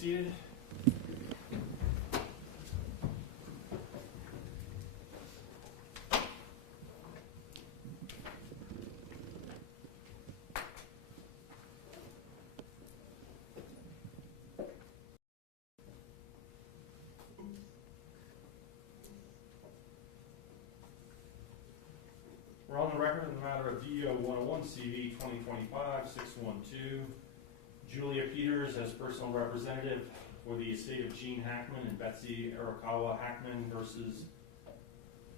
seated. We're on the record in the matter of DO 101 CV 2025-612. Julia Peters as personal representative for the estate of Gene Hackman and Betsy Arakawa Hackman versus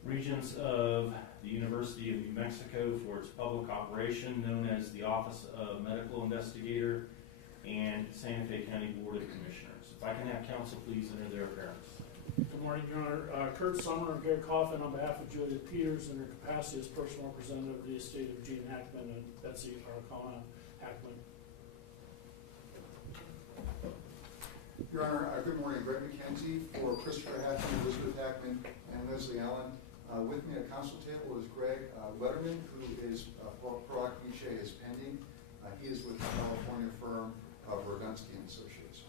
Regents of the University of New Mexico for its public operation known as the Office of Medical Investigator and Santa Fe County Board of Commissioners. If I can have counsel please enter their appearance. Good morning, Your Honor. Kurt Summer and Gary Coffin on behalf of Julia Peters in her capacity as personal representative of the estate of Gene Hackman and Betsy Arakawa Hackman. Your Honor, good morning. Greg McKenzie for Christopher Hackman, Elizabeth Hackman, and Leslie Allen. With me at council table is Greg Wetterman, who is Proac Miche is pending. He is with the California firm of Rogunsky and Associates.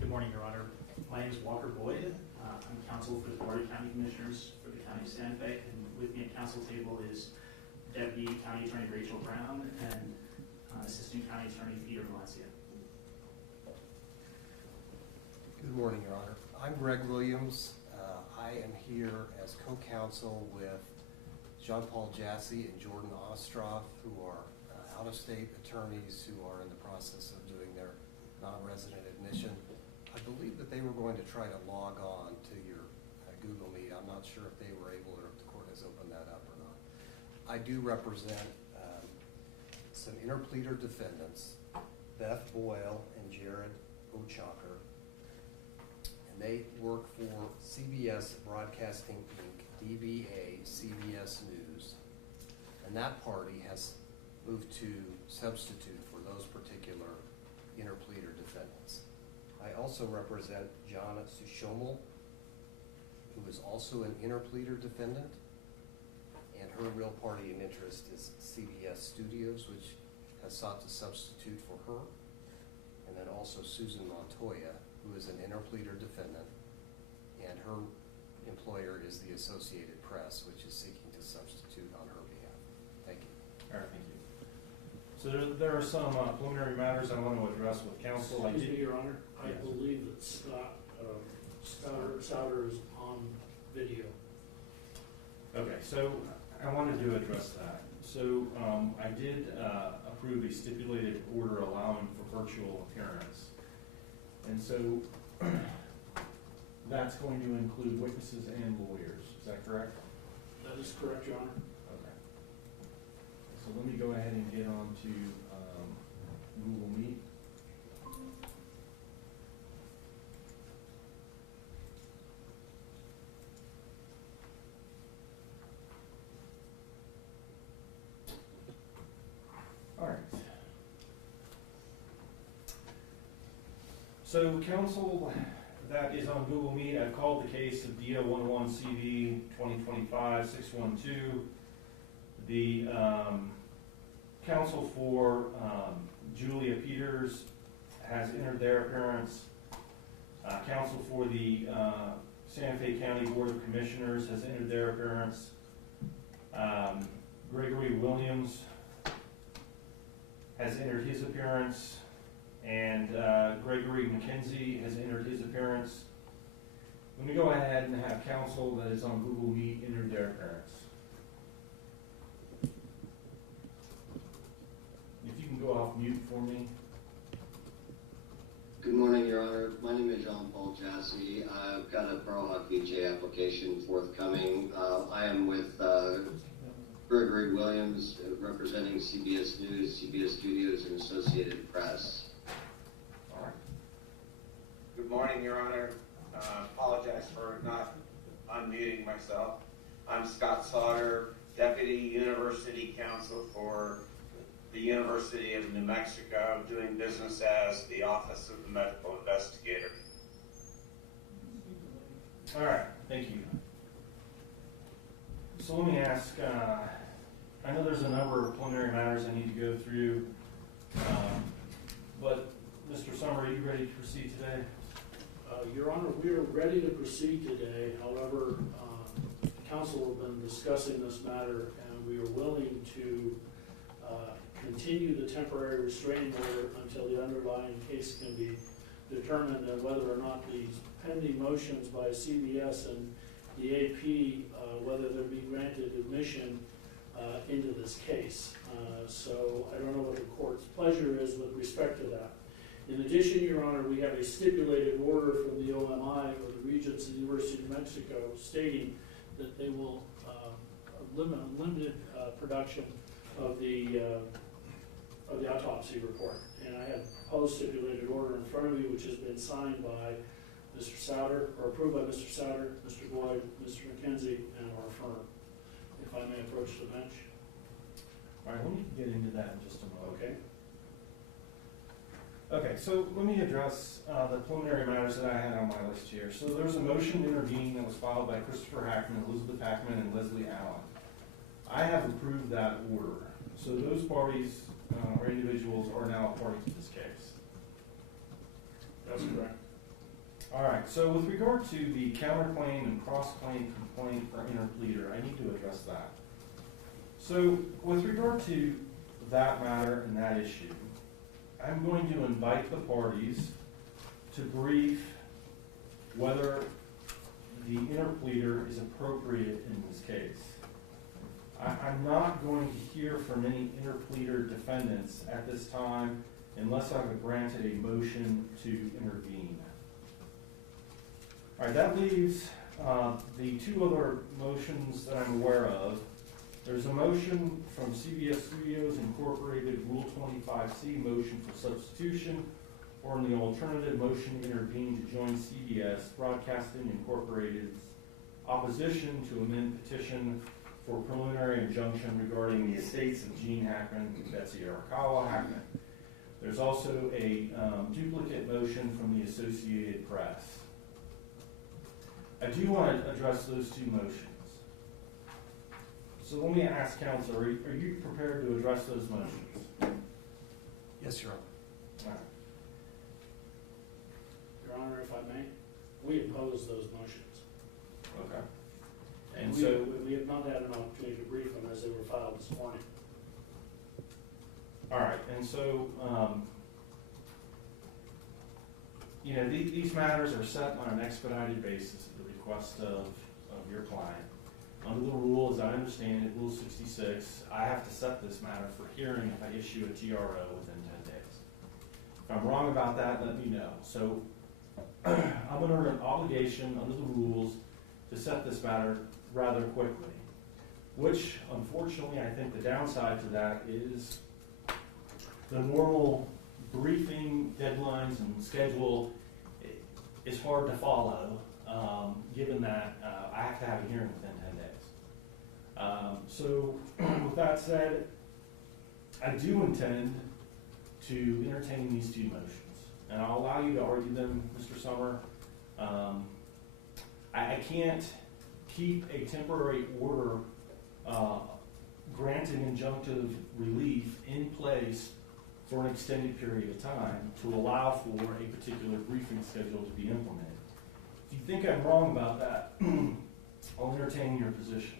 Good morning, Your Honor. My name is Walker Boyd. I'm counsel for the Board of County Commissioners for the County of Santa Fe, and with me at council table is Deputy County Attorney Rachel Brown and Assistant County Attorney Peter Valencia. Good morning, Your Honor. I'm Greg Williams. I am here as co-counsel with Jean-Paul Jassy and Jordan Ostroff, who are out-of-state attorneys who are in the process of doing their non-resident admission. I believe that they were going to try to log on to your Google Meet. I'm not sure if they were able or if the court has opened that up or not. I do represent some interpleader defendants, Beth Boyle and Jared O'Chalker. And they work for CBS Broadcasting Inc., DBA CBS News. And that party has moved to substitute for those particular interpleader defendants. I also represent Jana Sushomel, who is also an interpleader defendant, and her real party in interest is CBS Studios, which has sought to substitute for her, and then also Susan Montoya, who is an interpleader defendant, and her employer is the Associated Press, which is seeking to substitute on her behalf. Thank you. All right, thank you. So there are some preliminary matters I want to address with counsel. Excuse me, Your Honor. I Yes. believe that Stouter is on video. Okay, so I wanted to address that. So I did approve a stipulated order allowing for virtual appearance. And so that's going to include witnesses and lawyers. Is that correct? That is correct, Your Honor. Okay. So let me go ahead and get on to Google Meet. All right. So counsel that is on Google Meet, I've called the case of DO 101 CV 2025-612. The counsel for Julia Peters has entered their appearance. Counsel for the Santa Fe County Board of Commissioners has entered their appearance. Gregory Williams has entered his appearance, and Gregory McKenzie has entered his appearance. Let me go ahead and have counsel that is on Google Meet enter their appearance. If you can go off mute for me. Good morning, Your Honor. My name is Jean-Paul Jassy. I've got a Proac BJ application forthcoming. I am with Gregory Williams, representing CBS News, CBS Studios, and Associated Press. All right. Good morning, Your Honor. Apologize for not unmuting myself. I'm Scott Sauter, Deputy University Counsel for the University of New Mexico, doing business as the Office of the Medical Investigator. All right, thank you. So let me ask, I know there's a number of preliminary matters I need to go through, but Mr. Summer, are you ready to proceed today? Your Honor, we are ready to proceed today. However, council have been discussing this matter, and we are willing to continue the temporary restraining order until the underlying case can be determined, and whether or not these pending motions by CBS and the AP, whether they'll be granted admission into this case. So I don't know what the court's pleasure is with respect to that. In addition, Your Honor, we have a stipulated order from the OMI, or the Regents of the University of New Mexico, stating that they will limit unlimited production of the autopsy report. And I have a post-stipulated order in front of me, which has been signed by Mr. Souter, or approved by Mr. Souter, Mr. Boyd, Mr. McKenzie, and our firm. If I may approach the bench. All right, let me get into that in just a moment. Okay. Okay, so let me address the preliminary matters that I had on my list here. So there's a motion to intervene that was filed by Christopher Hackman, Elizabeth Hackman, and Leslie Allen. I have approved that order. So those parties or individuals are now a party to this case. That's correct. All right, so with regard to the counterclaim and cross-claim complaint for interpleader, I need to address that. So with regard to that matter and that issue, I'm going to invite the parties to brief whether the interpleader is appropriate in this case. I'm not going to hear from any interpleader defendants at this time unless I've granted a motion to intervene. All right, that leaves the two other motions that I'm aware of. There's a motion from CBS Studios Incorporated, Rule 25C, motion for substitution, or in the alternative, motion to intervene to join CBS Broadcasting Incorporated's opposition to amend petition for preliminary injunction regarding the estates of Gene Hackman and Betsy Arakawa Hackman. There's also a duplicate motion from the Associated Press. I do want to address those two motions. So let me ask counsel, are you prepared to address those motions? Yes, Your Honor. All right. Your Honor, if I may, we oppose those motions. Okay. And we have not had an opportunity to brief them as they were filed this morning. All right, and so, these matters are set on an expedited basis at the request of your client. Under the rule, as I understand it, Rule 66, I have to set this matter for hearing if I issue a TRO within 10 days. If I'm wrong about that, let me know. So I'm under an obligation under the rules to set this matter rather quickly, which unfortunately I think the downside to that is the normal briefing deadlines and schedule is hard to follow, given that I have to have a hearing within 10 days. So with that said, I do intend to entertain these two motions, and I'll allow you to argue them, Mr. Summer. I can't keep a temporary order granting injunctive relief in place for an extended period of time to allow for a particular briefing schedule to be implemented. If you think I'm wrong about that, I'll entertain your position.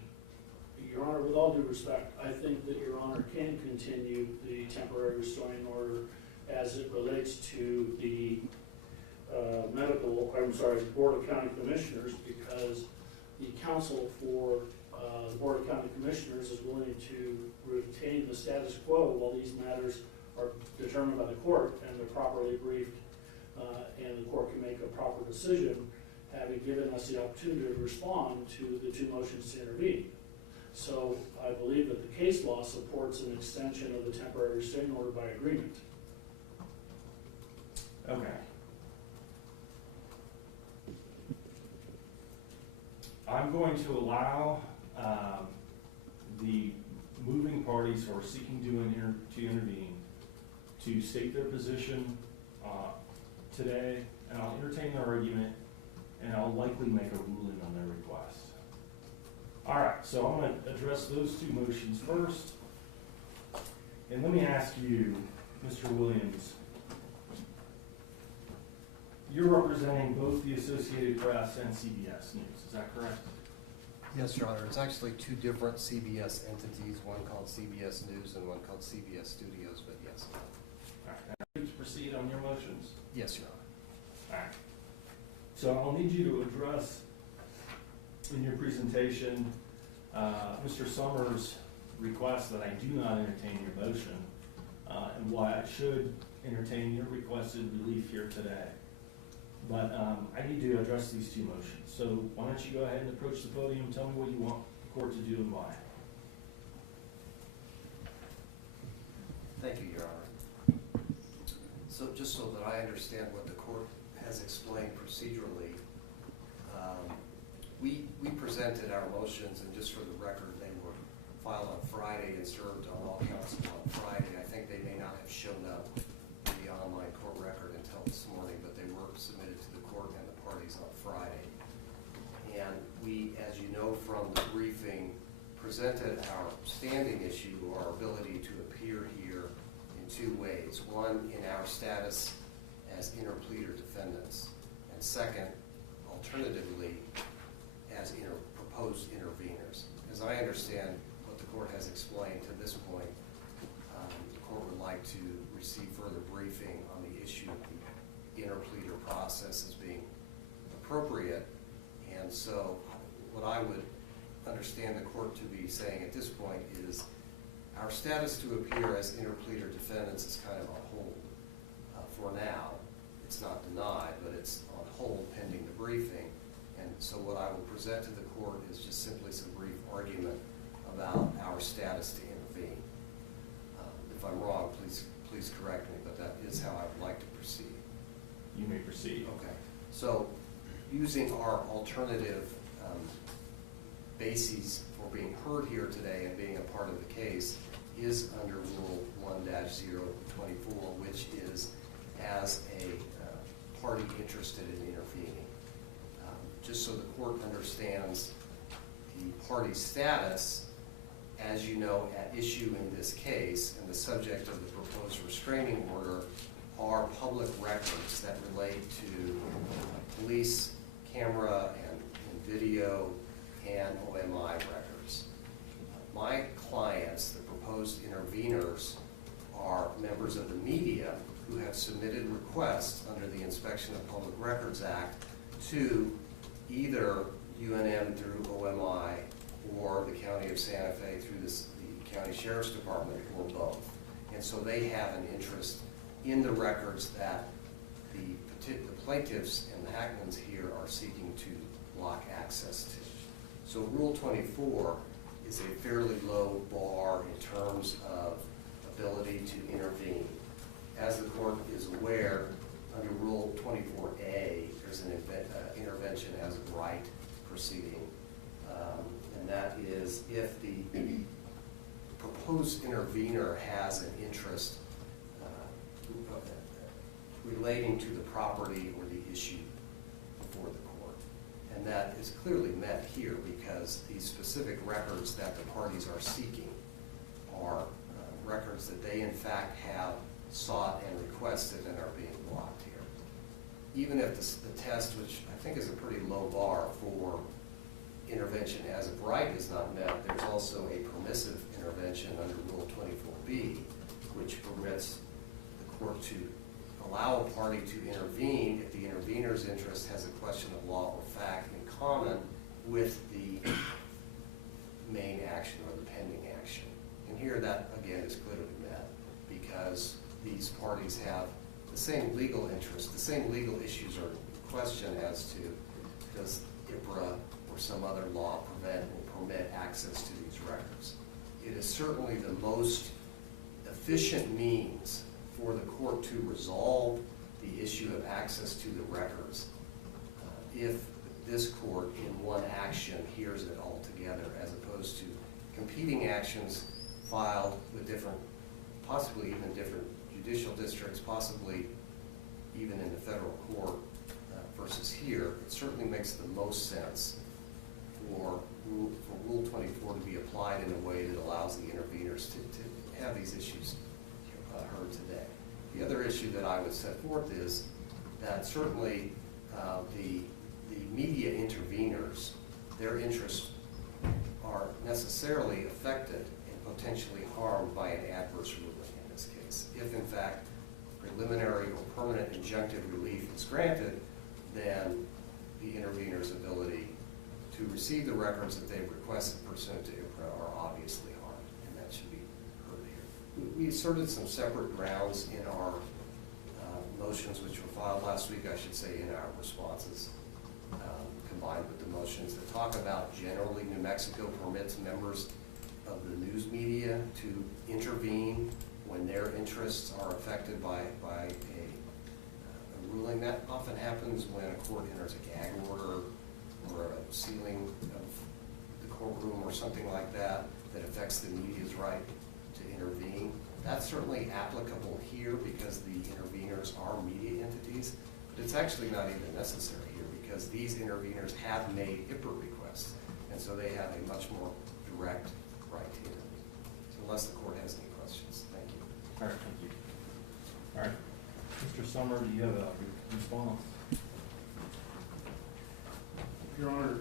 Your Honor, with all due respect, I think that Your Honor can continue the temporary restraining order as it relates to the Board of County Commissioners, because the counsel for the Board of County Commissioners is willing to retain the status quo while these matters are determined by the court and they're properly briefed, and the court can make a proper decision, having given us the opportunity to respond to the two motions to intervene. So I believe that the case law supports an extension of the temporary restraining order by agreement. Okay. I'm going to allow the moving parties who are seeking to intervene to state their position today, and I'll entertain their argument, and I'll likely make a ruling on their request. All right, so I'm going to address those two motions first. And let me ask you, Mr. Williams, you're representing both the Associated Press and CBS News, is that correct? Yes, Your Honor. It's actually two different CBS entities, one called CBS News and one called CBS Studios, but yes. All right, now, please proceed on your motions. Yes, Your Honor. All right. So I'll need you to address in your presentation Mr. Summers' request that I do not entertain your motion and why I should entertain your requested relief here today. But I need to address these two motions. So why don't you go ahead and approach the podium and tell me what you want the court to do and why. Thank you, Your Honor. So just so that I understand what the court has explained procedurally, we presented our motions, and just for the record, they were filed on Friday and served on all counsel on Friday. I think they may not have shown up in the online court record until this morning, but they were submitted to the court and the parties on Friday. And we, as you know from the briefing, presented our standing issue, our ability to appear here in two ways. One, in our status as interpleader defendants, and second, alternatively, as proposed interveners. As I understand what the court has explained to this point, the court would like to receive further briefing on the issue of the interpleader process as being appropriate. And so what I would understand the court to be saying at this point is our status to appear as interpleader defendants is kind of on hold for now. It's not denied, but it's on hold pending the briefing. And so what I will present to the court is just simply some brief argument about our status to intervene. If I'm wrong, please correct me, but that is how I would like to proceed. You may proceed. Okay. So using our alternative bases for being heard here today and being a part of the case is under Rule 1-024, which is as a party interested in intervening. Just so the court understands the party's status, as you know, at issue in this case, and the subject of the proposed restraining order are public records that relate to police camera and video and OMI records. My clients, the proposed interveners, are members of the media who have submitted requests under the Inspection of Public Records Act to either UNM through OMI or the County of Santa Fe through the County Sheriff's Department, or both. And so they have an interest in the records that the plaintiffs and the Hackmans here are seeking to block access to. So Rule 24 is a fairly low bar in terms of ability to intervene. As the court is aware, under Rule 24A, there's an intervention as of right proceeding. And that is if the proposed intervener has an interest relating to the property or the issue before the court. And that is clearly met here because these specific records that the parties are seeking are records that they in fact have sought and requested and are being blocked here. Even if the test, which I think is a pretty low bar for intervention as of right, is not met, there's also a permissive intervention under Rule 24B, which permits the court to allow a party to intervene if the intervener's interest has a question of law or fact in common with the main action or the pending action. And here that, again, is clearly met because these parties have the same legal interest, the same legal issues are in question as to does IPRA or some other law prevent or permit access to these records. It is certainly the most efficient means for the court to resolve the issue of access to the records if this court in one action hears it all together, as opposed to competing actions filed with different, possibly even different judicial districts, possibly even in the federal court versus here. It certainly makes the most sense for Rule 24 to be applied in a way that allows the interveners to have these issues heard today. The other issue that I would set forth is that certainly the media interveners, their interests are necessarily affected and potentially harmed by an adverse ruling in this case. If in fact preliminary or permanent injunctive relief is granted, then the intervener's ability to receive the records that they've requested pursuant to IPRA are obviously harmed, and that should be heard here. We asserted some separate grounds in our motions, which were filed last week, I should say, in our responses, combined with the motions that talk about generally New Mexico permits members of the news media to intervene when their interests are affected by a ruling. That often happens when a court enters a gag order or a sealing of the courtroom or something like that that affects the media's right to intervene. That's certainly applicable here because the interveners are media entities, but it's actually not even necessary here because these interveners have made IPRA requests, and so they have a much more direct right to intervene. So unless the court has any questions, thank you. All right, thank you. All right, Mr. Summer, do you have a response? Your Honor,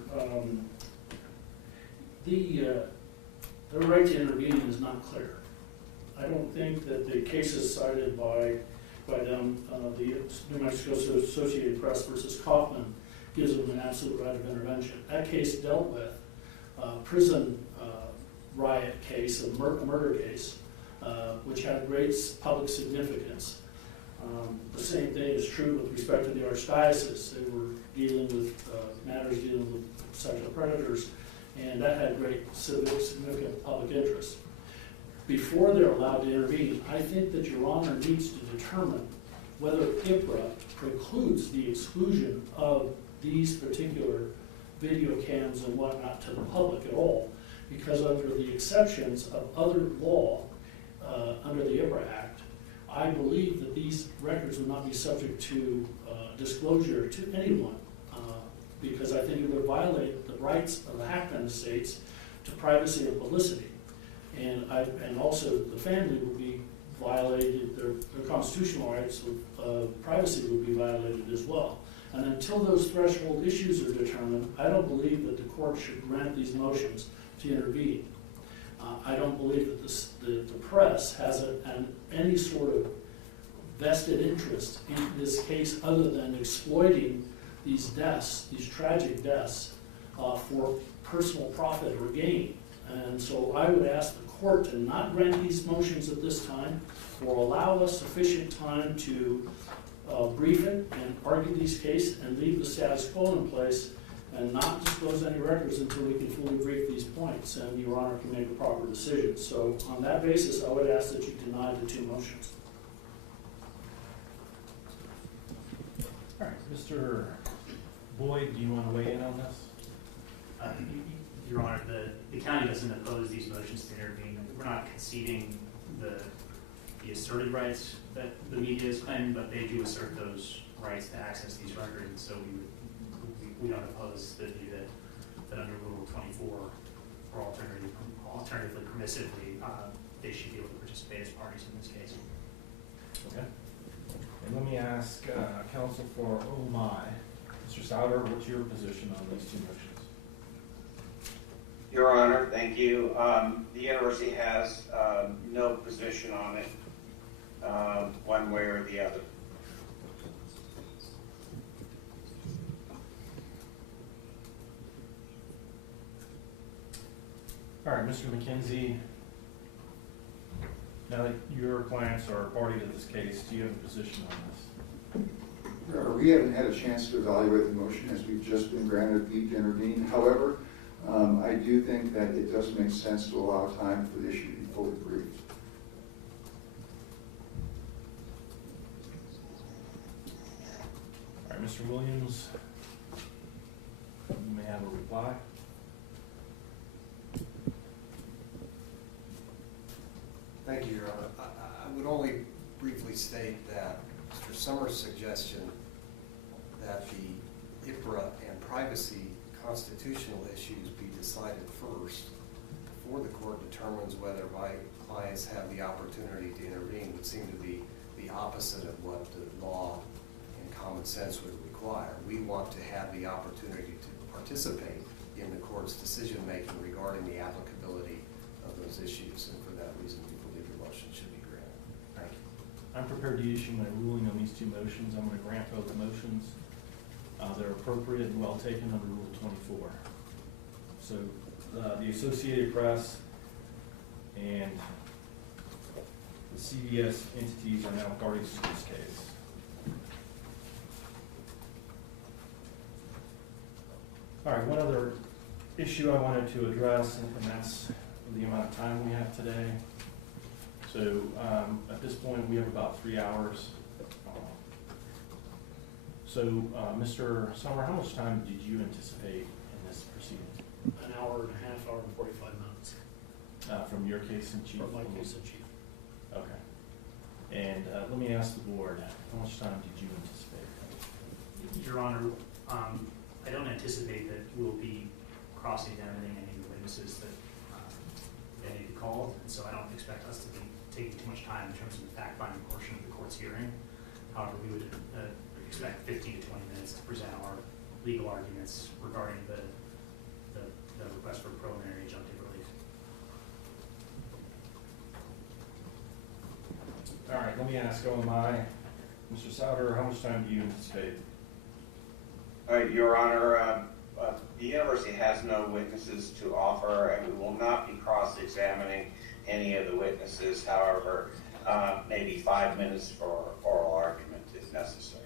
the right to intervene is not clear. I don't think that the cases cited by them, the New Mexico Associated Press versus Kaufman, gives them an absolute right of intervention. That case dealt with a prison riot case, a murder case, which had great public significance. The same thing is true with respect to the Archdiocese. They were dealing with matters dealing with sexual predators, and that had great significant public interest. Before they're allowed to intervene, I think that Your Honor needs to determine whether IPRA precludes the exclusion of these particular video cams and whatnot to the public at all, because under the exceptions of other law, under the IPRA Act, I believe that these records would not be subject to disclosure to anyone, because I think it would violate the rights of the Hackman estates to privacy and publicity. And also the family would be violated, their constitutional rights of privacy would be violated as well. And until those threshold issues are determined, I don't believe that the court should grant these motions to intervene. I don't believe that the press has any sort of vested interest in this case other than exploiting these deaths, these tragic deaths, for personal profit or gain. And so I would ask the court to not grant these motions at this time, or allow us sufficient time to brief it and argue these cases and leave the status quo in place and not disclose any records until we can fully brief these points and Your Honor can make a proper decision. So on that basis, I would ask that you deny the two motions. All right, Mr. Boyd, do you want to weigh in on this? Your Honor, the county doesn't oppose these motions to intervene. We're not conceding the asserted rights that the media is claiming, but they do assert those rights to access these records. So we don't oppose the view that under Rule 24 or alternatively permissively, they should be able to participate as parties in this case. Okay. And let me ask counsel for OMI, Mr. Souter, what's your position on these two motions? Your Honor, thank you. The university has no position on it, one way or the other. All right, Mr. McKenzie, now that your clients are a party to this case, do you have a position on this? Your Honor, we haven't had a chance to evaluate the motion as we've just been granted leave to intervene. However, I do think that it does make sense to allow time for the issue to be fully briefed. All right, Mr. Williams, you may have a reply. Thank you, Your Honor. I would only briefly state that Mr. Summers' suggestion that the IPRA and privacy constitutional issues be decided first before the court determines whether my clients have the opportunity to intervene would seem to be the opposite of what the law and common sense would require. We want to have the opportunity to participate in the court's decision-making regarding the applicability of those issues, and for that reason, we believe your motion should be granted. Thank you. I'm prepared to issue my ruling on these two motions. I'm going to grant both motions. They're appropriate and well taken under Rule 24. So the Associated Press and the CBS entities are now parties to this case. All right, one other issue I wanted to address, and that's the amount of time we have today. So at this point, we have about 3 hours. So Mr. Summer, how much time did you anticipate in this proceeding? An hour and a half, hour and 45 minutes From your case in chief? from my case in chief. Okay. And let me ask the board, how much time did you anticipate? Your Honor, I don't anticipate that we'll be cross-examining any of the witnesses that may be called, and so I don't expect us to be taking too much time in terms of the fact-finding portion of the court's hearing. However, we would expect 15 to 20 minutes to present our legal arguments regarding the request for preliminary injunctive relief. All right, let me ask OMI. Mr. Souder, how much time do you anticipate? Your Honor, the university has no witnesses to offer, and we will not be cross-examining any of the witnesses. However, maybe 5 minutes for oral argument if necessary.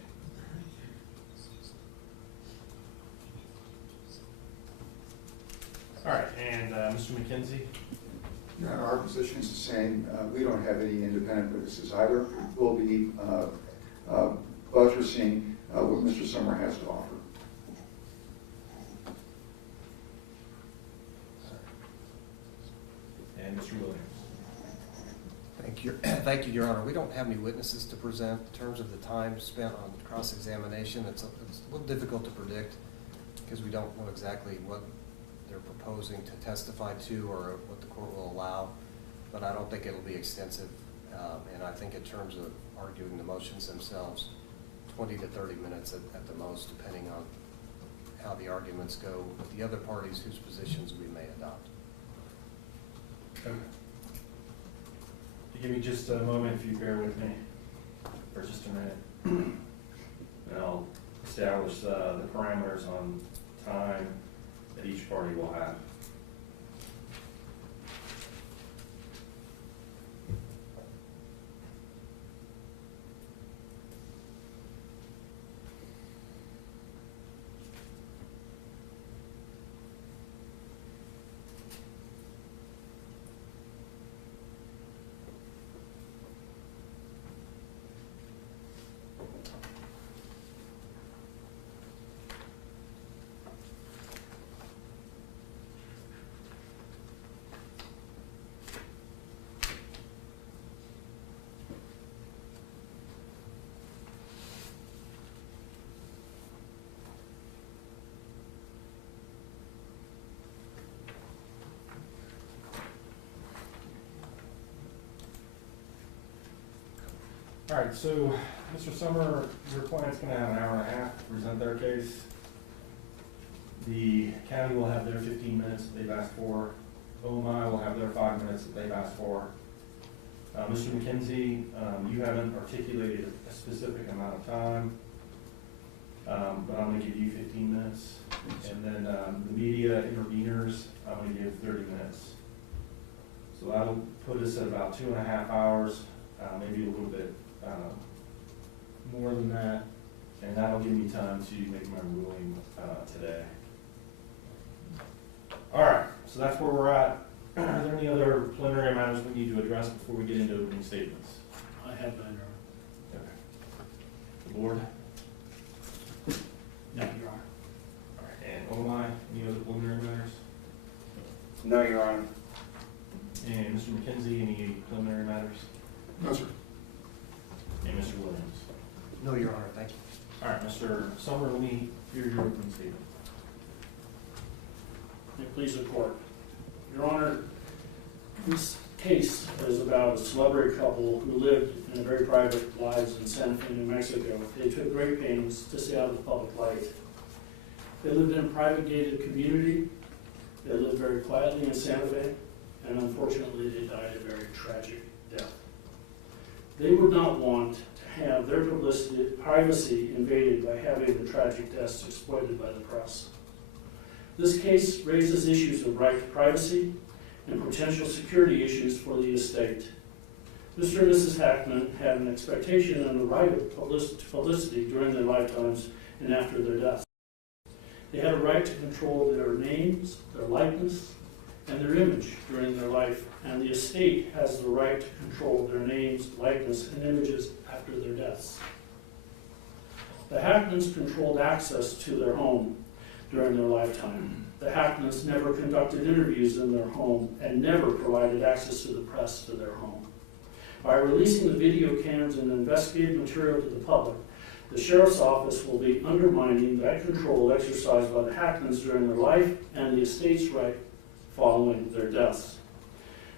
All right, and Mr. McKenzie? Your Honor, our position is the same. We don't have any independent witnesses either. We'll be buttressing what Mr. Summer has to offer. And Mr. Williams? Thank you, Your Honor. We don't have any witnesses to present. In terms of the time spent on cross-examination, it's a little difficult to predict because we don't know exactly what they're proposing to testify to or what the court will allow, but I don't think it'll be extensive. And I think in terms of arguing the motions themselves, 20 to 30 minutes at the most, depending on how the arguments go with the other parties whose positions we may adopt. Okay. Give me just a moment if you bear with me for just a minute. And I'll establish the parameters on time that each party will have. All right, so Mr. Summer, your client's going to have an hour and a half to present their case. The county will have their 15 minutes that they've asked for. OMI will have their 5 minutes that they've asked for. Mr. McKenzie, you haven't articulated a specific amount of time, but I'm going to give you 15 minutes. And then the media interveners, I'm going to give 30 minutes. So that'll put us at about 2.5 hours, maybe a little bit more than that, and that'll give me time to make my ruling today. All right, so that's where we're at. Are there any other preliminary matters we need to address before we get into opening statements? I have none, Your Honor. Okay. The board? No, Your Honor. All right, and OMI, any other preliminary matters? No, Your Honor. And Mr. McKenzie, any preliminary matters? No, sir. And Mr. Williams? No, Your Honor, thank you. All right, Mr. Summer, let me hear your opening statement. May it please the court. Your Honor, this case is about a celebrity couple who lived in very private lives in Santa Fe, New Mexico. They took great pains to stay out of the public light. They lived in a private gated community. They lived very quietly in Santa Fe, and unfortunately they died a very tragic death. They would not want to have their privacy invaded by having the tragic deaths exploited by the press. This case raises issues of right to privacy and potential security issues for the estate. Mr. and Mrs. Hackman had an expectation and a right of publicity during their lifetimes and after their deaths. They had a right to control their names, their likeness, and their image during their life, and the estate has the right to control their names, likeness, and images after their deaths. The Hackmans controlled access to their home during their lifetime. The Hackmans never conducted interviews in their home and never provided access to the press to their home. By releasing the video cams and investigative material to the public, the Sheriff's Office will be undermining that control exercised by the Hackmans during their life and the estate's right following their deaths.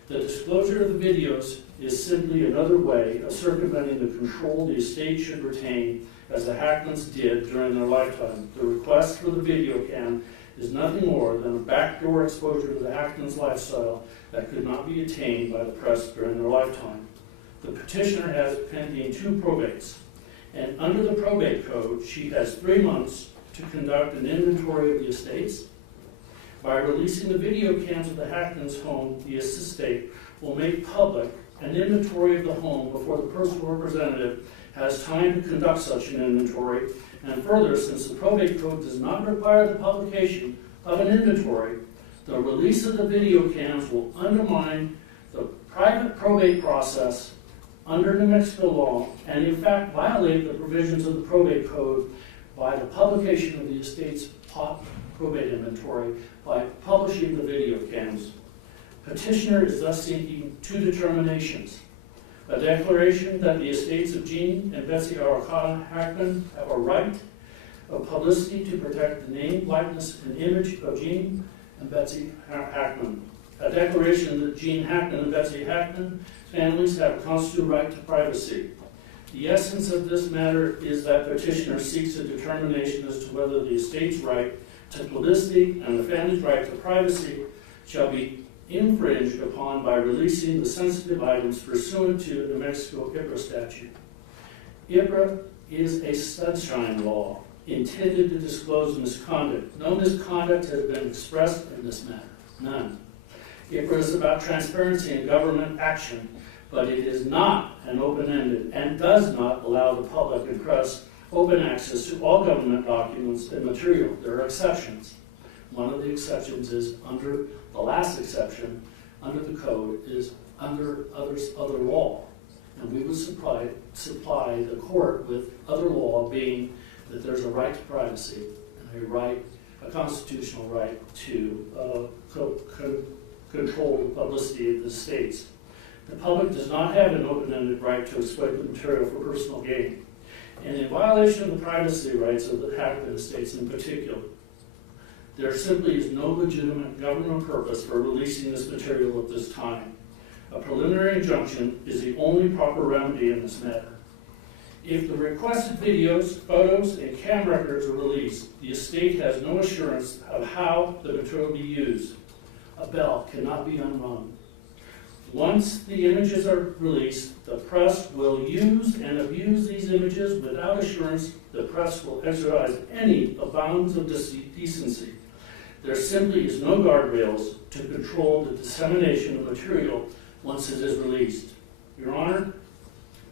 The disclosure of the videos is simply another way of circumventing the control the estate should retain, as the Hackmans did during their lifetime. The request for the video cam is nothing more than a backdoor exposure to the Hackmans' lifestyle that could not be attained by the press during their lifetime. The petitioner has pending 2 probates, and under the probate code, she has 3 months to conduct an inventory of the estates. By releasing the video cams of the Hackmans' home, the estate will make public an inventory of the home before the personal representative has time to conduct such an inventory. And further, since the probate code does not require the publication of an inventory, the release of the video cams will undermine the private probate process under New Mexico law and in fact violate the provisions of the probate code by the publication of the estate's probate inventory by publishing the video cams. Petitioner is thus seeking 2 determinations: a declaration that the estates of Gene and Betsy Hackman have a right of publicity to protect the name, likeness, and image of Gene and Betsy Hackman. A declaration that Gene Hackman and Betsy Hackman families have a constitutional right to privacy. The essence of this matter is that petitioner seeks a determination as to whether the estate's right to publicity and the family's right to privacy shall be infringed upon by releasing the sensitive items pursuant to the New Mexico IPRA statute. IPRA is a sunshine law intended to disclose misconduct. No misconduct has been expressed in this matter. None. IPRA is about transparency in government action, but it is not an open-ended and does not allow the public and press open access to all government documents and material. There are exceptions. One of the exceptions is under the last exception under the code is under other law. And we would supply the court with other law, being that there's a right to privacy and a constitutional right to control the publicity of the estates. The public does not have an open-ended right to exploit the material for personal gain. And in violation of the privacy rights of the Hackman estates in particular, there simply is no legitimate government purpose for releasing this material at this time. A preliminary injunction is the only proper remedy in this matter. If the requested videos, photos, and cam records are released, the estate has no assurance of how the material will be used. A bell cannot be unrung. Once the images are released, the press will use and abuse these images without assurance. The press will exercise any bounds of decency. There simply is no guardrails to control the dissemination of material once it is released. Your Honor,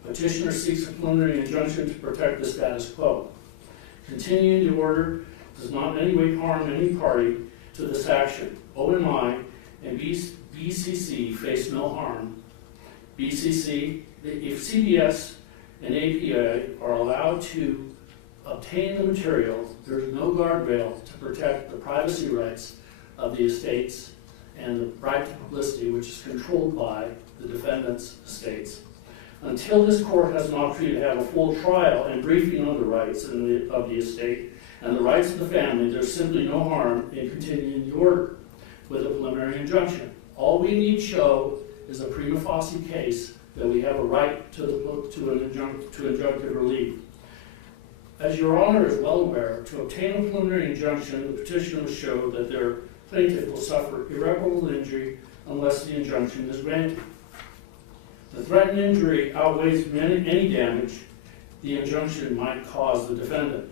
petitioner seeks a preliminary injunction to protect the status quo. Continuing the order does not in any way harm any party to this action. OMI and BCC face no harm. BCC, if CBS and APA are allowed to obtain the material, there's no guardrail to protect the privacy rights of the estates and the right to publicity, which is controlled by the defendant's estates. Until this court has an opportunity to have a full trial and briefing on the rights of the estate and the rights of the family, there's simply no harm in continuing the order with a preliminary injunction. All we need show is a prima facie case that we have a right to injunctive relief. As Your Honor is well aware, to obtain a preliminary injunction, the petitioner must show that their plaintiff will suffer irreparable injury unless the injunction is granted. The threatened injury outweighs any damage the injunction might cause the defendant.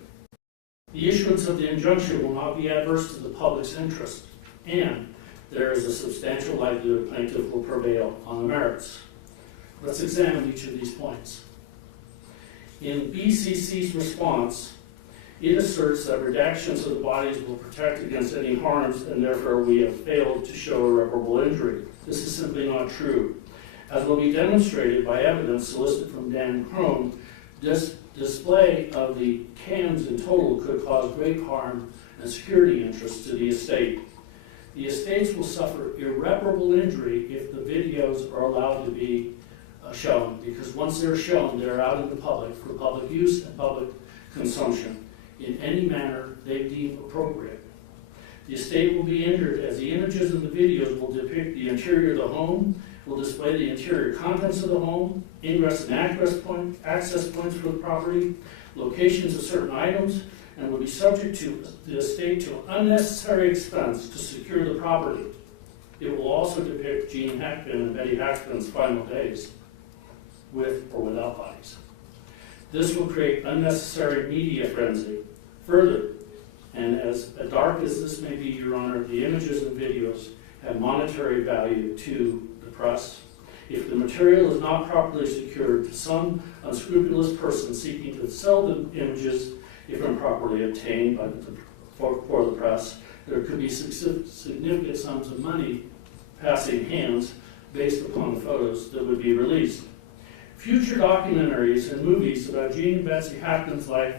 The issuance of the injunction will not be adverse to the public's interest, and there is a substantial likelihood the plaintiff will prevail on the merits. Let's examine each of these points. In BCC's response, it asserts that redactions of the bodies will protect against any harms, and therefore we have failed to show irreparable injury. This is simply not true. As will be demonstrated by evidence solicited from Dan Crone, this display of the cams in total could cause great harm and security interests to the estate. The estates will suffer irreparable injury if the videos are allowed to be shown, because once they're shown, they're out in the public for public use and public consumption in any manner they deem appropriate. The estate will be injured as the images and the videos will depict the interior of the home, will display the interior contents of the home, ingress and access points for the property, locations of certain items, and will be subject to the estate to unnecessary expense to secure the property. It will also depict Gene Hackman and Betty Hackman's final days, with or without bodies. This will create unnecessary media frenzy. Further, and as dark as this may be, Your Honor, the images and videos have monetary value to the press. If the material is not properly secured to some unscrupulous person seeking to sell the images, if improperly obtained for the press, there could be significant sums of money passing hands based upon the photos that would be released. Future documentaries and movies about Gene and Betsy Hackman's life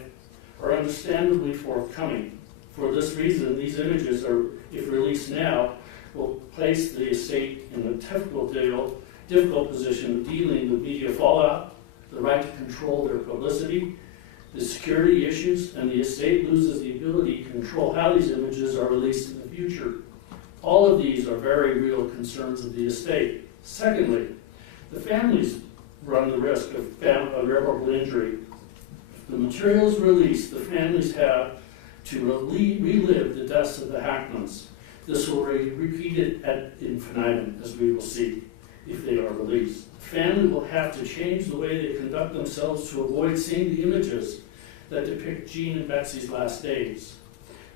are understandably forthcoming. For this reason, these images, if released now, will place the estate in a difficult position of dealing with media fallout, the right to control their publicity, the security issues, and the estate loses the ability to control how these images are released in the future. All of these are very real concerns of the estate. Secondly, the families run the risk of irreparable injury. If the material is released, the families have to relive the deaths of the Hackmans. This will be repeated ad infinitum, as we will see, if they are released. The family will have to change the way they conduct themselves to avoid seeing the images that depict Gene and Betsy's last days.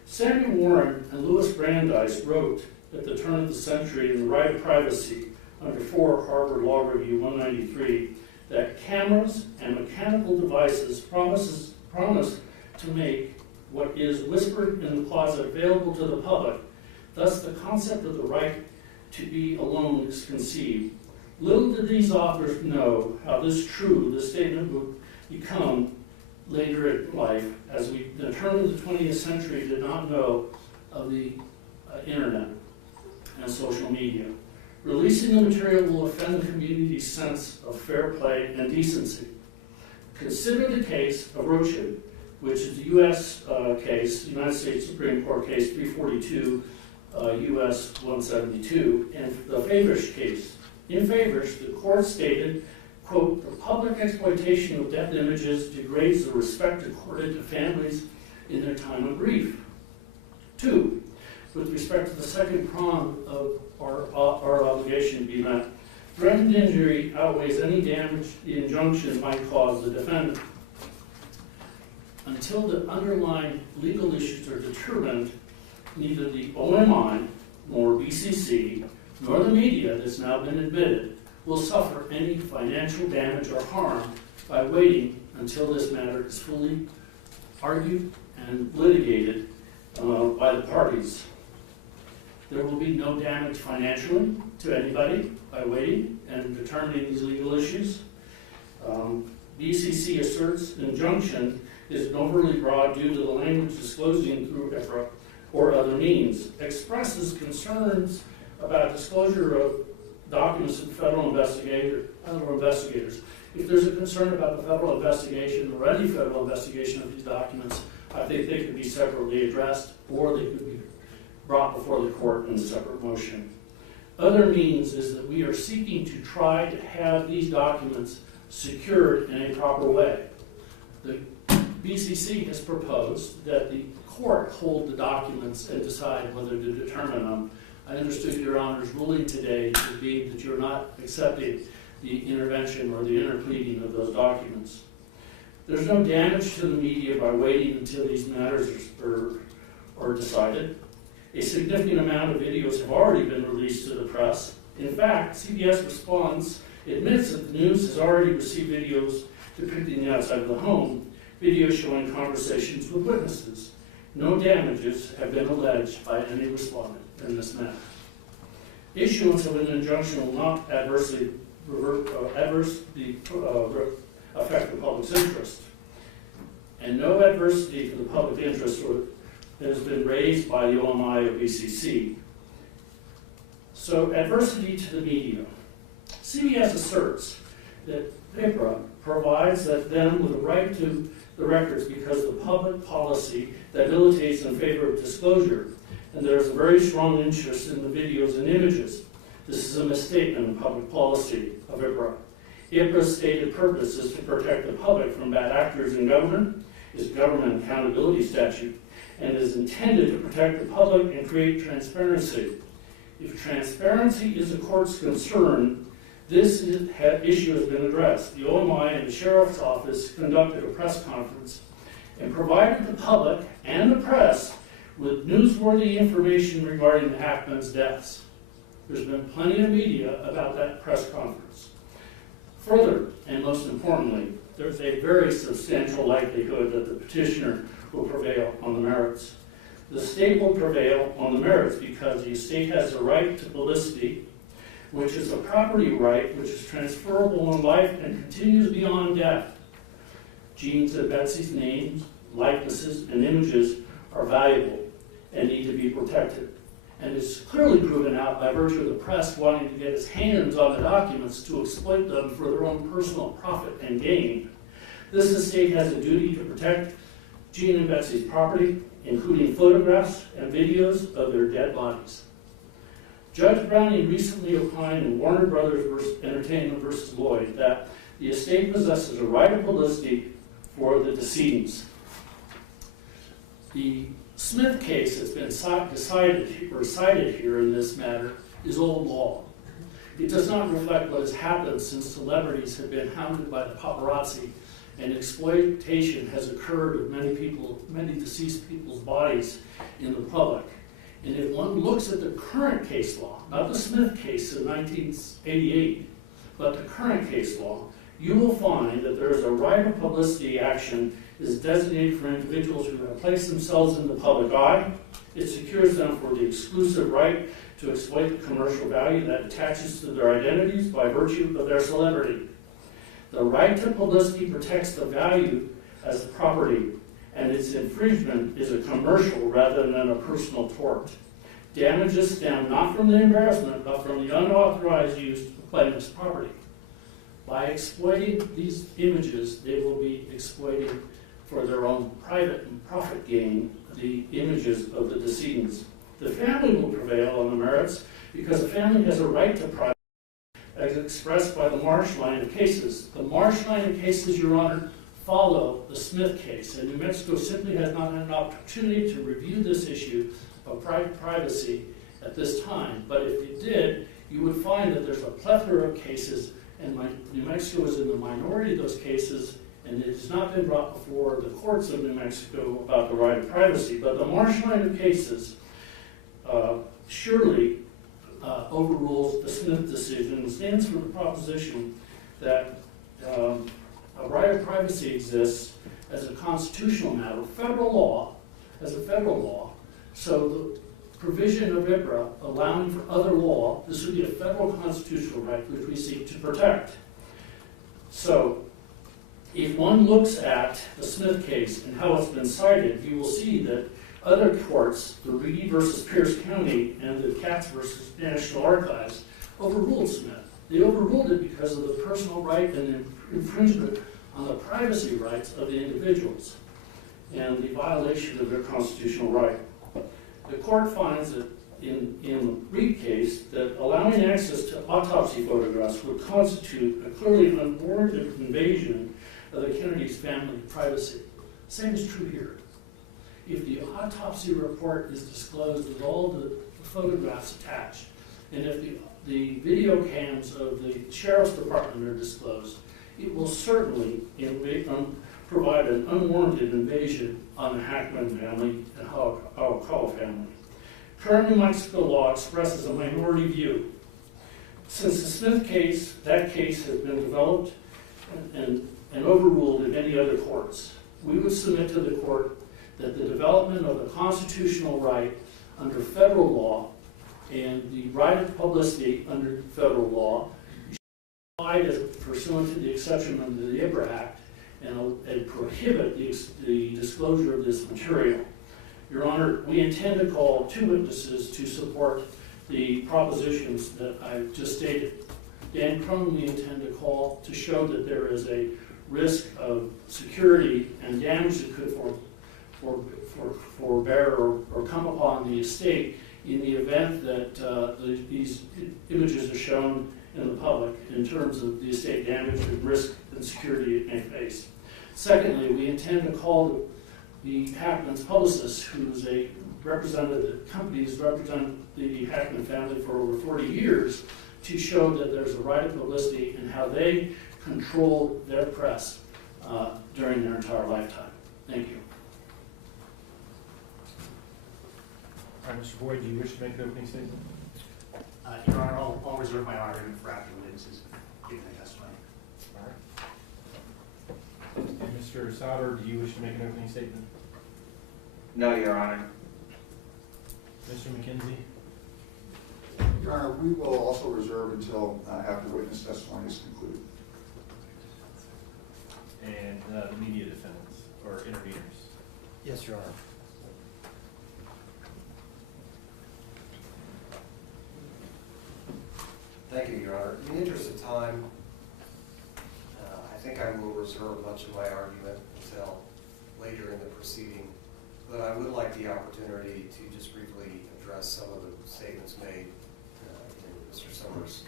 Samuel Warren and Louis Brandeis wrote at the turn of the century in The Right of Privacy, under 4 Harvard Law Review 193, that cameras and mechanical devices promise to make what is whispered in the closet available to the public. Thus, the concept of the right to be alone is conceived. Little did these authors know how this statement would become later in life, as the turn of the 20th century did not know of the internet and social media. Releasing the material will offend the community's sense of fair play and decency. Consider the case of Rochen, which is the U.S. case, United States Supreme Court case 342, U.S. 172, and the Favish case. In Favish, the court stated, quote, "The public exploitation of death images degrades the respect accorded to families in their time of grief." 2, with respect to the second prong of our obligation to be met, threatened injury outweighs any damage the injunction might cause the defendant. Until the underlying legal issues are determined, neither the OMI nor BCC nor the media that's now been admitted will suffer any financial damage or harm by waiting until this matter is fully argued and litigated by the parties. There will be no damage financially to anybody by waiting and determining these legal issues. BCC asserts injunction is overly broad due to the language disclosing through EFRA or other means, expresses concerns about disclosure of documents to federal investigators. If there's a concern about the federal investigation or any federal investigation of these documents, I think they could be separately addressed or they could be brought before the court in a separate motion. other means is that we are seeking to try to have these documents secured in a proper way. The BCC has proposed that the court hold the documents and decide whether to determine them. I understood Your Honor's ruling today to be that you're not accepting the intervention or the interpleading of those documents. There's no damage to the media by waiting until these matters are decided. A significant amount of videos have already been released to the press. In fact, CBS Response admits that the news has already received videos depicting the outside of the home, videos showing conversations with witnesses. No damages have been alleged by any respondent in this matter. Issuance of an injunction will not adversely affect the public's interest, and no adversity to the public interest has been raised by the OMI or BCC. So, adversity to the media. CBS asserts that IPRA provides them with a right to the records because of the public policy that militates in favor of disclosure, and there is a very strong interest in the videos and images. This is a misstatement in public policy of IPRA. IPRA's stated purpose is to protect the public from bad actors in government, is government accountability statute, and is intended to protect the public and create transparency. If transparency is a court's concern, this issue has been addressed. The OMI and the Sheriff's Office conducted a press conference and provided the public and the press with newsworthy information regarding the Hackman's deaths. There's been plenty of media about that press conference. Further, and most importantly, there's a very substantial likelihood that the petitioner will prevail on the merits. The state will prevail on the merits because the estate has a right to publicity, which is a property right which is transferable in life and continues beyond death. Gene's and Betsy's names, likenesses, and images are valuable and need to be protected. And it's clearly proven out by virtue of the press wanting to get its hands on the documents to exploit them for their own personal profit and gain. This estate has a duty to protect Gene and Betsy's property, including photographs and videos of their dead bodies. Judge Browning recently opined in Warner Brothers Entertainment versus Lloyd that the estate possesses a right of publicity for the decedents. The Smith case that's been cited here in this matter is old law. It does not reflect what has happened since celebrities have been hounded by the paparazzi and exploitation has occurred of many deceased people's bodies in the public. And if one looks at the current case law, not the Smith case in 1988, but the current case law, you will find that there is a right of publicity action is designated for individuals who have placed themselves in the public eye. It secures them for the exclusive right to exploit the commercial value that attaches to their identities by virtue of their celebrity. The right to publicity protects the value as property, and its infringement is a commercial rather than a personal tort. Damages stem not from the embarrassment, but from the unauthorized use of plaintiff's property. By exploiting these images, they will be exploiting for their own private and profit gain the images of the decedents. The family will prevail on the merits because the family has a right to privacy as expressed by the Marsh line of cases. The Marsh line of cases, Your Honor, follow the Smith case, and New Mexico simply has not had an opportunity to review this issue of privacy at this time. But if you did, you would find that there's a plethora of cases, and New Mexico is in the minority of those cases, and it has not been brought before the courts of New Mexico about the right of privacy. But the Marsh line of cases surely overrules the Smith decision and stands for the proposition that a right of privacy exists as a constitutional matter, as a federal law. So the provision of IPRA allowing for other law, this would be a federal constitutional right which we seek to protect. So if one looks at the Smith case and how it's been cited, you will see that other courts, the Reedy versus Pierce County and the Katz versus National Archives, overruled Smith. They overruled it because of the personal right and the infringement on the privacy rights of the individuals and the violation of their constitutional right. The court finds that in the Reed case that allowing access to autopsy photographs would constitute a clearly unwarranted invasion of the Kennedy's family privacy. Same is true here. If the autopsy report is disclosed with all the photographs attached, and if the video cams of the sheriff's department are disclosed, it will certainly provide an unwarranted invasion on the Hackman family and Arakawa family. Current New Mexico law expresses a minority view. Since the Smith case, that case has been developed and overruled in many other courts. We would submit to the court that the development of a constitutional right under federal law and the right of publicity under federal law should be applied as pursuant to the exception under the IBRA Act and prohibit the disclosure of this material. Your Honor, we intend to call 2 witnesses to support the propositions that I've just stated. Dan Crone we intend to call to show that there is a risk of security and damage that could forbear or come upon the estate in the event that these images are shown in the public in terms of the estate damage and risk and security it may face. Secondly, we intend to call the Hackman's publicist, who's a representative, the company's represented the Hackman family for over 40 years, to show that there's a right of publicity and how they control their press during their entire lifetime. Thank you. All right, Mr. Boyd, do you wish to make an opening statement? Your Honor, I'll reserve my argument for after witnesses giving their testimony. All right. And Mr. Sauter, do you wish to make an opening statement? No, Your Honor. Mr. McKenzie? Your Honor, we will also reserve until after witness testimony is concluded. And the media defendants or interveners? Yes, Your Honor. Thank you, Your Honor. In the interest of time, I think I will reserve much of my argument until later in the proceeding, but I would like the opportunity to just briefly address some of the statements made in Mr. Summers'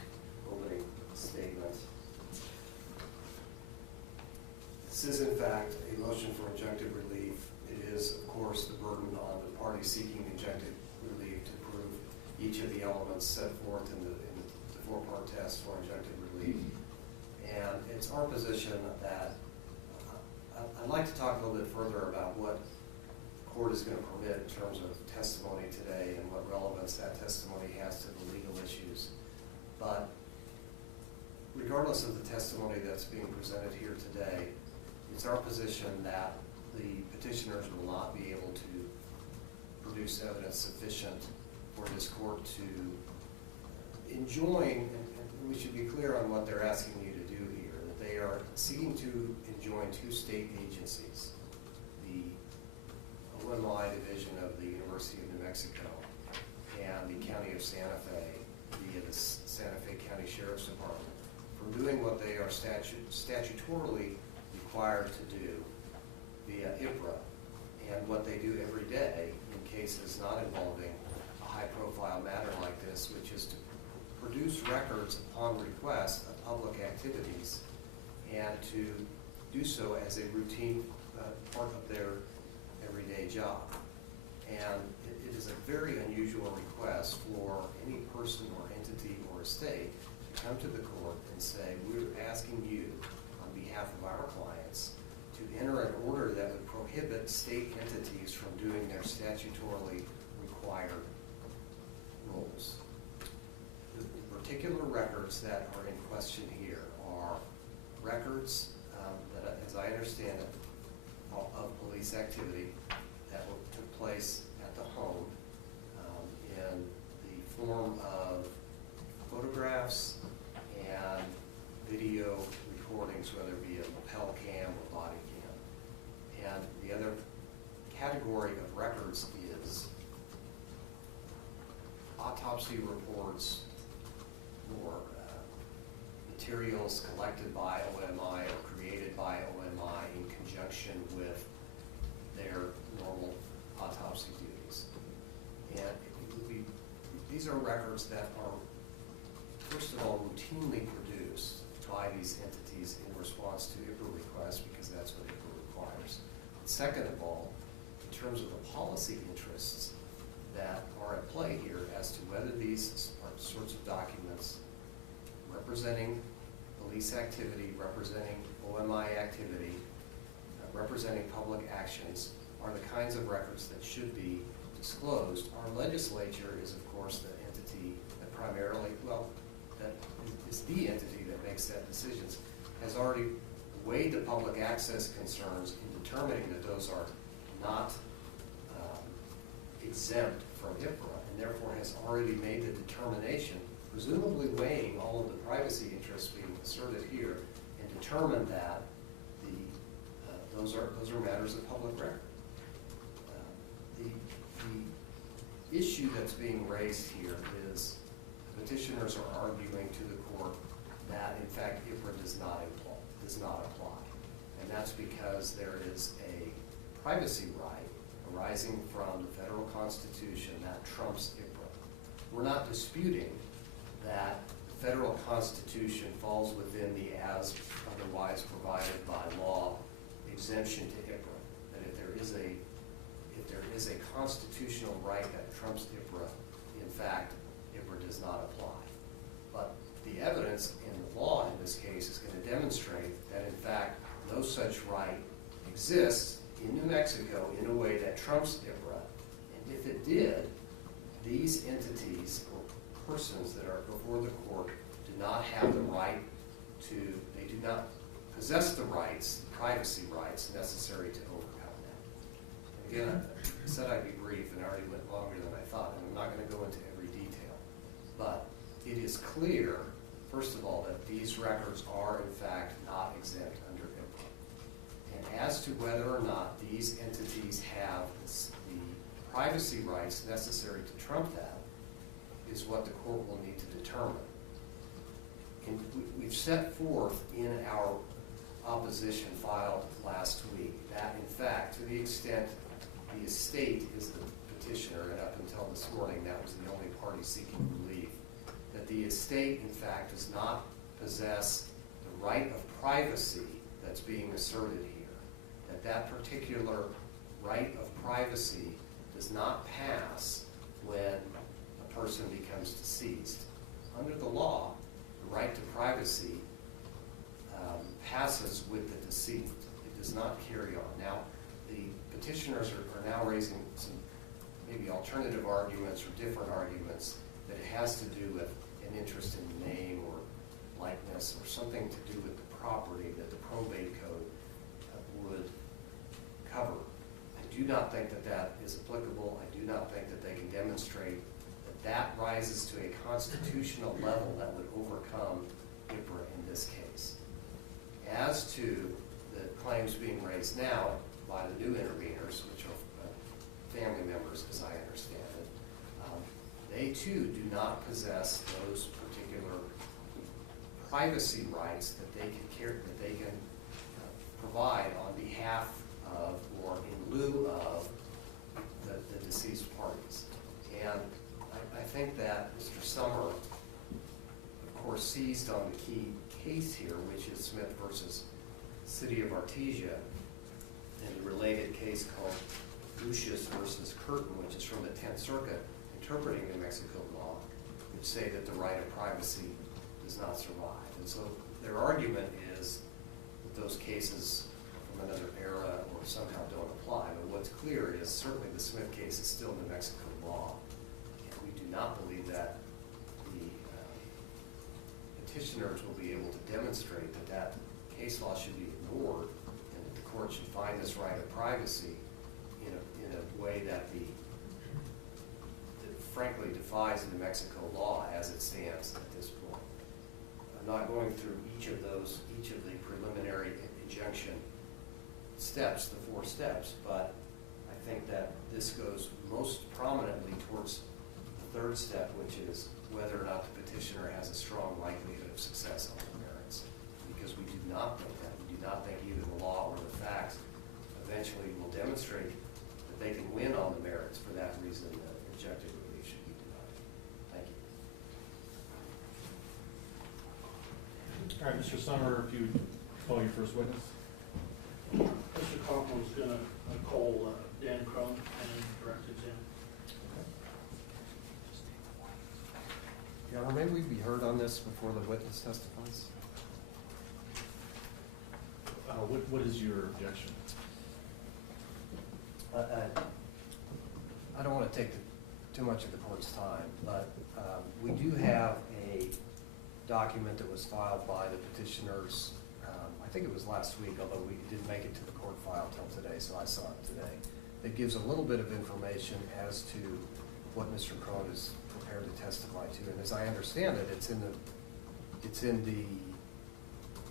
opening statement. This is, in fact, a motion for injunctive relief. It is, of course, the burden on the party seeking injunctive relief to prove each of the elements set forth in the four-part test for injunctive relief. And it's our position that I'd like to talk a little bit further about what the court is going to permit in terms of testimony today and what relevance that testimony has to the legal issues. But regardless of the testimony that's being presented here today, it's our position that the petitioners will not be able to produce evidence sufficient for this court to enjoin, and we should be clear on what they're asking you to do here, that they are seeking to enjoin 2 state agencies, the OMI division of the University of New Mexico and the County of Santa Fe via the Santa Fe County Sheriff's Department, from doing what they are statutorily required to do via IPRA and what they do every day in cases not involving a high-profile matter like this, which is to produce records upon request of public activities and to do so as a routine part of their everyday job. And it is a very unusual request for any person or entity or estate to come to the court and say, we're asking you on behalf of our clients to enter an order that would prohibit state entities from doing their statutorily required roles. Particular records that are in question here are records that, as I understand it, of police activity that took place at the home in the form of photographs and video recordings, whether it be a lapel cam or body cam. And the other category of records is autopsy reports or materials collected by OMI or created by OMI in conjunction with their normal autopsy duties. And it would be these are records that are, first of all, routinely produced by these entities in response to IPRA requests, because that's what IPRA requires. Second of all, in terms of the policy interests that are at play here as to whether these are sorts of documents representing police activity, representing OMI activity, representing public actions, are the kinds of records that should be disclosed. Our legislature is, of course, the entity that primarily, well, that is the entity that makes that decisions, has already weighed the public access concerns in determining that those are not exempt from IPRA, and therefore has already made the determination, presumably weighing all of the privacy interests being asserted here, and determined that those are matters of public record. The issue that's being raised here is petitioners are arguing to the court that, in fact, IPRA does not apply. And that's because there is a privacy right arising from the federal constitution that trumps IPRA. We're not disputing that the federal constitution falls within the as otherwise provided by law exemption to IPRA. That if there is a constitutional right that trumps IPRA, in fact, IPRA does not apply. But the evidence in the law in this case is going to demonstrate that, in fact, no such right exists in New Mexico in a way that trumps IPRA. And if it did, these entities or persons that are before the court do not have the right to, they do not possess the rights, privacy rights necessary to overcome that. Again, I said I'd be brief and I already went longer than I thought, and I'm not going to go into every detail. But it is clear, first of all, that these records are, in fact, not exempt under IPRA. And as to whether or not these entities have the privacy rights necessary to trump that is what the court will need to determine. And we've set forth in our opposition filed last week that, in fact, to the extent the estate is the petitioner, and up until this morning that was the only party seeking relief, that the estate, in fact, does not possess the right of privacy that's being asserted here, that that particular right of privacy does not pass when a person becomes deceased. Under the law, the right to privacy passes with the deceased. It does not carry on. Now, the petitioners are now raising some maybe alternative arguments or different arguments that it has to do with an interest in name or likeness or something to do with the property that the probate code would cover. I do not think that that is applicable. I do not think that they can demonstrate that that rises to a constitutional level that would overcome IPRA in this case. As to the claims being raised now by the new interveners, which are family members, as I understand it, they too do not possess those particular privacy rights that they can provide on behalf of or in lieu of the deceased parties. And I think that Mr. Summer, of course, seized on the key case here, which is Smith versus City of Artesia, and a related case called Lucius versus Curtin, which is from the 10th Circuit, interpreting New Mexico law, which say that the right of privacy does not survive. And so their argument is that those cases from another era or somehow don't apply. But what's clear is certainly the Smith case is still New Mexico law, and we do not believe that the petitioners will be able to demonstrate that that case law should be ignored and that the court should find this right of privacy in a way that frankly defies New Mexico law as it stands at this point. I'm not going through each of the preliminary injunction steps, the 4 steps, but I think that this goes most prominently towards the 3rd step, which is whether or not the petitioner has a strong likelihood of success on the merits. Because we do not think that. We do not think either the law or the facts eventually will demonstrate that they can win on the merits. For that reason, the injunctive relief should be denied. Thank All right, Mr. Summer, if you would call your first witness. Mr. Conklin's gonna call Dan Crone and direct exam. Your Honor, may we be heard on this before the witness testifies? What is your objection? I don't want to take too much of the court's time, but we do have a document that was filed by the petitioners, I think it was last week, although we didn't make it to the court file till today, so I saw it today. That gives a little bit of information as to what Mr. Crone is prepared to testify to. And as I understand it, it's in the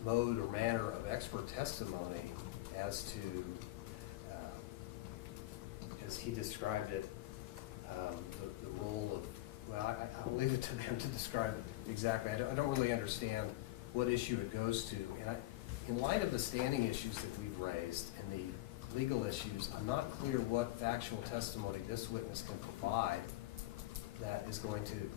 mode or manner of expert testimony as to, as he described it, the role of, well, I'll leave it to them to describe it exactly. I don't really understand what issue it goes to. And in light of the standing issues that we've raised and the legal issues, I'm not clear what factual testimony this witness can provide that is going to,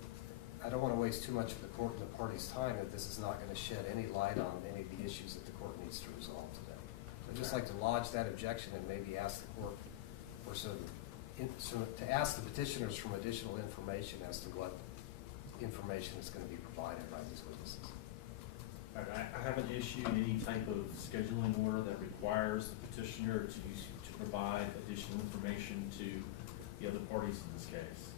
I don't want to waste too much of the court and the party's time if this is not going to shed any light on any of the issues that the court needs to resolve today. I'd just like to lodge that objection and maybe ask the court for to ask the petitioners for additional information as to what information is going to be provided by these witnesses. I haven't issued any type of scheduling order that requires the petitioner to provide additional information to the other parties in this case.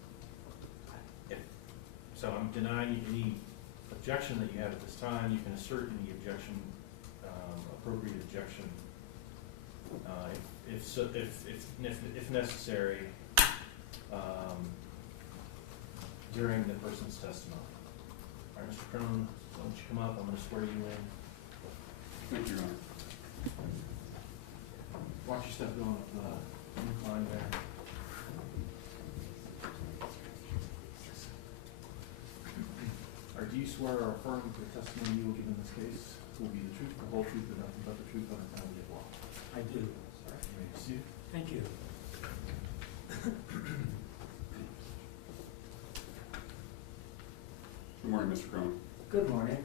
So I'm denying any objection that you have at this time. You can assert any objection, appropriate objection, if necessary, during the person's testimony. All right, Mr. Crone, why don't you come up? I'm going to swear you in. Thank you, Your Honor. Watch your step going up the incline there. Or do you swear or affirm that the testimony you will give in this case will be the truth, the whole truth, and nothing but the truth on account of the law? I do. All right, you may proceed. Thank you. Good morning, Mr. Crone. Good morning.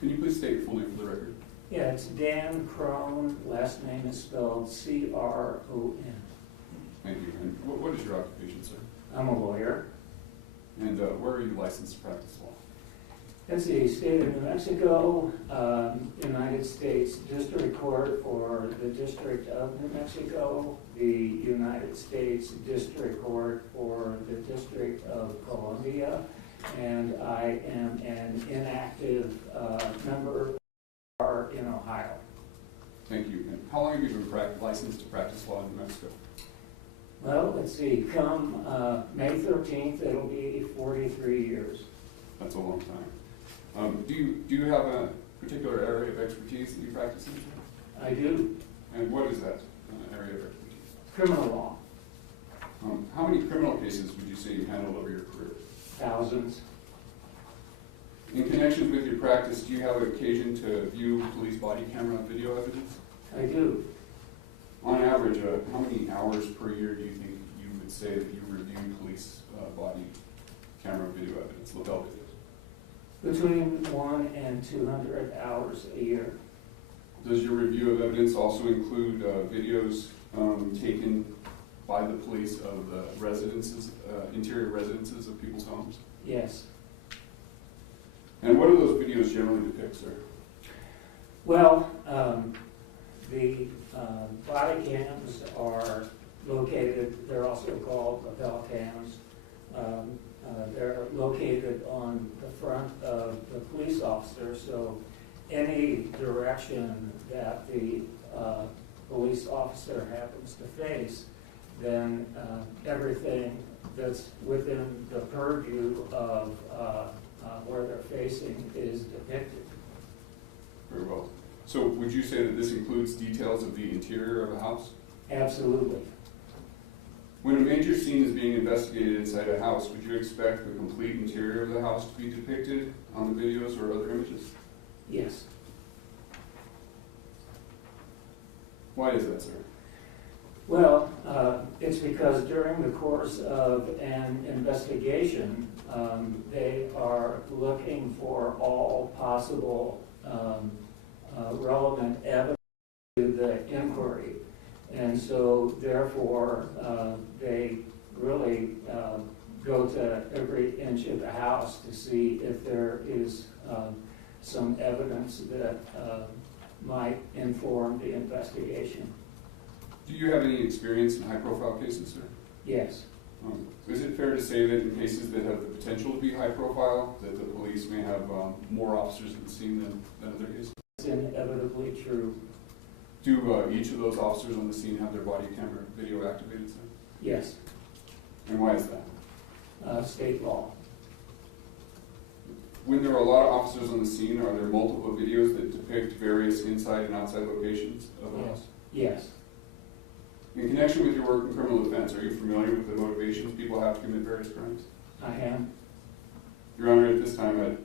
Can you please state your full name for the record? Yeah, it's Dan Crone. Last name is spelled C-R-O-N. Thank you. And what is your occupation, sir? I'm a lawyer. And where are you licensed to practice law? It's the state of New Mexico, United States District Court for the District of New Mexico, the United States District Court for the District of Columbia, and I am an inactive member in Ohio. Thank you. And how long have you been licensed to practice law in New Mexico? Well, let's see, come May 13th, it'll be 43 years. That's a long time. Do you have a particular area of expertise that you practice in? I do. And what is that area of expertise? Criminal law. How many criminal cases would you say you've handled over your career? Thousands. In connection with your practice, do you have occasion to view police body camera video evidence? I do. On average, how many hours per year do you think you would say that you review police body camera video evidence, lapel videos? Between 100 and 200 hours a year. Does your review of evidence also include videos taken by the police of the residences, interior residences of people's homes? Yes. And what do those videos generally depict, sir? Well, the body cams are located, they're also called lapel cams. They're located on the front of the police officer, so any direction that the police officer happens to face, then everything that's within the purview of where they're facing is depicted. Very well. So would you say that this includes details of the interior of a house? Absolutely. When a major scene is being investigated inside a house, would you expect the complete interior of the house to be depicted on the videos or other images? Yes. Why is that, sir? Well, it's because during the course of an investigation, they are looking for all possible relevant evidence to the inquiry. And so therefore, they really go to every inch of the house to see if there is some evidence that might inform the investigation. Do you have any experience in high-profile cases, sir? Yes. Is it fair to say that in cases that have the potential to be high-profile, that the police may have more officers at the scene than other cases? It's inevitably true. Do each of those officers on the scene have their body camera video activated, sir? Yes. And why is that? State law. When there are a lot of officers on the scene, are there multiple videos that depict various inside and outside locations of the house? Yes. In connection with your work in criminal defense, are you familiar with the motivations people have to commit various crimes? I am. Your Honor, at this time,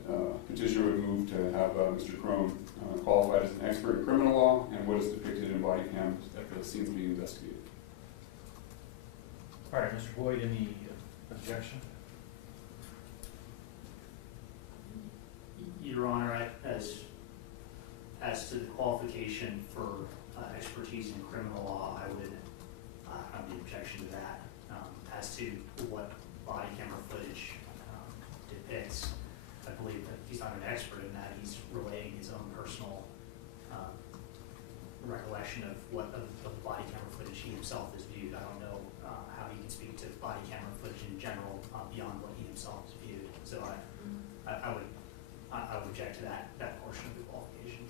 petitioner would move to have Mr. Crone qualified as an expert in criminal law and what is depicted in body cams at the scenes being investigated. All right, Mr. Boyd, any objection? Your Honor, as to the qualification for expertise in criminal law, I would have the objection to that. As to what body camera footage depicts, I believe that he's not an expert in that. He's relaying his own personal recollection of what of the body camera footage he himself has viewed. I don't know how he can speak to body camera footage in general beyond what he himself has viewed. So I would object to that portion of the qualification.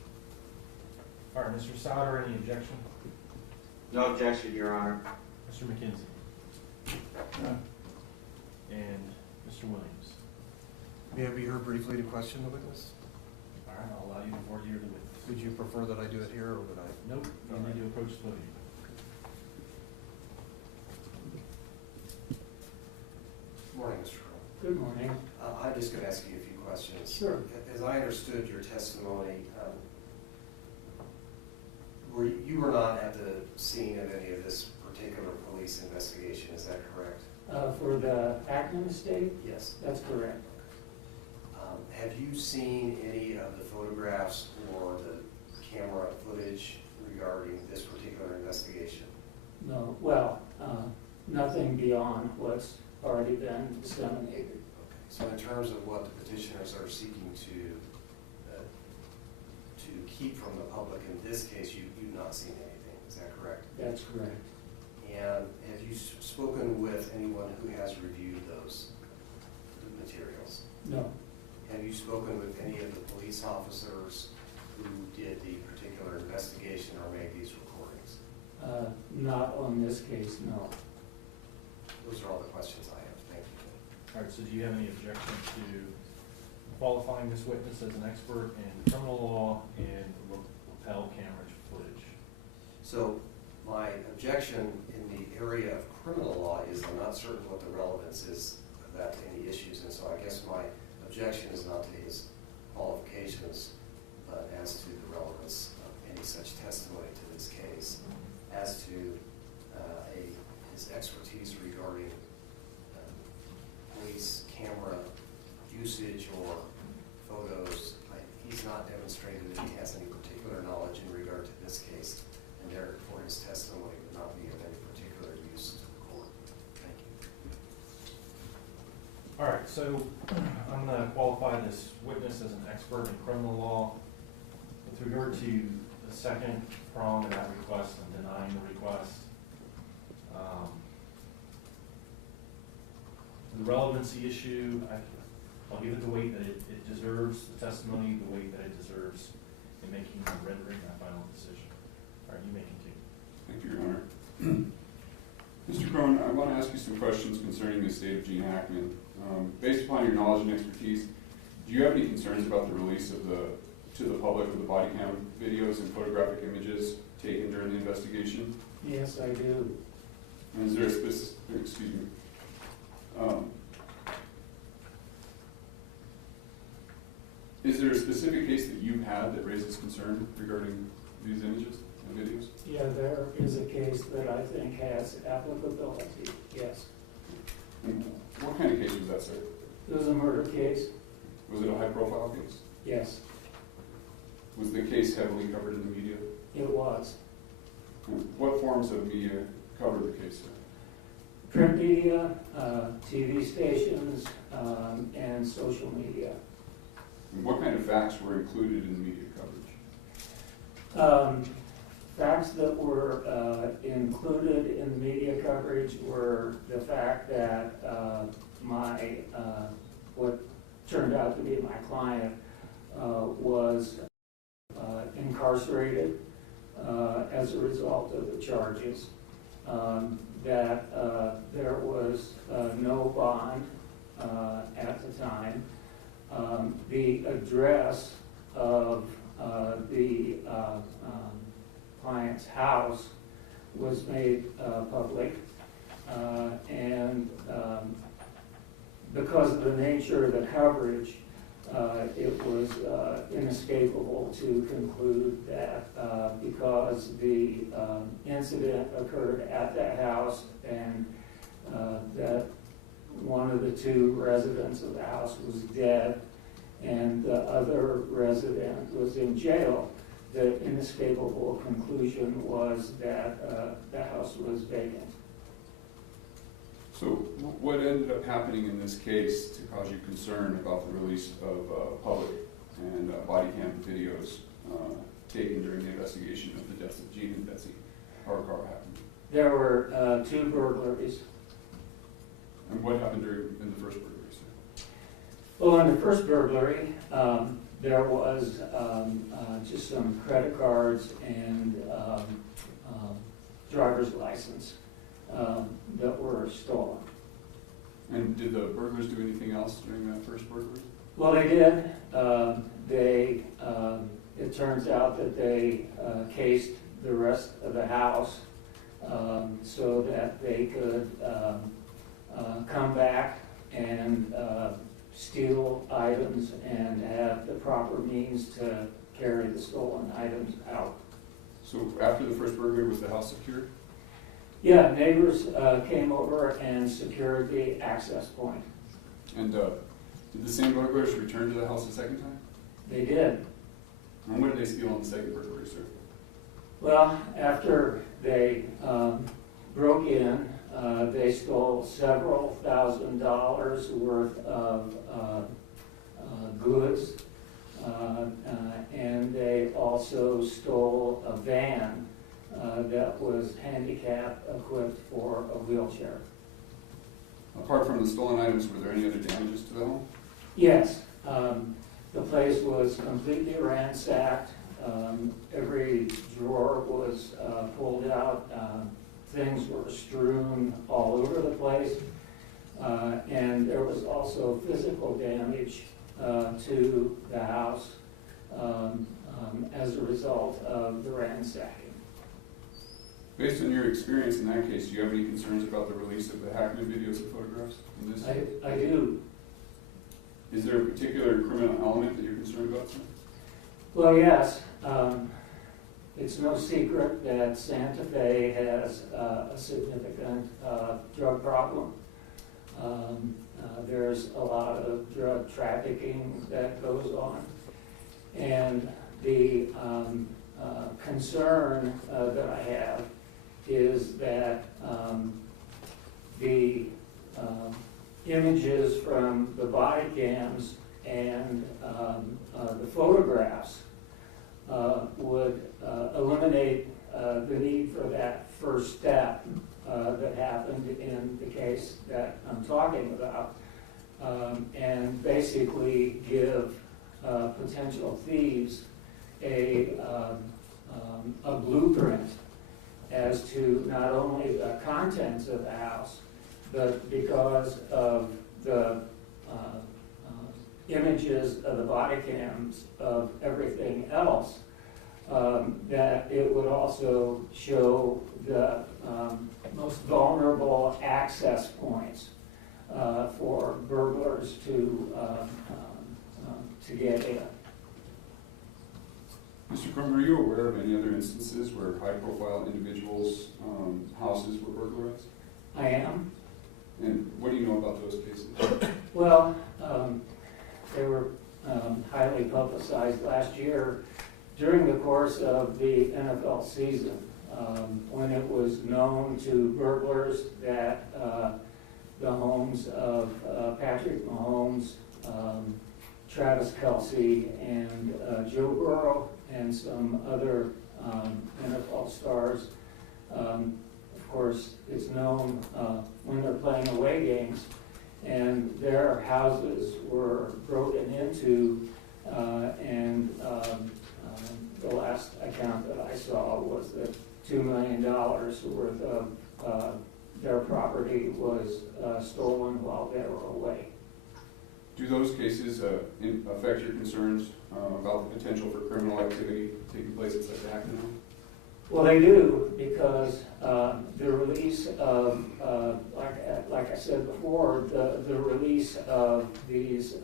All right, Mr. Sauter, any objection? No objection, Your Honor. Mr. McKenzie? And Mr. Williams? May I be heard briefly to question the witness? All right, I'll allow you to voir dire the witness. Would you prefer that I do it here, or would I? Nope, you need to approach the podium. Morning, Mr. Crone. Good morning. I'm just going to ask you a few questions. Sure. As I understood your testimony, you were not at the scene of any of this particular police investigation, is that correct? For the Hackman estate? Yes. That's correct. Have you seen any of the photographs or the camera footage regarding this particular investigation? No, well, nothing beyond what's already been disseminated. Okay. So in terms of what the petitioners are seeking to keep from the public, in this case, you've not seen anything, is that correct? That's correct. And have you spoken with anyone who has reviewed those materials? No, Have you spoken with any of the police officers who did the particular investigation or made these recordings? not on this case, no. Those are all the questions I have. Thank you. All right, so do you have any objection to qualifying this witness as an expert in criminal law and lapel camera footage? So my objection in the area of criminal law is I'm not certain what the relevance is of that to any issues, and so I guess my objection is not to his qualifications, but as to the relevance of any such testimony to this case, as to his expertise regarding police camera usage or photos. He's not demonstrated that he has any particular knowledge in regard to this case, and therefore his testimony would not be of any particular use to the court. Thank you. All right, so I'm going to qualify this witness as an expert in criminal law. With regard to the second prong of that request and denying the request, the relevancy issue, I'll give it the weight that it deserves, the testimony the weight that it deserves in making and rendering that final decision. All right, you may continue. Thank you, Your Honor. Mr. Crone, I want to ask you some questions concerning the estate of Gene Hackman. Based upon your knowledge and expertise, do you have any concerns about the release of to the public of the body cam videos and photographic images taken during the investigation? Yes, I do. And is there a specific, is there a specific case that you've had that raises concern regarding these images and videos? Yeah, there is a case that I think has applicability, yes. And what kind of case was that, sir? It was a murder case, Was it a high-profile case? yes. Was the case heavily covered in the media? It was. What forms of media covered the case, sir? Print media, TV stations, and social media. And what kind of facts were included in the media coverage? Facts that were included in the media coverage were the fact that what turned out to be my client was incarcerated as a result of the charges, that there was no bond at the time. The address of the client's house was made public, and because of the nature of the coverage, it was inescapable to conclude that because the incident occurred at that house and that one of the two residents of the house was dead and the other resident was in jail, the inescapable conclusion was that the house was vacant. So what ended up happening in this case to cause you concern about the release of public and body cam videos taken during the investigation of the deaths of Gene and Betsy Arakawa happened? There were 2 burglaries. And what happened in the first burglary, sir? Well, in the first burglary, there was just some credit cards and driver's license that were stolen. And did the burglars do anything else during that first burglary? Well, they did. It turns out that they cased the rest of the house so that they could come back and steal items and have the proper means to carry the stolen items out. So after the first burglary, was the house secured? Yeah, neighbors came over and secured the access point. And did the same burglars return to the house a second time? They did. And what did they steal on the second burglary, sir? Well, after they broke in, they stole several $1,000s worth of goods, and they also stole a van that was handicap equipped for a wheelchair. Apart from the stolen items, were there any other damages to the home? Yes, the place was completely ransacked. Every drawer was pulled out. Things were strewn all over the place. And there was also physical damage to the house as a result of the ransacking. Based on your experience in that case, do you have any concerns about the release of the Hackman videos and photographs in this? I do. Is there a particular criminal element that you're concerned about, sir? Well, yes. It's no secret that Santa Fe has a significant drug problem. There's a lot of drug trafficking that goes on. And the concern that I have is that the images from the body cams and the photographs would eliminate the need for that first step that happened in the case that I'm talking about, and basically give potential thieves a blueprint as to not only the contents of the house, but because of the images of the body cams of everything else, that it would also show the most vulnerable access points for burglars to get in. Mr. Crum, are you aware of any other instances where high-profile individuals' houses were burglarized? I am. And what do you know about those cases? Well, they were highly publicized last year during the course of the NFL season, when it was known to burglars that the homes of Patrick Mahomes, Travis Kelce, and Joe Burrow, and some other NFL stars. Of course, it's known when they're playing away games, and their houses were broken into, and the last account that I saw was that $2 million worth of their property was stolen while they were away. Do those cases affect your concerns about the potential for criminal activity taking place inside the Hackman home? Well, they do, because the release of, like I said before, the release of these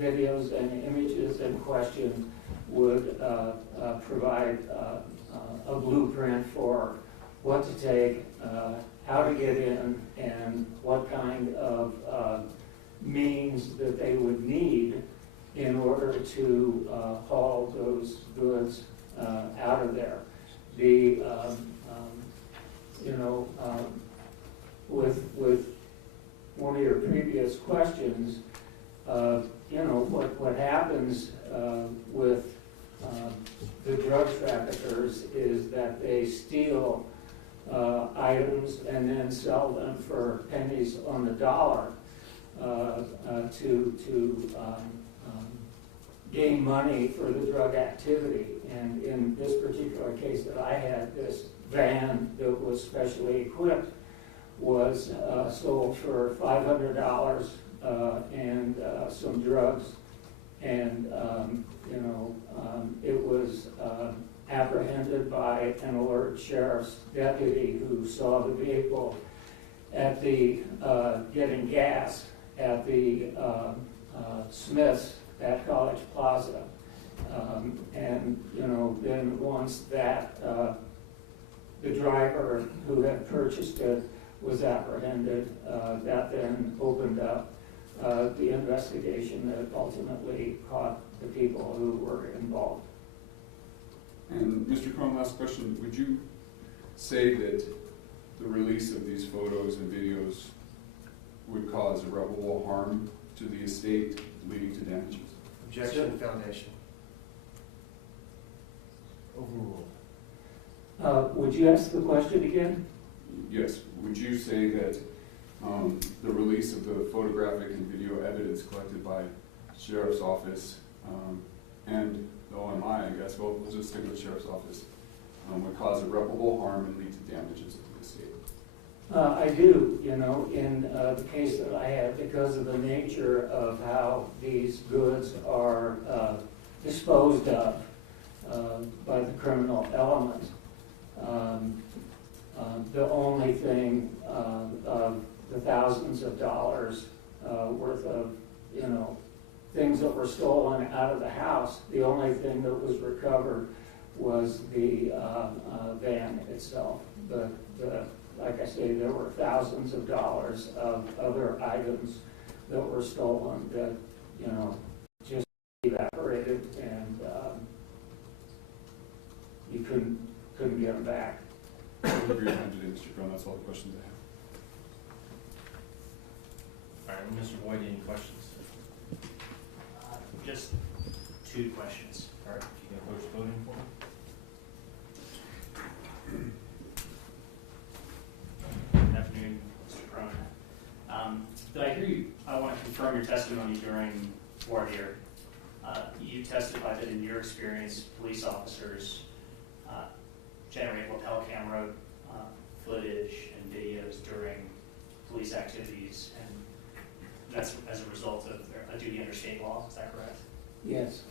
videos and images in question would provide a blueprint for what to take, how to get in, and what kind of means that they would need in order to haul those goods out of there. With one of your previous questions, what happens with the drug traffickers is that they steal items and then sell them for pennies on the dollar to gain money for the drug activity. And in this particular case that I had, this van that was specially equipped was sold for $500 and some drugs. And, it was apprehended by an alert sheriff's deputy who saw the vehicle at the getting gas at the Smith's at College Plaza. Then once that the driver who had purchased it was apprehended, that then opened up the investigation that ultimately caught the people who were involved. And Mr. Crone, last question. Would you say that the release of these photos and videos would cause irreparable harm to the estate, leading to damages? Objection, foundation. Overruled. Would you ask the question again? Yes. Would you say that the release of the photographic and video evidence collected by Sheriff's Office and the OMI, I guess, well, let's just stick with the Sheriff's Office, would cause irreparable harm and lead to damages to the estate? I do, in the case that I had, because of the nature of how these goods are disposed of by the criminal element. The only thing of the thousands of dollars worth of, things that were stolen out of the house, the only thing that was recovered was the van itself. But like I say, there were thousands of dollars of other items that were stolen that, just evaporated, and you couldn't get them back. Thank you for your time today, Mr. Crone. That's all the questions I have. All right, Mr. Boyd, any questions? Just two questions. All right, if you can approach the podium for me. Good afternoon, Mr. Crone. Did I hear you? I want to confirm your testimony during voir dire. You testified that in your experience, police officers generate lapel camera footage and videos during police activities, and that's as a result of a duty under state law. Is that correct? Yes.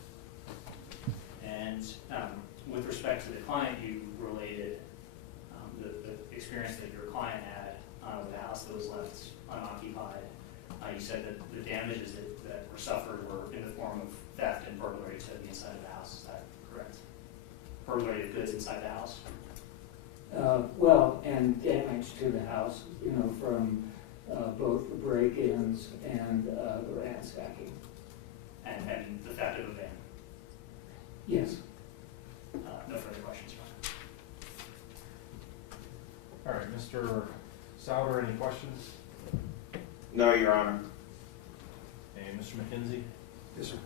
And with respect to the client you related, the experience that your client had with a house that was left unoccupied, you said that the damages that were suffered were in the form of theft and burglary to the inside of the house. Is that correct? Burglary of goods inside the house? Well, and damage to the house, from both the break-ins and the ransacking. And the theft of a van? Yes. no further questions, Your Honor. All right, Mr. Souter, any questions? No, Your Honor. And Mr. McKenzie? Yes, sir.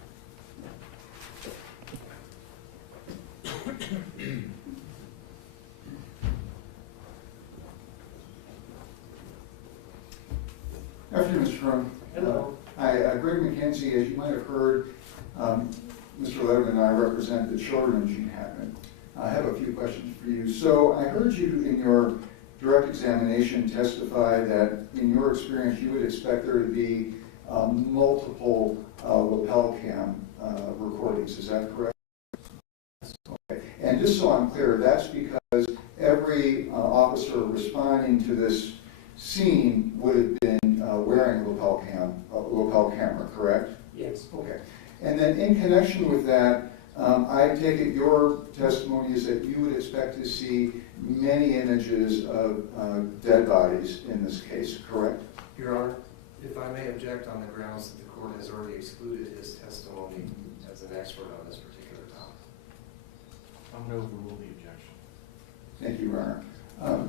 Afternoon, Mr. Crone. Hello. Hi, Greg McKenzie. As you might have heard, Mr. Letterman and I represent the children of Gene Hackman. I have a few questions for you. So I heard you in your direct examination testify that in your experience you would expect there to be multiple lapel cam recordings. Is that correct? Okay. And just so I'm clear, that's because every officer responding to this scene would have been wearing a lapel camera, correct? Yes. Okay. And then in connection with that, I take it your testimony is that you would expect to see many images of dead bodies in this case, correct? Your Honor, if I may object on the grounds that the court has already excluded his testimony as an expert on this particular topic. I'm going to overrule the objection. Thank you, Your Honor.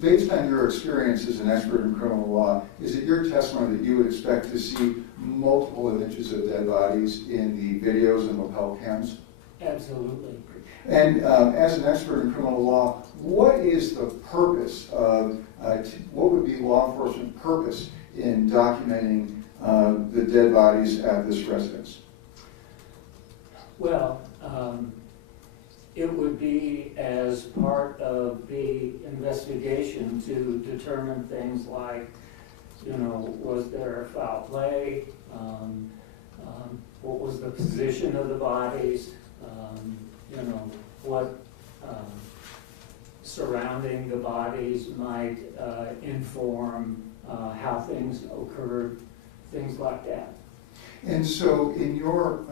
Based on your experience as an expert in criminal law, is it your testimony that you would expect to see multiple images of dead bodies in the videos and lapel cams? Absolutely. And as an expert in criminal law, what is the purpose of, what would be law enforcement purpose in documenting the dead bodies at this residence? Well, it would be as part of the investigation to determine things like, was there foul play? What was the position of the bodies? What surrounding the bodies might inform how things occurred, things like that. And so in your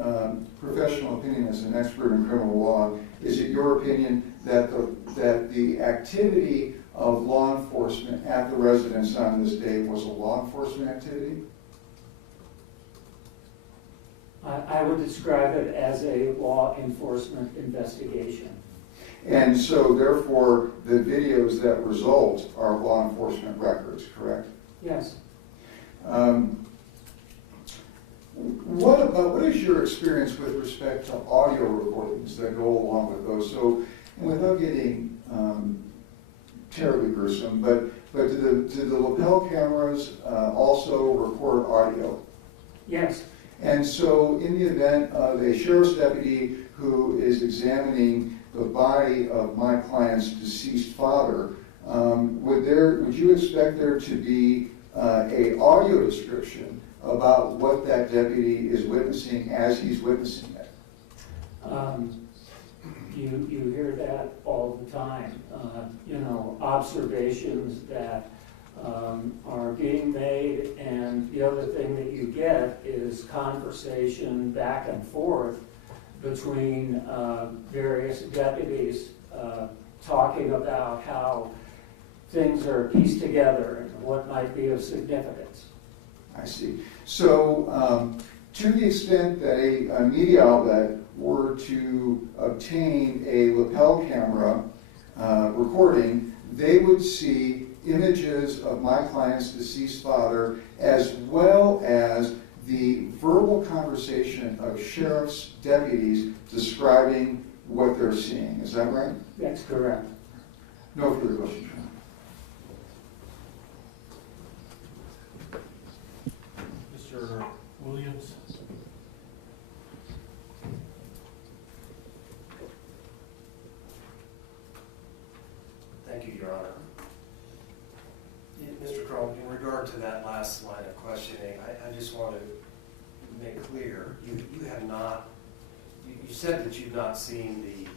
professional opinion as an expert in criminal law, is it your opinion that the activity of law enforcement at the residence on this day was a law enforcement activity? I would describe it as a law enforcement investigation. And so therefore, the videos that result are law enforcement records, correct? Yes. What is your experience with respect to audio recordings that go along with those? So, and without getting terribly gruesome, but do the lapel cameras also record audio? Yes. And so in the event of a sheriff's deputy who is examining the body of my client's deceased father, would you expect there to be a audio description about what that deputy is witnessing as he's witnessing it? You hear that all the time. Observations that are being made, and the other thing that you get is conversation back and forth between various deputies talking about how things are pieced together and what might be of significance. I see. So to the extent that a media outlet were to obtain a lapel camera recording, they would see images of my client's deceased father as well as the verbal conversation of sheriff's deputies describing what they're seeing. Is that right? That's correct. No further questions. Mr. Williams? Thank you, Your Honor. Mr. Crone, in regard to that last line of questioning, I just want to make clear, you have not, you said that you've not seen the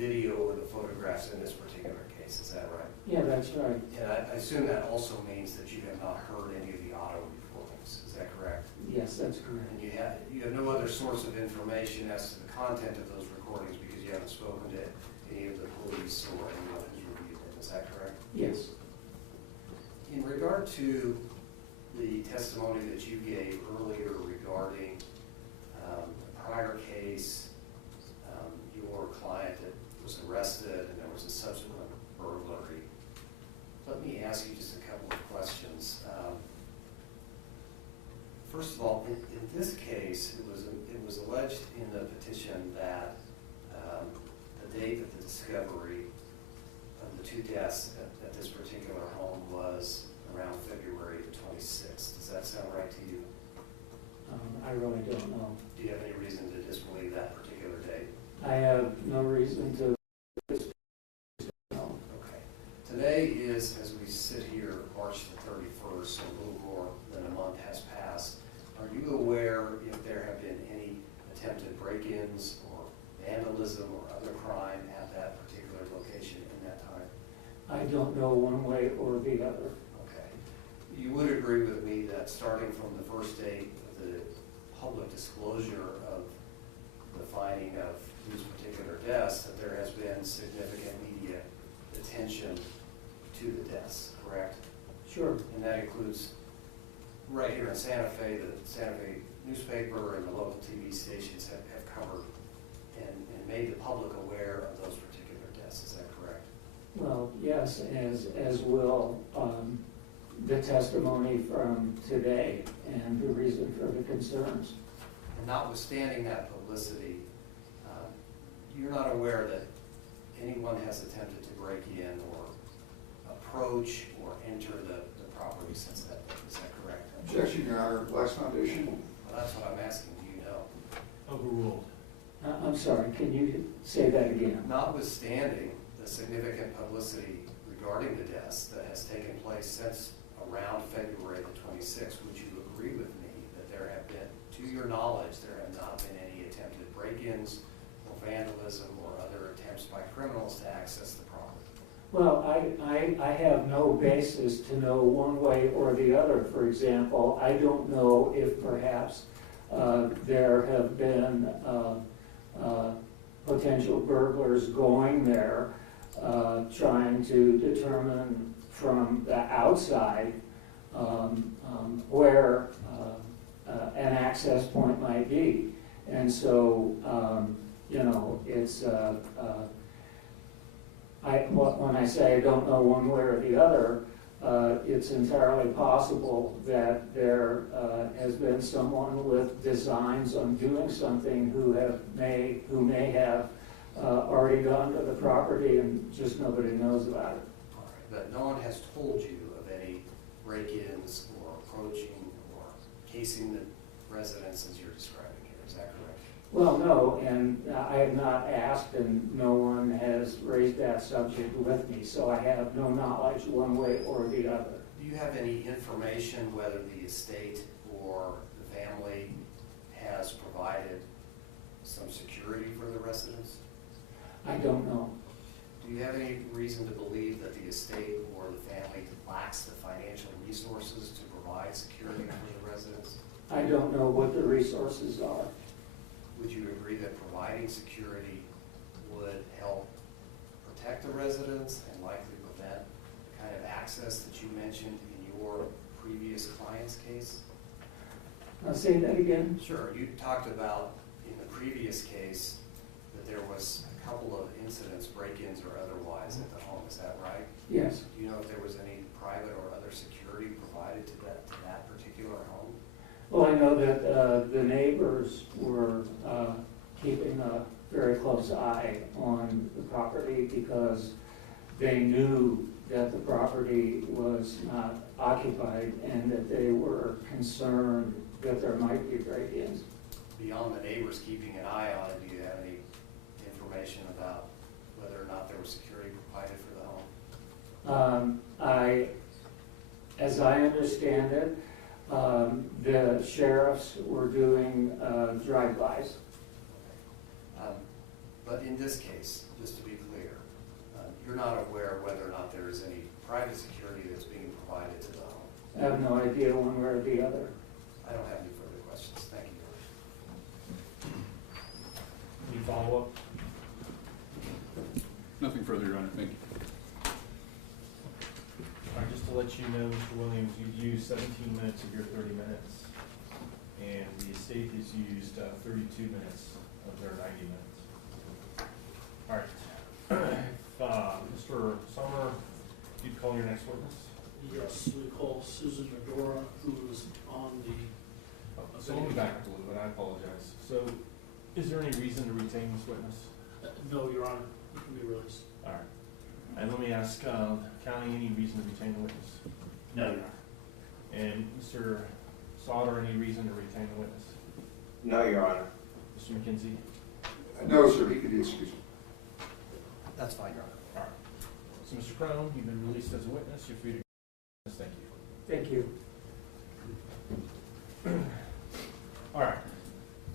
video or the photographs in this particular case, is that right? Yeah, that's right. And I assume that also means that you have not heard any of the audio recordings, is that correct? Yes, that's correct. And you have no other source of information as to the content of those recordings because you haven't spoken to any of the police or anyone who's reviewed them, is that correct? Yes. In regard to the testimony that you gave earlier regarding a prior case, your client had was arrested and there was a subsequent burglary. Let me ask you just a couple of questions. First of all, in this case, it was alleged in the petition that the date of the discovery of the two deaths at this particular home was around February 26th. Does that sound right to you? I really don't know. Do you have any reason to disbelieve that particular date? I have no reason to know. Okay. Today is, as we sit here, March the 31st, so a little more than a month has passed. Are you aware if there have been any attempted break-ins or vandalism or other crime at that particular location in that time? I don't know one way or the other. Okay. You would agree with me that starting from the first date of the public disclosure of the finding of these particular deaths, that there has been significant media attention to the deaths, correct? Sure. And that includes right here in Santa Fe, the Santa Fe newspaper and the local TV stations have covered and made the public aware of those particular deaths. Is that correct? Well, yes, as will the testimony from today and the reason for the concerns. And notwithstanding that publicity, you're not aware that anyone has attempted to break in or approach or enter the property since that day. Is that correct? Objection, Your Honor. Black's Foundation. Well, that's what I'm asking. Do you know? Overruled. I'm sorry, can you say that again? Notwithstanding the significant publicity regarding the deaths that has taken place since around February the 26th, would you agree with me that there have been, to your knowledge, there have not been any attempted break-ins or vandalism or other attempts by criminals to access the property? Well, I have no basis to know one way or the other. For example, I don't know if perhaps there have been potential burglars going there trying to determine from the outside where an access point might be. And so, you know, it's, when I say I don't know one way or the other, it's entirely possible that there has been someone with designs on doing something who may have already gone to the property and just nobody knows about it. All right, but no one has told you of any break-ins or approaching or casing the residence as you're describing here, is that correct? Well, no, and I have not asked and no one has raised that subject with me, so I have no knowledge one way or the other. Do you have any information whether the estate or the family has provided some security for the residents? I don't know. Do you have any reason to believe that the estate or the family lacks the financial resources to provide security for the residents? I don't know what the resources are. Would you agree that providing security would help protect the residents and likely prevent the kind of access that you mentioned in your previous client's case? Say that again? Sure. You talked about in the previous case that there was a couple of incidents, break-ins or otherwise, at the home. Is that right? Yes. Do you know if there was any private or other security provided to that particular home? Well, I know that the neighbors were keeping a very close eye on the property because they knew that the property was not occupied and that they were concerned that there might be break-ins. Beyond the neighbors keeping an eye on it, do you have any information about whether or not there was security provided for the home? As I understand it, the sheriffs were doing drive-bys. But in this case, just to be clear, you're not aware whether or not there is any private security that's being provided to the home? I have no idea one way or the other. I don't have any further questions. Thank you. Any follow-up? Nothing further, Your Honor. Thank you. All right, just to let you know, Mr. Williams, you've used 17 minutes of your 30 minutes, and the estate has used 32 minutes of their 90 minutes. All right, Mr. Summer, you'd call your next witness? Yes, we call Susan Medora, who is on the. So let me back up a little bit, I apologize. So, is there any reason to retain this witness? No, Your Honor, you can be released. All right. And let me ask, County, any reason to retain the witness? No, Your Honor. And Mr. Sauter, any reason to retain the witness? No, Your Honor. Mr. McKenzie? No, sir, he could be excused. That's fine, Your Honor. All right. So, Mr. Crone, you've been released as a witness. You're free to go. Thank you. Thank you. All right.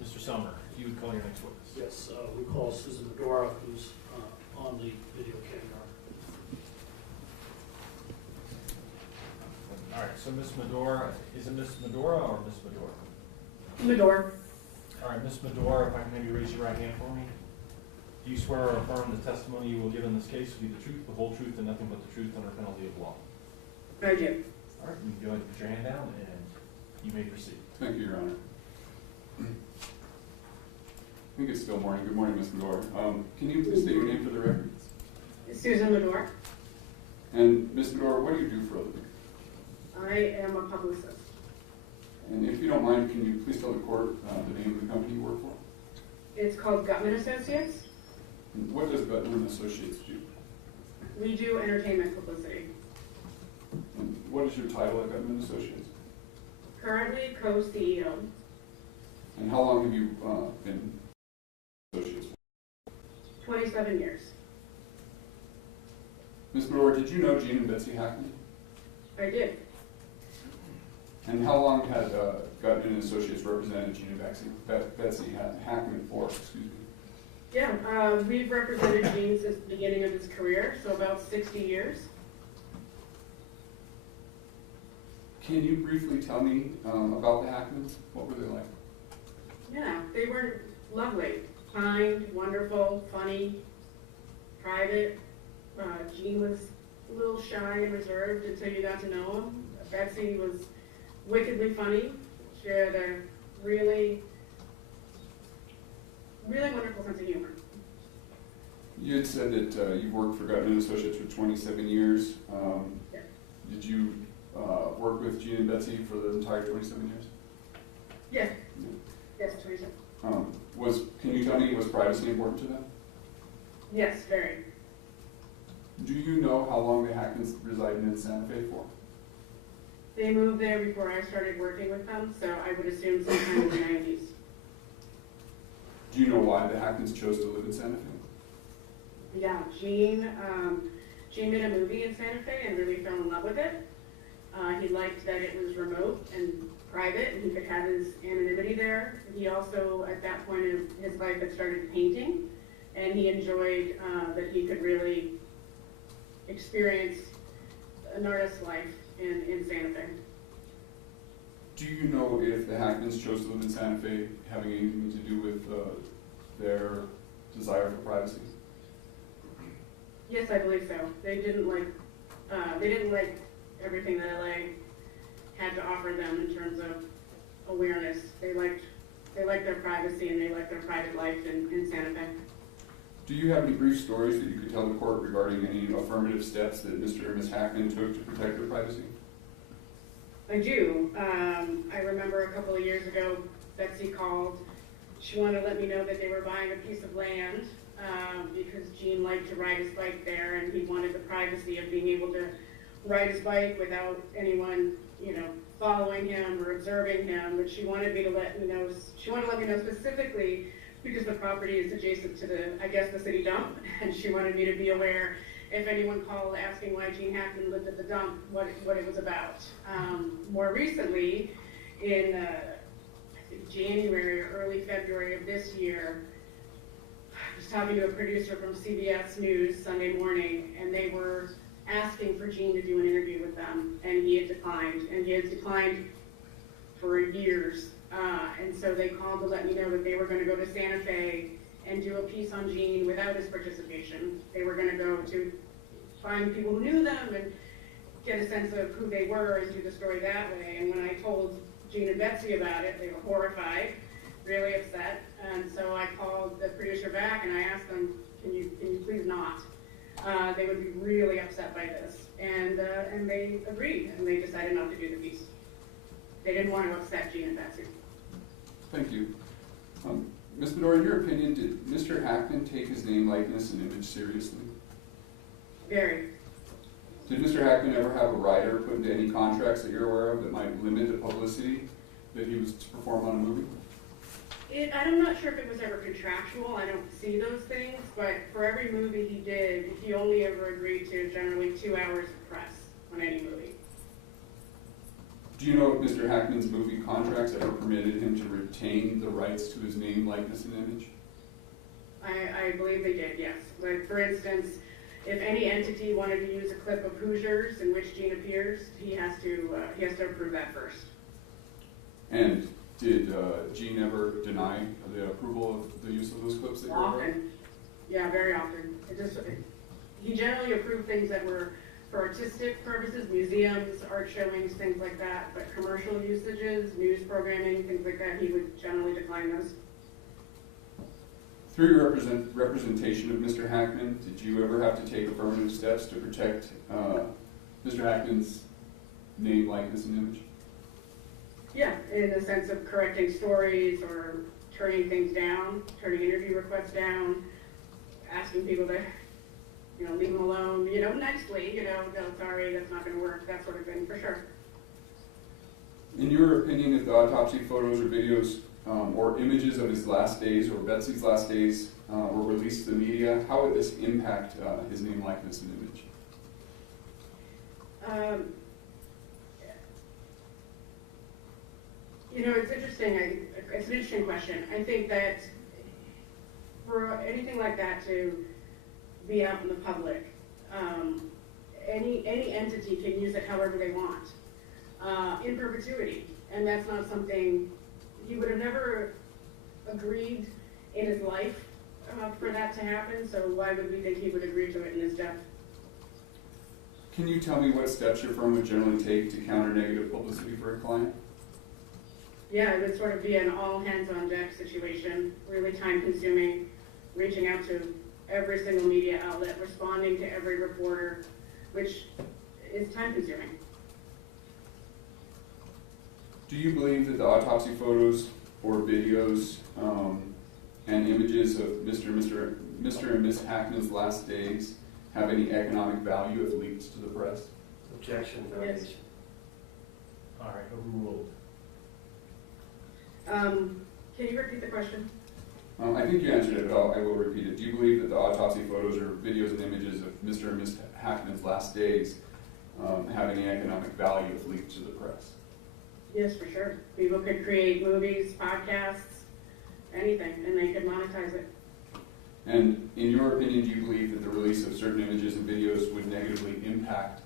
Mr. Summer, you would call your next witness. Yes, we call Susan Medora, who's on the video camera. All right, so Ms. Medora, is it Ms. Medora or Ms. Medora? Medora. All right, Ms. Medora, if I can maybe raise your right hand for me. Do you swear or affirm the testimony you will give in this case will be the truth, the whole truth, and nothing but the truth under penalty of law? I do. All right, you can go ahead and put your hand down, and you may proceed. Thank you, Your Honor. I think it's still morning. Good morning, Ms. Medora. Can you please state your name for the record? Susan Medora. And Ms. Medora, what do you do for a living? I am a publicist. And if you don't mind, can you please tell the court the name of the company you work for? It's called Gutman Associates. And what does Gutman Associates do? We do entertainment publicity. And what is your title at Gutman Associates? Currently co-CEO. And how long have you been associates? 27 years. Ms. Medora, did you know Gene and Betsy Hackman? I did. And how long had Gutman Associates represented Gene and Betsy Hackman for? Excuse me. Yeah, we've represented Gene since the beginning of his career, so about 60 years. Can you briefly tell me about the Hackmans? What were they like? Yeah, they were lovely, kind, wonderful, funny, private. Gene was a little shy and reserved until you got to know him. Betsy was wickedly funny. She had a really, really wonderful sense of humor. You had said that you've worked for Gutman Associates for 27 years. Yeah. Did you work with Gene and Betsy for the entire 27 years? Yeah. Yes, Teresa. Can you tell me, was privacy important to them? Yes, very. Do you know how long the Hackmans resided in Santa Fe for? They moved there before I started working with them, so I would assume sometime in the 90s. Do you know why the Hackmans chose to live in Santa Fe? Yeah, Gene made a movie in Santa Fe and really fell in love with it. He liked that it was remote and private, and he could have his anonymity there. He also, at that point in his life, had started painting, and he enjoyed that he could really experience an artist's life in Santa Fe. Do you know if the Hackmans chose to live in Santa Fe having anything to do with their desire for privacy? Yes, I believe so. They didn't like everything that LA had to offer them in terms of awareness. They liked their privacy and they liked their private life in Santa Fe. Do you have any brief stories that you could tell the court regarding any affirmative steps that Mr. and Ms. Hackman took to protect their privacy? I do. I remember a couple of years ago, Betsy called. She wanted to let me know that they were buying a piece of land because Gene liked to ride his bike there, and he wanted the privacy of being able to ride his bike without anyone, following him or observing him. But she wanted me to let me know. She wanted to let me know specifically because the property is adjacent to the city dump, and she wanted me to be aware if anyone called asking why Gene Hackman lived at the dump, what it was about. More recently, in I think January or early February of this year, I was talking to a producer from CBS News Sunday morning, and they were asking for Gene to do an interview with them, and he had declined for years. And so they called to let me know that they were going to go to Santa Fe and do a piece on Gene without his participation. They were going to go to find people who knew them and get a sense of who they were and do the story that way. And when I told Gene and Betsy about it, they were horrified, really upset. And so I called the producer back and I asked them, can you please not? they would be really upset by this. And they agreed, and they decided not to do the piece. They didn't want to upset Gene and Betsy. Thank you. Ms. Bedore, in your opinion, did Mr. Hackman take his name, likeness, and image seriously? Very. Did Mr. Hackman ever have a writer put into any contracts that you're aware of that might limit the publicity that he was to perform on a movie? I'm not sure if it was ever contractual. I don't see those things, but for every movie he did, he only ever agreed to generally 2 hours of press on any movie. Do you know if Mr. Hackman's movie contracts ever permitted him to retain the rights to his name, likeness, and image? I believe they did, yes. Like, for instance, if any entity wanted to use a clip of Hoosiers in which Gene appears, he has to approve that first. And did Gene ever deny the approval of the use of those clips that you're aware of? Often. Yeah, very often. He generally approved things that were for artistic purposes, museums, art showings, things like that, but commercial usages, news programming, things like that, he would generally decline those. Through your representation of Mr. Hackman, did you ever have to take affirmative steps to protect Mr. Hackman's name, likeness, and image? Yeah, in the sense of correcting stories or turning things down, turning interview requests down, asking people to, leave them alone, nicely, no, sorry, that's not going to work, that sort of thing, for sure. In your opinion, if the autopsy photos or videos or images of his last days or Betsy's last days were released to the media, how would this impact his name, likeness, and image? It's interesting. It's an interesting question. I think that for anything like that to be out in the public, any entity can use it however they want, in perpetuity, and that's not something he would have never agreed in his life for that to happen. So why would we think he would agree to it in his death? Can you tell me what steps your firm would generally take to counter negative publicity for a client? Yeah, it would sort of be an all-hands-on-deck situation, really time-consuming, reaching out to every single media outlet, responding to every reporter, which is time-consuming. Do you believe that the autopsy photos or videos and images of Mr. and Ms. Hackman's last days have any economic value if leaked to the press? Objection, Yes. variation. All right, overruled. Can you repeat the question? I think you answered it, but I will repeat it. Do you believe that the autopsy photos or videos and images of Mr. and Ms. Hackman's last days have any economic value if leaked to the press? Yes, for sure. People could create movies, podcasts, anything, and they could monetize it. And in your opinion, do you believe that the release of certain images and videos would negatively impact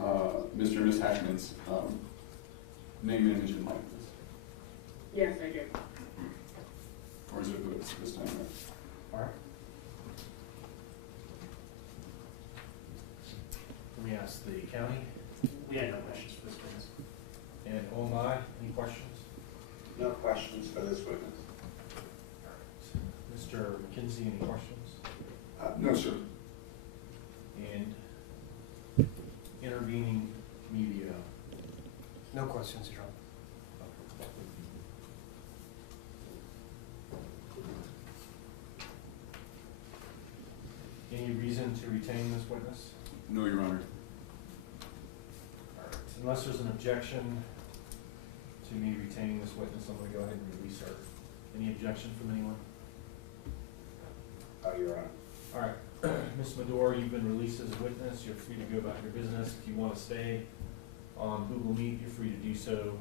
Mr. and Ms. Hackman's name, image, and likeness? Yes, I do. Or is it this time around? All right. Let me ask the county. We had no questions for this witness. And OMI, any questions? No questions for this witness. Mr. McKenzie, any questions? No, sir. And intervening media. No questions, Your Honor. Any reason to retain this witness? No, Your Honor. All right. Unless there's an objection to me retaining this witness, I'm going to go ahead and release her. Any objection from anyone? You're on. All right. Ms. Medore, you've been released as a witness. You're free to go about your business. If you want to stay on Google Meet, you're free to do so.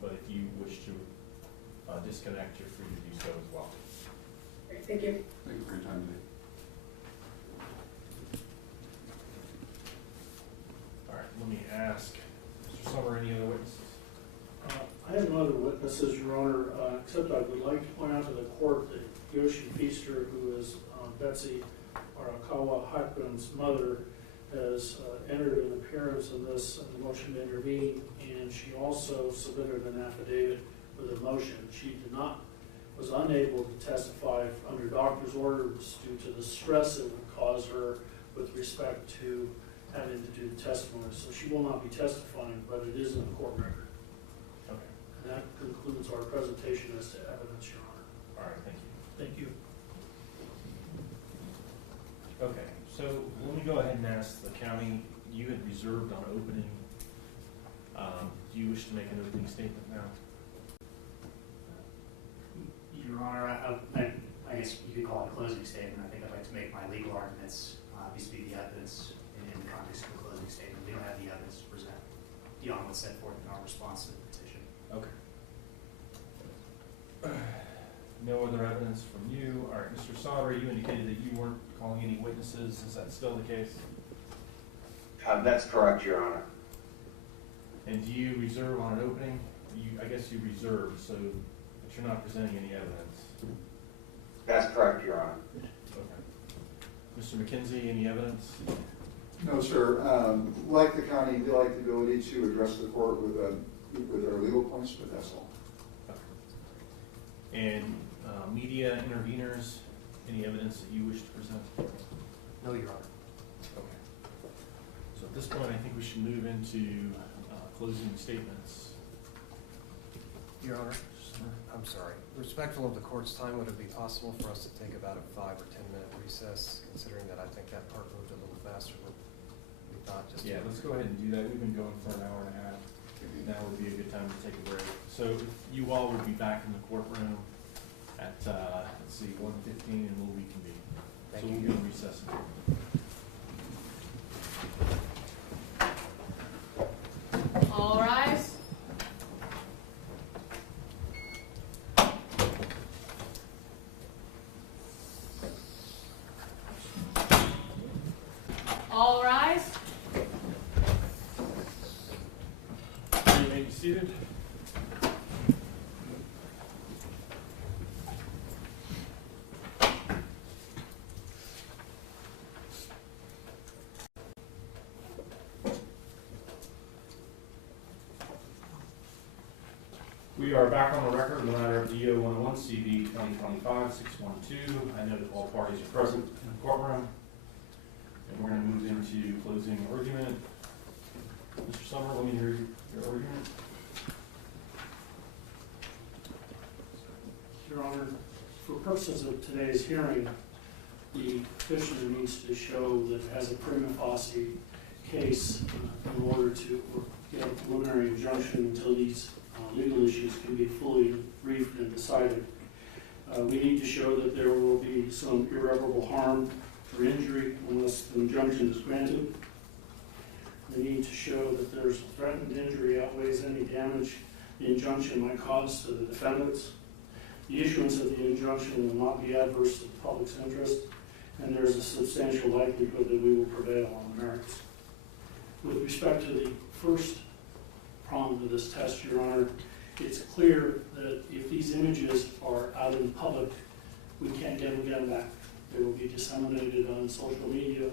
But if you wish to disconnect, you're free to do so as well. Great, thank you. Thank you for your time today. All right, let me ask, Mr. Summer, any other witnesses? I have no other witnesses, Your Honor, except I would like to point out to the court that Yoshi Feaster, who is Betsy Arakawa Hackman's mother, has entered an appearance in this motion to intervene, and she also submitted an affidavit with a motion. She was unable to testify under doctor's orders due to the stress it would cause her with respect to having to do the testimony. So she will not be testifying, but it is in the court record. Okay. And that concludes our presentation as to evidence, Your Honor. All right, thank you. Thank you. Okay, so let me go ahead and ask the county, you had reserved on opening. Do you wish to make an opening statement now? Your Honor, I guess you could call it a closing statement. I think I'd like to make my legal arguments vis-a-vis the evidence in the context of a closing statement. We don't have the evidence to present beyond what's set forth in our response to the petition. Okay. No other evidence from you. All right, Mr. Sauter, you indicated that you weren't calling any witnesses. Is that still the case? That's correct, Your Honor. And do you reserve on an opening? I guess you reserve, so but you're not presenting any evidence. That's correct, Your Honor. Okay. Mr. McKenzie, any evidence? No, sir. Like the county, we like the ability to address the court with our legal points, but that's all. Okay. And media interveners, any evidence that you wish to present? No, Your Honor. Okay. So at this point, I think we should move into closing statements. Your Honor, I'm sorry. Respectful of the court's time, would it be possible for us to take about a 5 or 10 minute recess, considering that I think that part moved a little faster than we thought? Yeah, let's go ahead and do that. We've been going for an hour and a half. Maybe now would be a good time to take a break. So you all will be back in the courtroom at, let's see, 1:15, and we'll reconvene. Thank So you. we'll be in recess. All rise. All rise. You may be seated. We are back on the record in the matter of DO 101 CV 2025-612. I know that all parties are present in the courtroom. And we're going to move into closing argument. Mr. Summer, let me hear your argument. Your Honor, for purposes of today's hearing, the petitioner needs to show that it has a prima facie case in order to get a preliminary injunction until these legal issues can be fully briefed and decided. We need to show that there will be some irreparable harm or injury unless the injunction is granted. We need to show that there's threatened injury outweighs any damage the injunction might cause to the defendants. The issuance of the injunction will not be adverse to the public's interest, and there is a substantial likelihood that we will prevail on the merits. With respect to the first prong of this test, Your Honor, it's clear that if these images are out in the public, we can't get them back. They will be disseminated on social media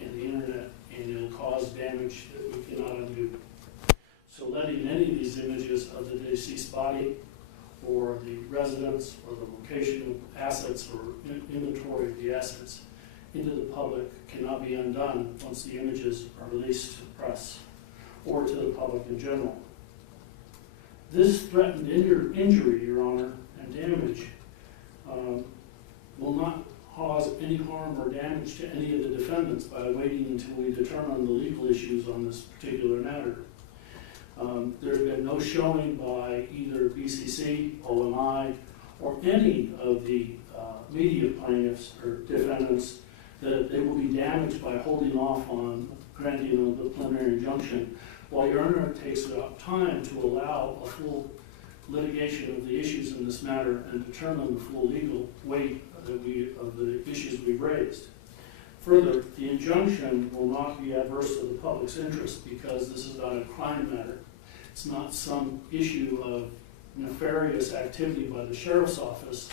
and the internet, and it'll cause damage that we cannot undo. So letting any of these images of the deceased body or the residence or the location of assets or inventory of the assets into the public cannot be undone once the images are released to the press or to the public in general. This threatened injury, Your Honor, and damage will not cause any harm or damage to any of the defendants by waiting until we determine the legal issues on this particular matter. There's been no showing by either BCC, OMI, or any of the media plaintiffs or defendants that they will be damaged by holding off on granting of the preliminary injunction, while Your Honor takes time to allow a full litigation of the issues in this matter and determine the full legal weight of the issues we've raised. Further, the injunction will not be adverse to the public's interest because this is not a crime matter. It's not some issue of nefarious activity by the sheriff's office,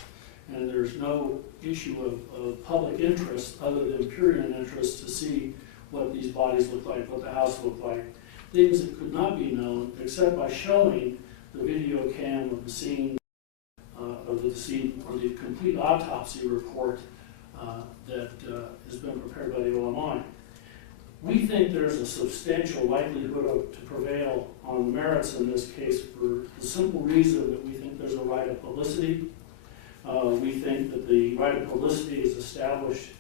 and there's no issue of public interest other than pure interest to see what these bodies look like, what the house looked like. Things that could not be known except by showing the video cam of the scene of the scene or the complete autopsy report that has been prepared by the OMI. We think there's a substantial likelihood to prevail on the merits in this case for the simple reason that we think there's a right of publicity. We think that the right of publicity is established.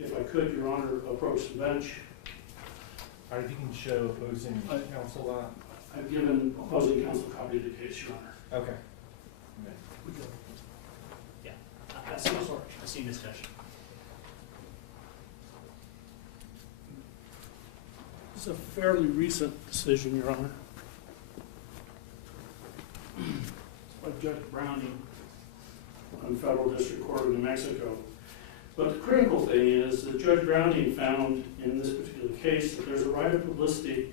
If I could, Your Honor, approach the bench. All right, if you can show opposing counsel I've given opposing counsel a copy of the case, Your Honor. Okay. Yeah, I've seen discussion. It's a fairly recent decision, Your Honor. By Judge Browning on Federal District Court of New Mexico. But the critical thing is that Judge Browning found in this particular case that there's a right of publicity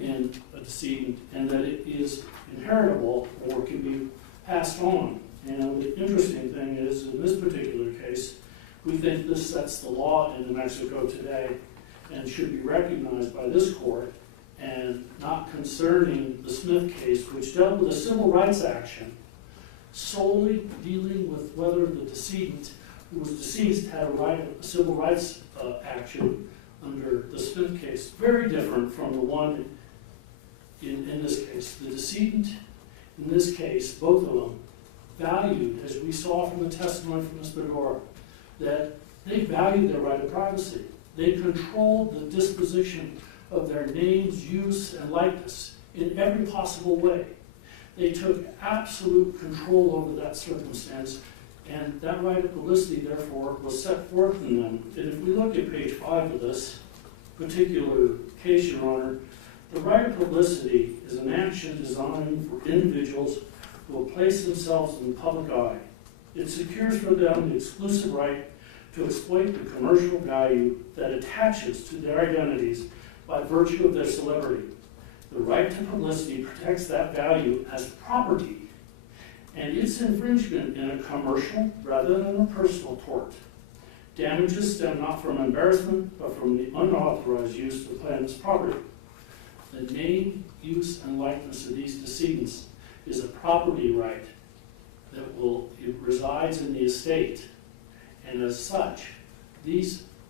in a decedent and that it is inheritable or can be passed on. And the interesting thing is, in this particular case, we think this sets the law in New Mexico today and should be recognized by this court, and not concerning the Smith case, which dealt with a civil rights action solely dealing with whether the decedent who was deceased had a right of civil rights action under the Smith case. Very different from the one in this case. The decedent in this case, both of them, valued, as we saw from the testimony from Ms. Bedora, that they valued their right of privacy. They controlled the disposition of their names, use, and likeness in every possible way. They took absolute control over that circumstance, and that right of publicity, therefore, was set forth in them. And if we look at page 5 of this particular case, Your Honor, the right of publicity is an action designed for individuals who will place themselves in the public eye. It secures for them the exclusive right to exploit the commercial value that attaches to their identities by virtue of their celebrity. The right to publicity protects that value as property, and its infringement in a commercial rather than a personal tort. Damages stem not from embarrassment, but from the unauthorized use of the plaintiff's property. The name, use, and likeness of these decedents is a property right that it resides in the estate. And as such, the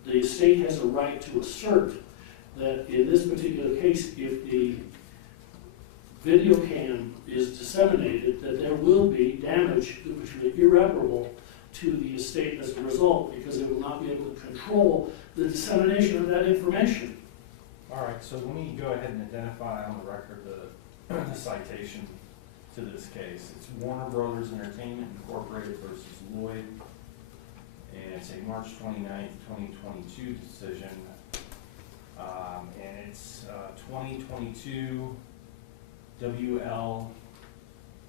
estate has a right to assert that in this particular case, if the video cam is disseminated, that there will be damage which will be irreparable to the estate as a result, because it will not be able to control the dissemination of that information. All right, so let me go ahead and identify on the record the citation to this case. It's Warner Brothers Entertainment Incorporated versus Lloyd, and it's a March 29th, 2022 decision, and it's 2022 WL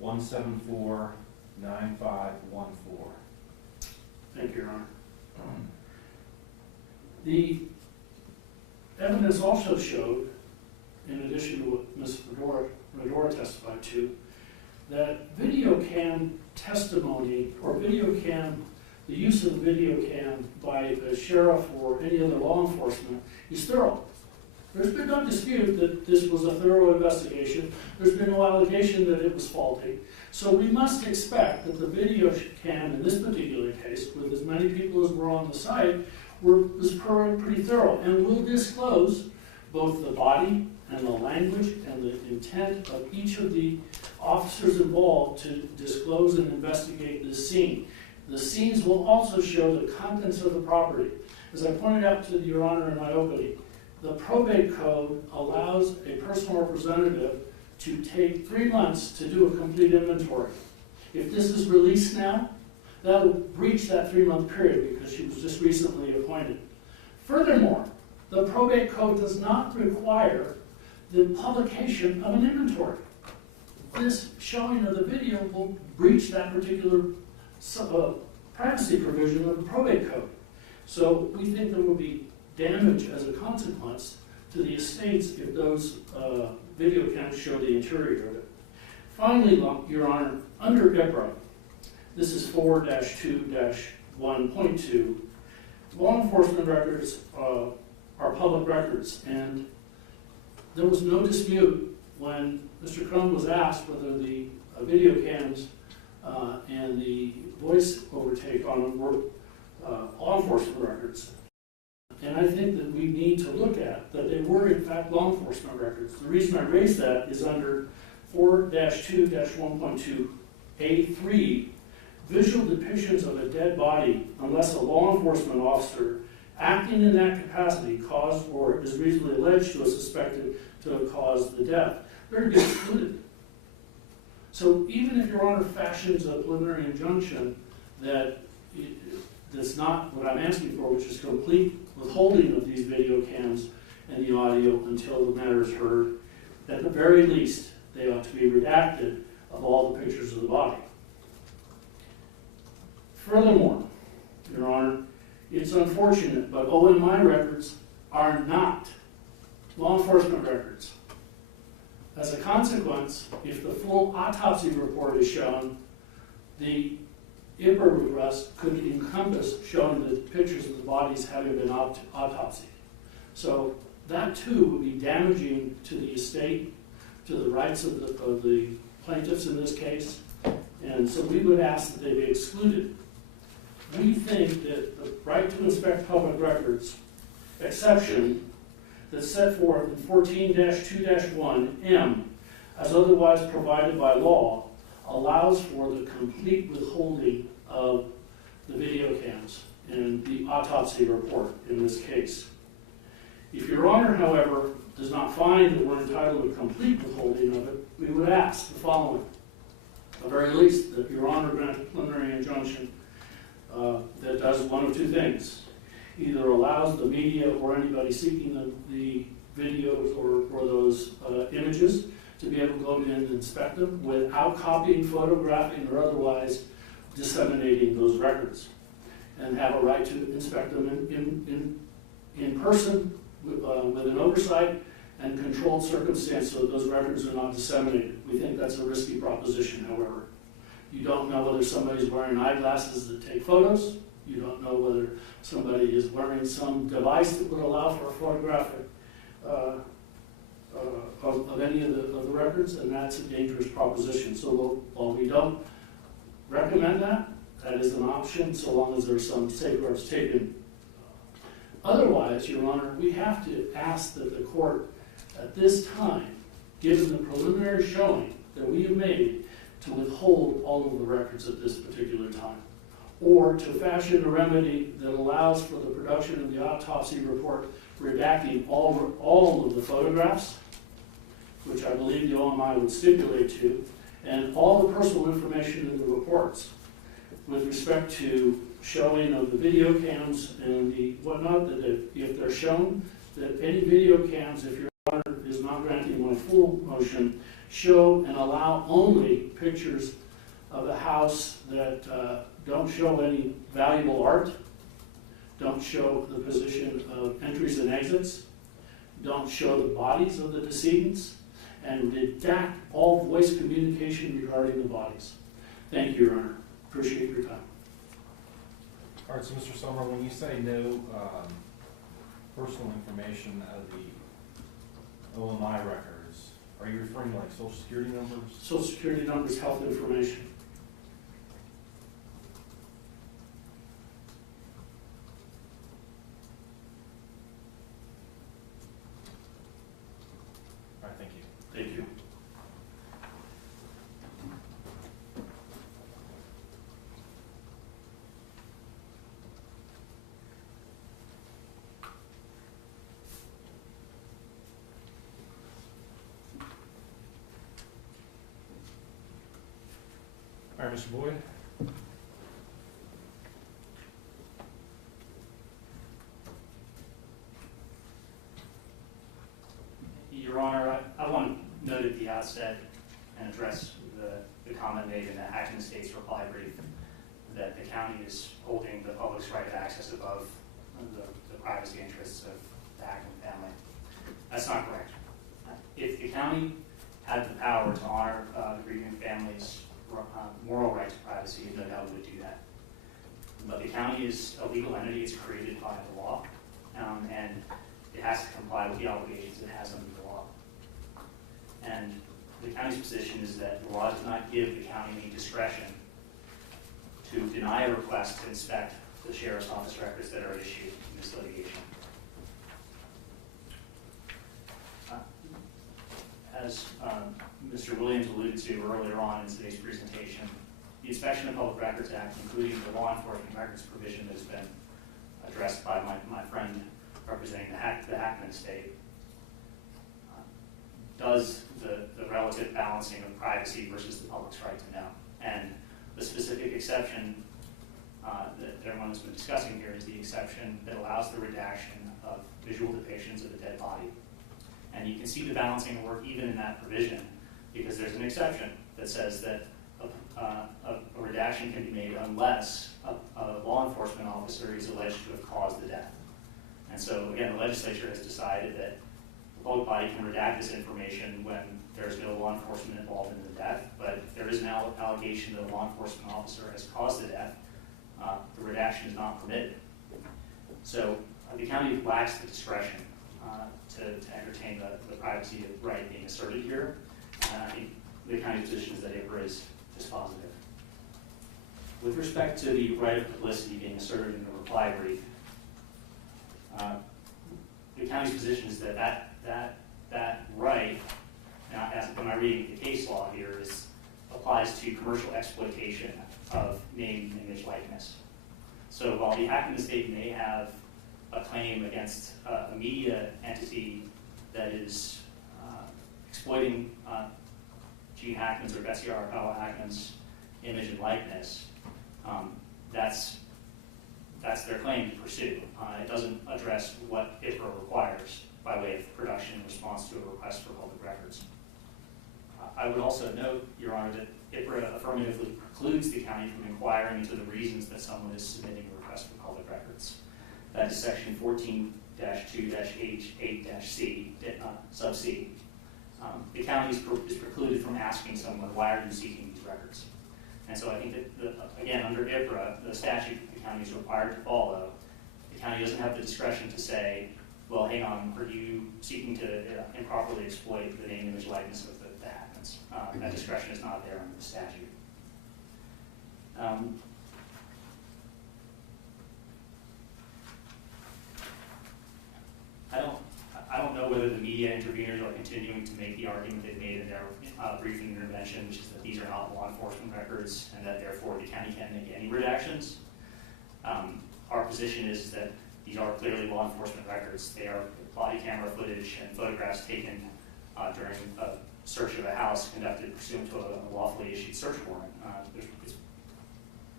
1749514. Thank you, Your Honor. The evidence also showed, in addition to what Ms. Medora testified to, that video cam testimony or video cam, the use of video cam by the sheriff or any other law enforcement is thorough. There's been no dispute that this was a thorough investigation. There's been no allegation that it was faulty. So we must expect that the video cam in this particular case, with as many people as were on the site, was pretty thorough, and will disclose both the body and the language and the intent of each of the officers involved to disclose and investigate this scene. The scenes will also show the contents of the property. As I pointed out to Your Honor in my opening, the probate code allows a personal representative to take 3 months to do a complete inventory. If this is released now, that will breach that 3-month period because she was just recently appointed. Furthermore, the probate code does not require the publication of an inventory. This showing of the video will breach that particular privacy provision of the probate code. So we think there will be damage as a consequence to the estates if those video cams show the interior of it. Finally, Your Honor, under IPRA, this is 4-2-1.2, law enforcement records are public records, and there was no dispute when Mr. Crone was asked whether the video cams and the voice overtake on them were law enforcement records. And I think that we need to look at that they were in fact law enforcement records. The reason I raise that is under 4-2-1.2A3, visual depictions of a dead body unless a law enforcement officer acting in that capacity caused or is reasonably alleged to have suspected to have caused the death. They're to be excluded. So even if Your Honor fashions a preliminary injunction that's not what I'm asking for, which is complete withholding of these video cams and the audio until the matter is heard, at the very least, they ought to be redacted of all the pictures of the body. Furthermore, Your Honor, it's unfortunate, but OMI records are not law enforcement records. As a consequence, if the full autopsy report is shown, the IPR request could encompass showing the pictures of the bodies having been autopsied. So that too would be damaging to the estate, to the rights of the plaintiffs in this case, and so we would ask that they be excluded. We think that the right to inspect public records exception that's set forth in 14-2-1M, as otherwise provided by law, allows for the complete withholding of the video cams and the autopsy report in this case. If Your Honor, however, does not find that we're entitled to complete withholding of it, we would ask the following. At the very least, that Your Honor grant a preliminary injunction that does one of two things. Either allows the media or anybody seeking the videos or those images to be able to go in and inspect them without copying, photographing, or otherwise disseminating those records, and have a right to inspect them in person with an oversight and controlled circumstance so that those records are not disseminated. We think that's a risky proposition, however. You don't know whether somebody's wearing eyeglasses that take photos. You don't know whether somebody is wearing some device that would allow for a photographic of any of the records, and that's a dangerous proposition. So while we don't recommend that, that is an option so long as there's some safeguards taken. Otherwise, Your Honor, we have to ask that the court at this time, given the preliminary showing that we have made, to withhold all of the records at this particular time, or to fashion a remedy that allows for the production of the autopsy report redacting all of the photographs, which I believe the OMI would stipulate to, and all the personal information in the reports with respect to showing of the video cams and the whatnot, that if they're shown, that any video cams, if Your Honor is not granting my full motion, show and allow only pictures of the house that don't show any valuable art, don't show the position of entries and exits, don't show the bodies of the decedents, and redact all voice communication regarding the bodies. Thank you, Your Honor. Appreciate your time. All right, so Mr. Sommer, when you say no personal information out of the OMI records, are you referring to like Social Security numbers? Social Security numbers, health information. All right, thank you. Thank you. All right, Mr. Boyd. Your Honor, I want to note at the outset and address the comment made in the Hackman Estates reply brief that the county is holding the public's right of access above the privacy interests of the Hackman family. That's not correct. If the county had the power to honor the grieving family's moral right to privacy, no doubt it would do that. But the county is a legal entity. It's created by the law, and it has to comply with the obligations it has under the law. And the county's position is that the law does not give the county any discretion to deny a request to inspect the sheriff's office records that are issued in this litigation. As Mr. Williams alluded to earlier on in today's presentation, the Inspection of Public Records Act, including the law enforcement records provision that has been addressed by my friend representing the Hackman estate, does the relative balancing of privacy versus the public's right to know. And the specific exception that everyone has been discussing here is the exception that allows the redaction of visual depictions of a dead body. And you can see the balancing work even in that provision, because there's an exception that says that a redaction can be made unless a law enforcement officer is alleged to have caused the death. And so again, the legislature has decided that the public body can redact this information when there's no law enforcement involved in the death, but if there is an allegation that a law enforcement officer has caused the death, the redaction is not permitted. So the county lacks the discretion to entertain the privacy right being asserted here. And I think the county's position is that IPRA is dispositive. With respect to the right of publicity being asserted in the reply brief, the county's position is that that right, now as when I read the case law here, applies to commercial exploitation of name, image, likeness. So while the Hackman estate may have a claim against a media entity that is exploiting Gene Hackman's or Betsy Arakawa Hackman's image and likeness, that's their claim to pursue. It doesn't address what IPRA requires by way of production in response to a request for public records. I would also note, Your Honor, that IPRA affirmatively precludes the county from inquiring into the reasons that someone is submitting a request for public records. That is section 14-2-H8-C, sub C. The county is precluded from asking someone, why are you seeking these records? And so I think that, again, under IPRA, the statute the county is required to follow, the county doesn't have the discretion to say, well, hang on, are you seeking to improperly exploit the name, image, likeness of the Hackmans? That discretion is not there under the statute. I don't know whether the media interveners are continuing to make the argument they've made in their briefing intervention, which is that these are not law enforcement records and that therefore the county can't make any redactions. Our position is that these are clearly law enforcement records. They are body camera footage and photographs taken during a search of a house conducted pursuant to a lawfully issued search warrant. It's,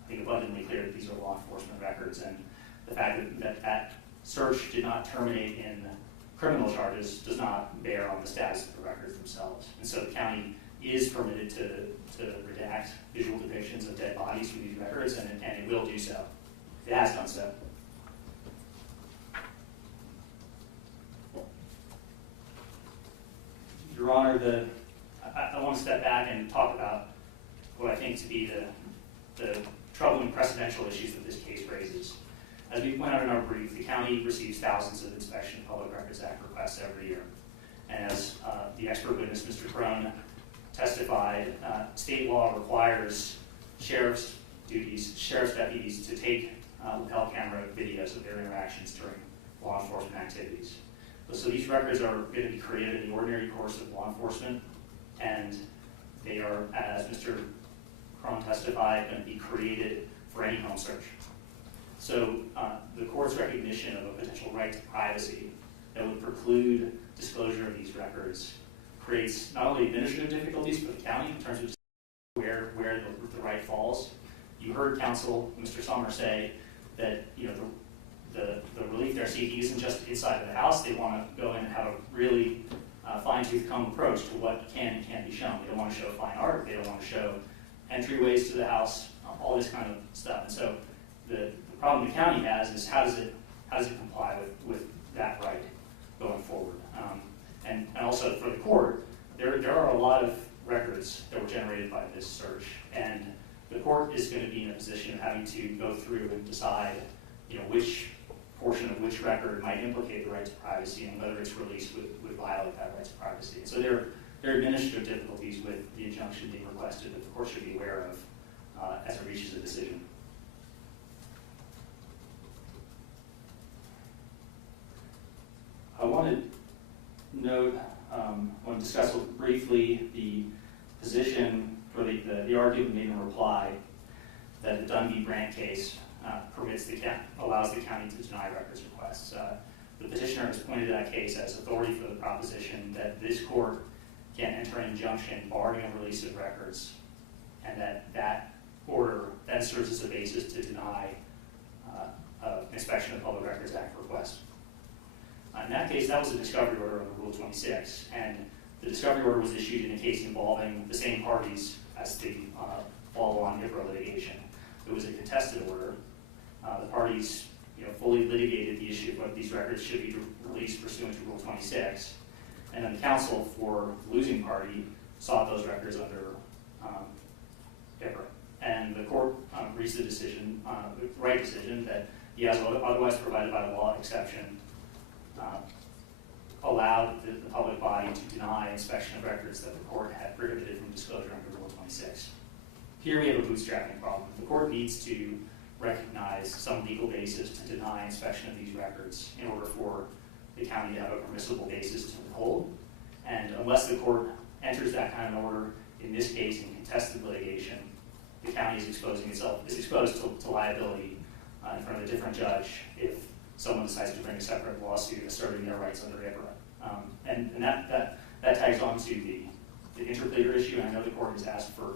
I think, abundantly clear that these are law enforcement records, and the fact that search did not terminate in criminal charges does not bear on the status of the records themselves. And so the county is permitted to redact visual depictions of dead bodies from these records, and it will do so. It has done so. Your Honor, I want to step back and talk about what I think to be the troubling precedential issues that this case raises. As we point out in our brief, the county receives thousands of Inspection of Public Records Act requests every year. And as the expert witness, Mr. Crone, testified, state law requires sheriff's deputies to take lapel camera videos of their interactions during law enforcement activities. So these records are going to be created in the ordinary course of law enforcement, and they are, as Mr. Crone testified, going to be created for any home search. So the court's recognition of a potential right to privacy that would preclude disclosure of these records creates not only administrative difficulties for the county in terms of where the right falls. You heard counsel, Mr. Sommer, say that the relief they're seeking isn't just inside of the house. They want to go in and have a really fine-tooth comb approach to what can and can't be shown. They don't want to show fine art. They don't want to show entryways to the house, all this kind of stuff. And so the problem the county has is how does it comply with that right going forward? And also for the court, there are a lot of records that were generated by this search, and the court is going to be in a position of having to go through and decide, which portion of which record might implicate the right to privacy and whether its release would violate that right to privacy. And so there are administrative difficulties with the injunction being requested that the court should be aware of as it reaches a decision. note, I want to discuss briefly the position or the argument made in reply that the Dunby Grant case allows the county to deny records requests. The petitioner has pointed to that case as authority for the proposition that this court can enter an injunction barring a release of records, and that order then serves as a basis to deny inspection of Public Records Act request. In that case, that was a discovery order under Rule 26, and the discovery order was issued in a case involving the same parties as the follow-on HIPAA litigation. It was a contested order. The parties fully litigated the issue of whether these records should be released pursuant to Rule 26, and then the counsel for the losing party sought those records under HIPAA. And the court reached the decision, the right decision, that he has otherwise provided by law exception allowed the public body to deny inspection of records that the court had prohibited from disclosure under Rule 26. Here we have a bootstrapping problem. The court needs to recognize some legal basis to deny inspection of these records in order for the county to have a permissible basis to withhold. And unless the court enters that kind of order, in this case in contested litigation, the county is exposed to liability in front of a different judge if someone decides to bring a separate lawsuit asserting their rights under HIPAA. And that tags on to the interpleader issue, and I know the court has asked for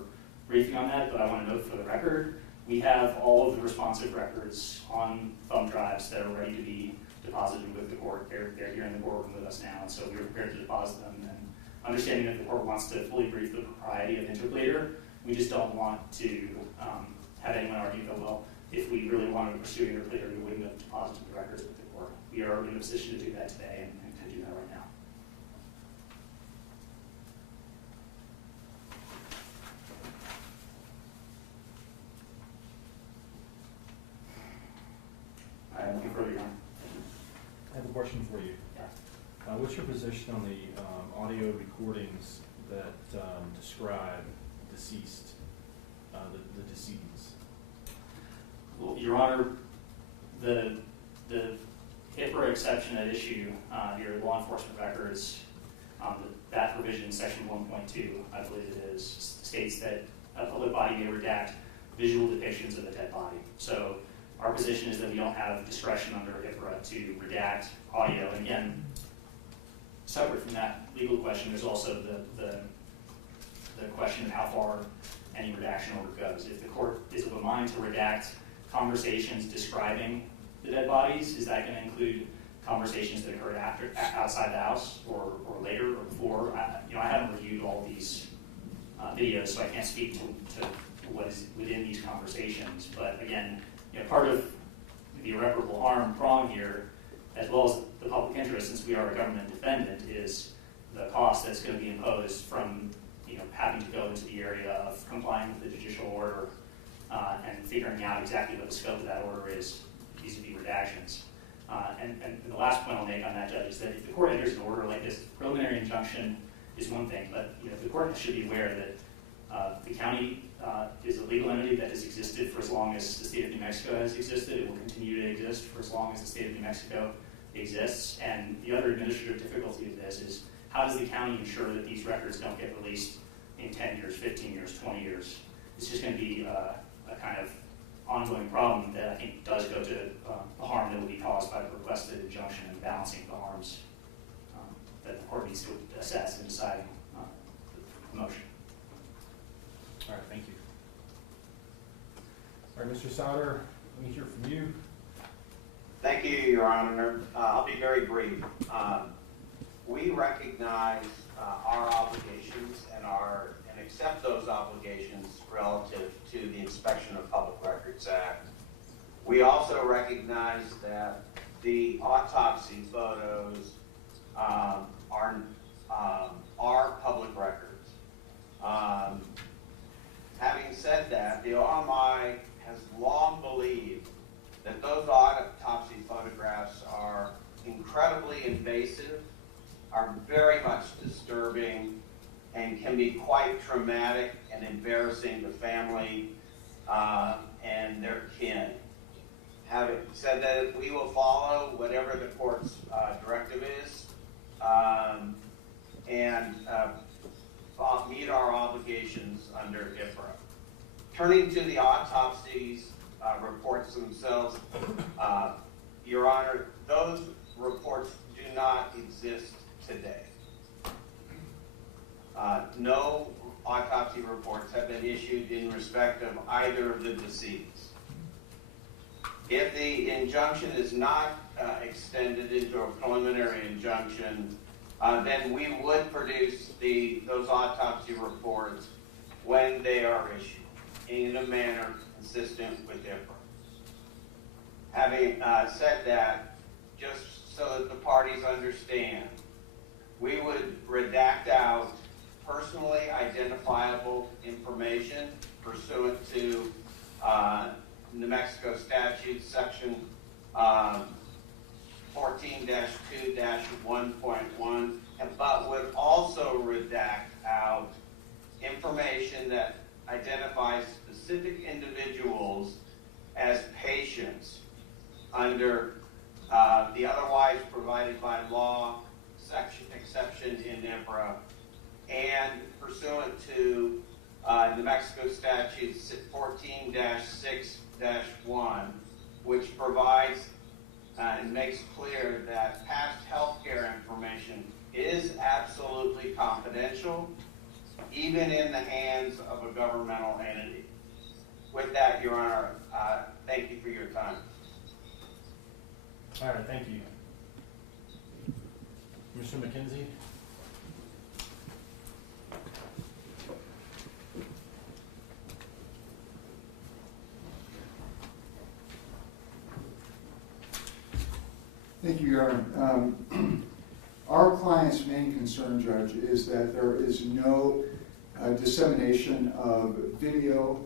briefing on that, but I want to note for the record, we have all of the responsive records on thumb drives that are ready to be deposited with the court. They're here in the courtroom with us now, and so we're prepared to deposit them. And understanding that the court wants to fully brief the propriety of interpleader, we just don't want to have anyone argue that, well, if we really wanted to pursue interpleader, we wouldn't have deposited the records with the court. We are in a position to do that today and can do that right now. I have nothing further, Your Honor. I have a question for you. Yeah. What's your position on the audio recordings that describe deceased, the decedents? Well, Your Honor, the HIPAA exception at issue here, law enforcement records, that provision, section 1.2, I believe it is, states that a public body may redact visual depictions of a dead body. So our position is that we don't have discretion under HIPAA to redact audio. And again, separate from that legal question, there's also the question of how far any redaction order goes. If the court is of a mind to redact conversations describing the dead bodies, is that going to include conversations that occurred outside the house or later or before? I haven't reviewed all these videos, so I can't speak to what is within these conversations. But again, part of the irreparable harm prong here, as well as the public interest, since we are a government defendant, is the cost that's going to be imposed from having to go into the area of complying with the judicial order and figuring out exactly what the scope of that order is vis-a-vis redactions. And the last point I'll make on that, Judge, is that if the court enters an order like this, preliminary injunction is one thing, but the court should be aware that the county is a legal entity that has existed for as long as the state of New Mexico has existed. It will continue to exist for as long as the state of New Mexico exists. And the other administrative difficulty of this is, how does the county ensure that these records don't get released in 10 years, 15 years, 20 years? It's just going to be a kind of ongoing problem that I think does go to the harm that will be caused by the requested injunction and balancing the harms that the court needs to assess in deciding the motion. All right, thank you. All right, Mr. Sauter, let me hear from you. Thank you, Your Honor. I'll be very brief. We recognize our obligations and accept those obligations relative to the Inspection of Public Records Act. We also recognize that the autopsy photos are public records. Having said that, the OMI has long believed that those autopsy photographs are incredibly invasive, are very much disturbing, and can be quite traumatic and embarrassing to family and their kin. Having said that, we will follow whatever the court's directive is. and meet our obligations under IPRA. Turning to the autopsies reports themselves, Your Honor, those reports do not exist today. No autopsy reports have been issued in respect of either of the deceased. If the injunction is not extended into a preliminary injunction, then we would produce those autopsy reports when they are issued in a manner consistent with IPRA. Having said that, just so that the parties understand, we would redact out personally identifiable information pursuant to New Mexico statute section 14-2-1.1, but would also redact out information that identifies specific individuals as patients under the otherwise provided by law exception in IPRA, and pursuant to New Mexico statute 14-6-1, which provides and makes clear that past healthcare information is absolutely confidential, even in the hands of a governmental entity. With that, Your Honor, thank you for your time. All right, thank you. Mr. McKenzie? Thank you, Your Honor. Our client's main concern, Judge, is that there is no dissemination of video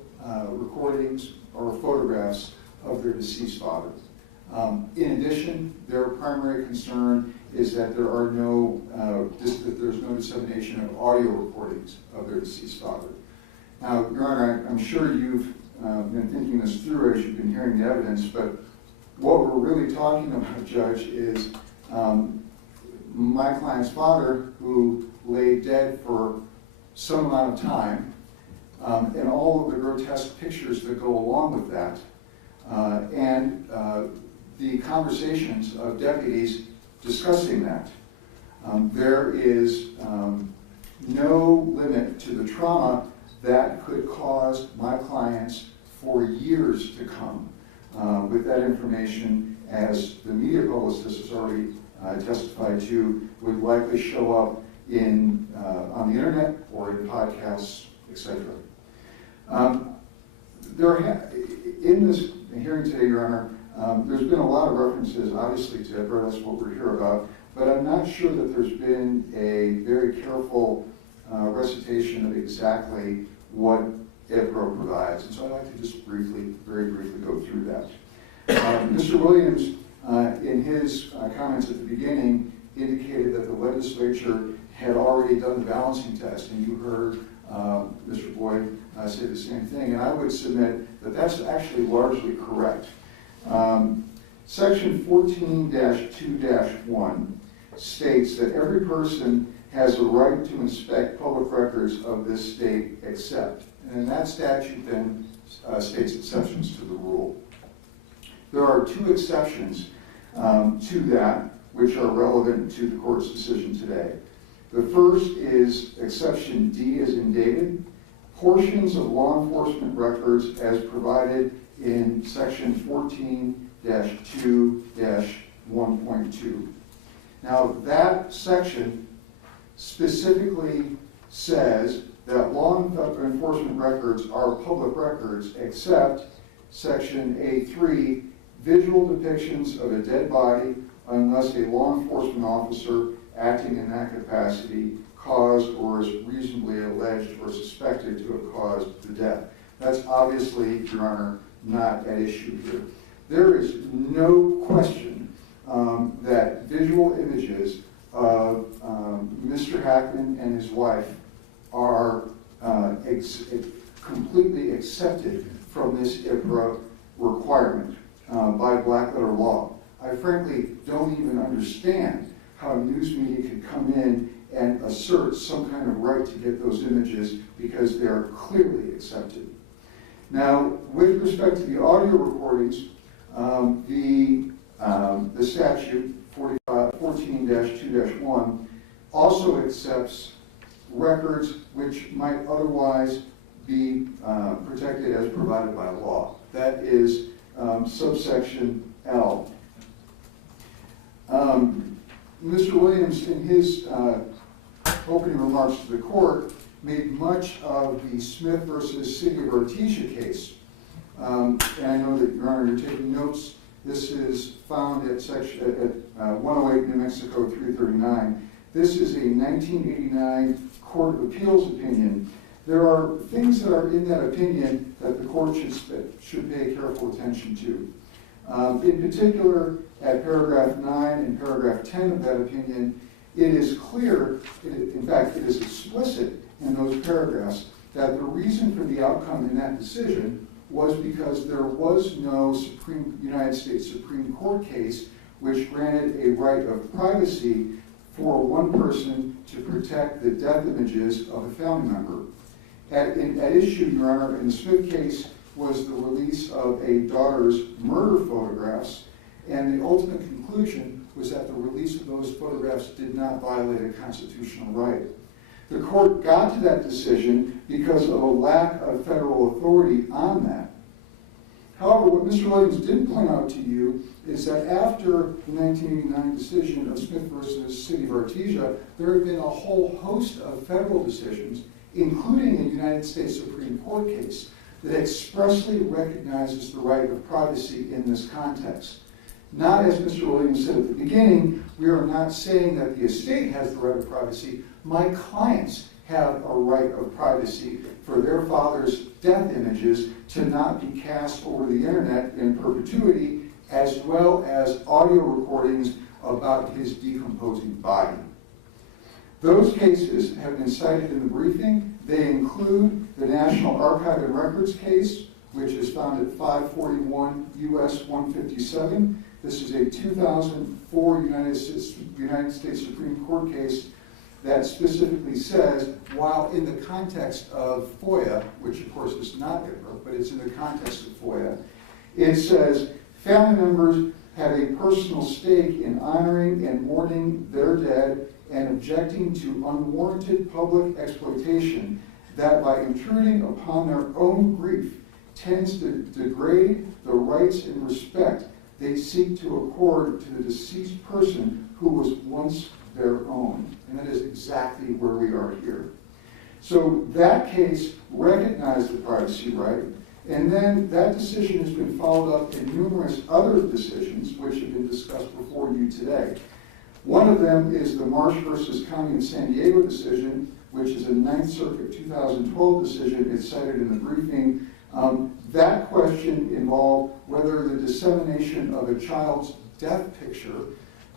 recordings or photographs of their deceased father. In addition, their primary concern is that there's no dissemination of audio recordings of their deceased father. Now, Your Honor, I'm sure you've been thinking this through as you've been hearing the evidence, but what we're really talking about, Judge, is my client's father, who lay dead for some amount of time, and all of the grotesque pictures that go along with that, and the conversations of deputies discussing that. There is no limit to the trauma that could cause my clients for years to come with that information, as the media publicist has already testified to, would likely show up in on the internet or in podcasts, etc. In this hearing today, Your Honor, there's been a lot of references, obviously, to IPRA. That's what we're here about. But I'm not sure that there's been a very careful recitation of exactly what IPRA provides. And so I'd like to just very briefly go through that. Mr. Williams, in his comments at the beginning, indicated that the legislature had already done the balancing test, and you heard Mr. Boyd say the same thing. And I would submit that that's actually largely correct. Section 14-2-1 states that every person has a right to inspect public records of this state except, and that statute then states exceptions to the rule. There are two exceptions to that which are relevant to the court's decision today. The first is exception D as in David, portions of law enforcement records as provided in section 14-2-1.2. Now that section specifically says that law enforcement records are public records except section A3, visual depictions of a dead body unless a law enforcement officer acting in that capacity caused or is reasonably alleged or suspected to have caused the death. That's obviously, Your Honor, not at issue here. There is no question that visual images of Mr. Hackman and his wife are completely accepted from this IPRA requirement by black letter law. I frankly don't even understand how news media could come in and assert some kind of right to get those images because they are clearly accepted. Now, with respect to the audio recordings, the statute 14-2-1 also accepts records which might otherwise be protected as provided by law. That is subsection L. Mr. Williams, in his opening remarks to the court, made much of the Smith versus City of Artesia case. And I know that, Your Honor, you're taking notes. This is found at 108 New Mexico 339. This is a 1989 Court of Appeals opinion. There are things that are in that opinion that the court should pay careful attention to. In particular, at paragraph 9 and paragraph 10 of that opinion, it is clear, in fact, it is explicit in those paragraphs that the reason for the outcome in that decision was because there was no United States Supreme Court case which granted a right of privacy for one person to protect the death images of a family member. At issue, Your Honor, in the Smith case was the release of a daughter's murder photographs, and the ultimate conclusion was that the release of those photographs did not violate a constitutional right. The court got to that decision because of a lack of federal authority on that. However, what Mr. Williams didn't point out to you is that after the 1989 decision of Smith versus City of Artesia, there have been a whole host of federal decisions, including a United States Supreme Court case, that expressly recognizes the right of privacy in this context. Not, as Mr. Williams said at the beginning, we are not saying that the estate has the right of privacy. My clients have a right of privacy for their father's death images to not be cast over the internet in perpetuity, as well as audio recordings about his decomposing body. Those cases have been cited in the briefing. They include the National Archive and Records case, which is found at 541 U.S. 157. This is a 2004 United States Supreme Court case that specifically says, while in the context of FOIA, which of course is not IPRA, but it's in the context of FOIA, it says family members have a personal stake in honoring and mourning their dead and objecting to unwarranted public exploitation that by intruding upon their own grief tends to degrade the rights and respect they seek to accord to the deceased person who was once their own. And that is exactly where we are here. So that case recognized the privacy right, and then that decision has been followed up in numerous other decisions which have been discussed before you today. One of them is the Marsh versus County of San Diego decision, which is a 9th Circuit 2012 decision. It's cited in the briefing. That question involved whether the dissemination of a child's death picture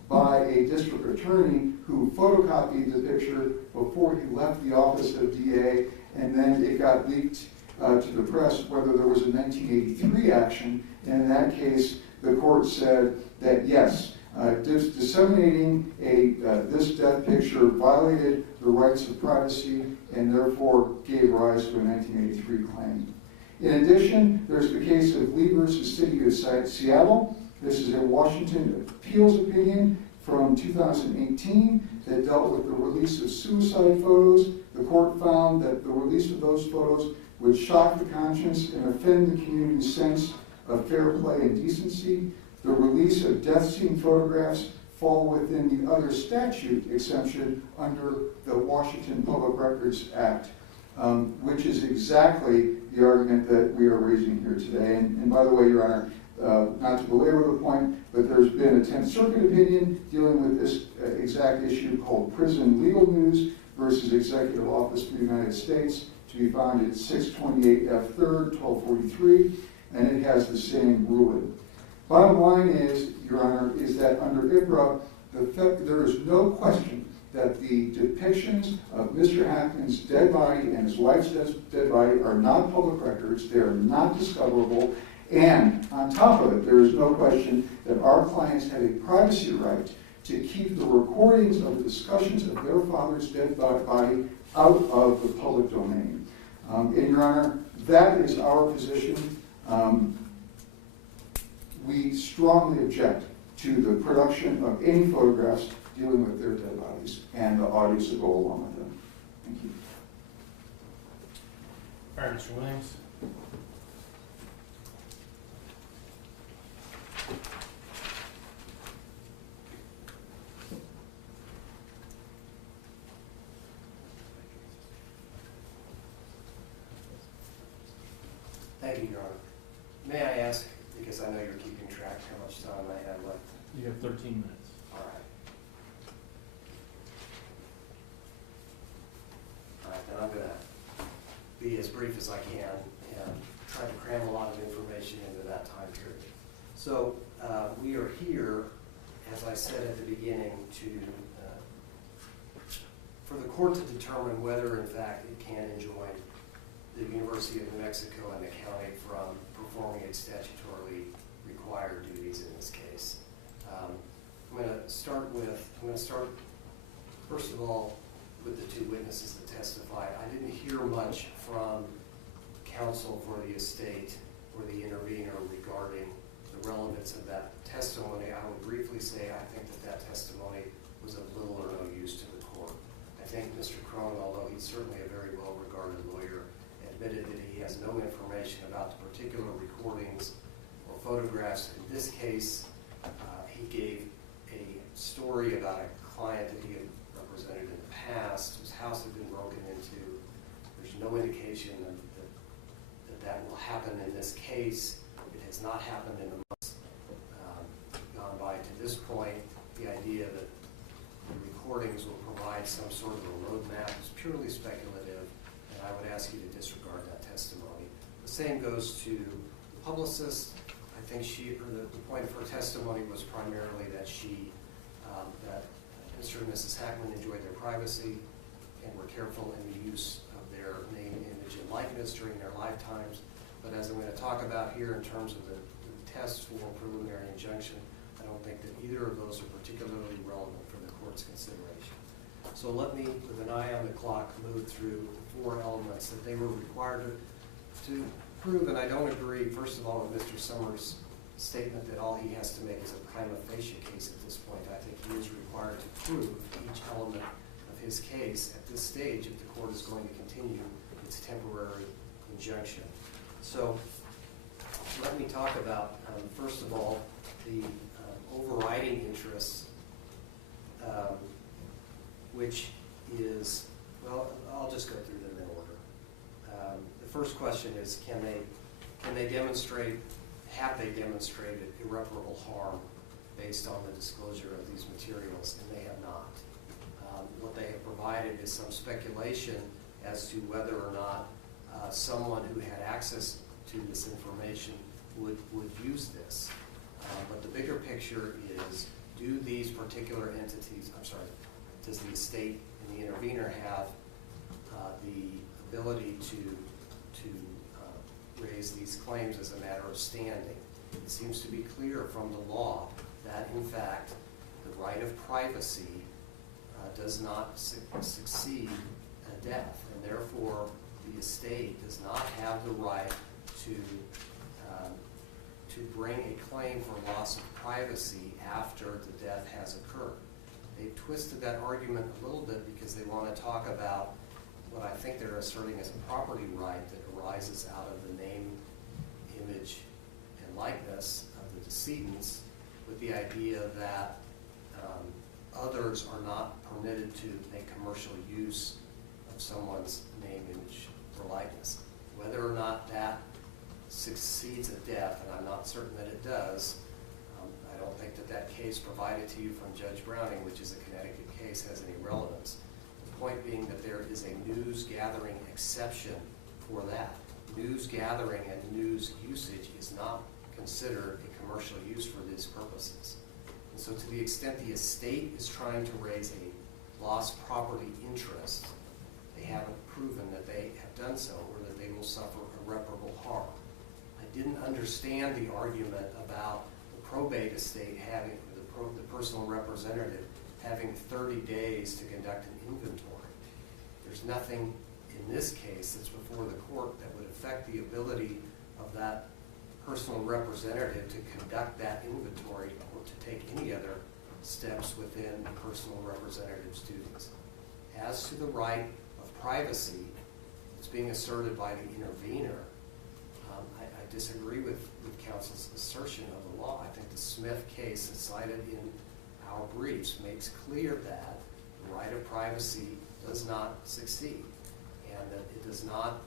by a district attorney who photocopied the picture before he left the office of DA, and then it got leaked to the press, whether there was a 1983 action. And in that case, the court said that yes, disseminating this death picture violated the rights of privacy and therefore gave rise to a 1983 claim. In addition, there's the case of Lee versus City of Seattle. This is a Washington appeals opinion from 2018 that dealt with the release of suicide photos. The court found that the release of those photos would shock the conscience and offend the community's sense of fair play and decency. The release of death scene photographs fall within the other statute exemption under the Washington Public Records Act, which is exactly the argument that we are raising here today. And by the way, Your Honor, not to belabor the point, but there's been a 10th Circuit opinion dealing with this exact issue called Prison Legal News versus Executive Office for the United States, to be found at 628 F. 3rd, 1243, and it has the same ruling. Bottom line is, Your Honor, is that under IPRA, there is no question that the depictions of Mr. Hackman's dead body and his wife's dead body are not public records, they are not discoverable, and on top of it, there is no question that our clients have a privacy right to keep the recordings of the discussions of their father's dead body out of the public domain. And Your Honor, that is our position. We strongly object to the production of any photographs dealing with their dead bodies and the audios that go along with them. Thank you. All right, Mr. Williams. Thank you, Your Honor. May I ask, because I know you're keeping track how much time I have left? You have 13 minutes. All right. All right, then I'm going to be as brief as I can and try to cram a lot of information into that time period. So we are here, as I said at the beginning, for the court to determine whether, in fact, it can enjoin the University of New Mexico and the county from performing its statutorily required duties in this case. I'm going to start, first of all, with the two witnesses that testified. I didn't hear much from counsel for the estate or the intervener regarding the relevance of that testimony. I will briefly say I think that testimony was of little or no use to the court. I think Mr. Crone, although he's certainly a very well-regarded lawyer, admitted that he has no information about the particular recordings or photographs. In this case, he gave a story about a client that he had represented in the past whose house had been broken into. There's no indication that will happen in this case. It has not happened in the months gone by to this point. The idea that the recordings will provide some sort of a roadmap is purely speculative, and I would ask you to disregard that testimony. The same goes to the publicist. I think the point of her testimony was primarily that that Mr. and Mrs. Hackman enjoyed their privacy and were careful in the use of their name, image, and likeness during their lifetimes. But as I'm going to talk about here in terms of the test for preliminary injunction, I don't think that either of those are particularly relevant for the court's consideration. So let me, with an eye on the clock, move through the four elements that they were required to prove. And I don't agree, first of all, with Mr. Summers' statement that all he has to make is a prima facie case at this point. I think he is required to prove each element of his case at this stage if the court is going to continue its temporary injunction. So let me talk about, first of all, the overriding interests, which is, well, I'll just go through them in order. The first question is, can they demonstrate, have they demonstrated irreparable harm based on the disclosure of these materials? And they have not. What they have provided is some speculation as to whether or not someone who had access to this information would use this. But the bigger picture is, do these particular entities, does the estate and the intervener have the ability to raise these claims as a matter of standing? It seems to be clear from the law that, in fact, the right of privacy does not succeed a death, and therefore the estate does not have the right to bring a claim for loss of privacy after the death has occurred. They've twisted that argument a little bit because they want to talk about what I think they're asserting as a property right that arises out of the name, image, and likeness of the decedents, with the idea that others are not permitted to make commercial use of someone's name, image, or likeness. Whether or not that succeeds a death, and I'm not certain that it does, I don't think that case provided to you from Judge Browning, which is a Connecticut case, has any relevance. The point being that there is a news gathering exception for that. News gathering and news usage is not considered a commercial use for these purposes. And so to the extent the estate is trying to raise a lost property interest, they haven't proven that they have done so or that they will suffer irreparable harm. I didn't understand the argument about the probate estate having, or the the personal representative having 30 days to conduct an inventory. There's nothing in this case that's before the court that would affect the ability of that personal representative to conduct that inventory or to take any other steps within the personal representative's duties. As to the right of privacy that's being asserted by the intervener, I disagree with counsel's assertion of the law. I think the Smith case that's cited in our briefs makes clear that the right of privacy does not succeed and that it does not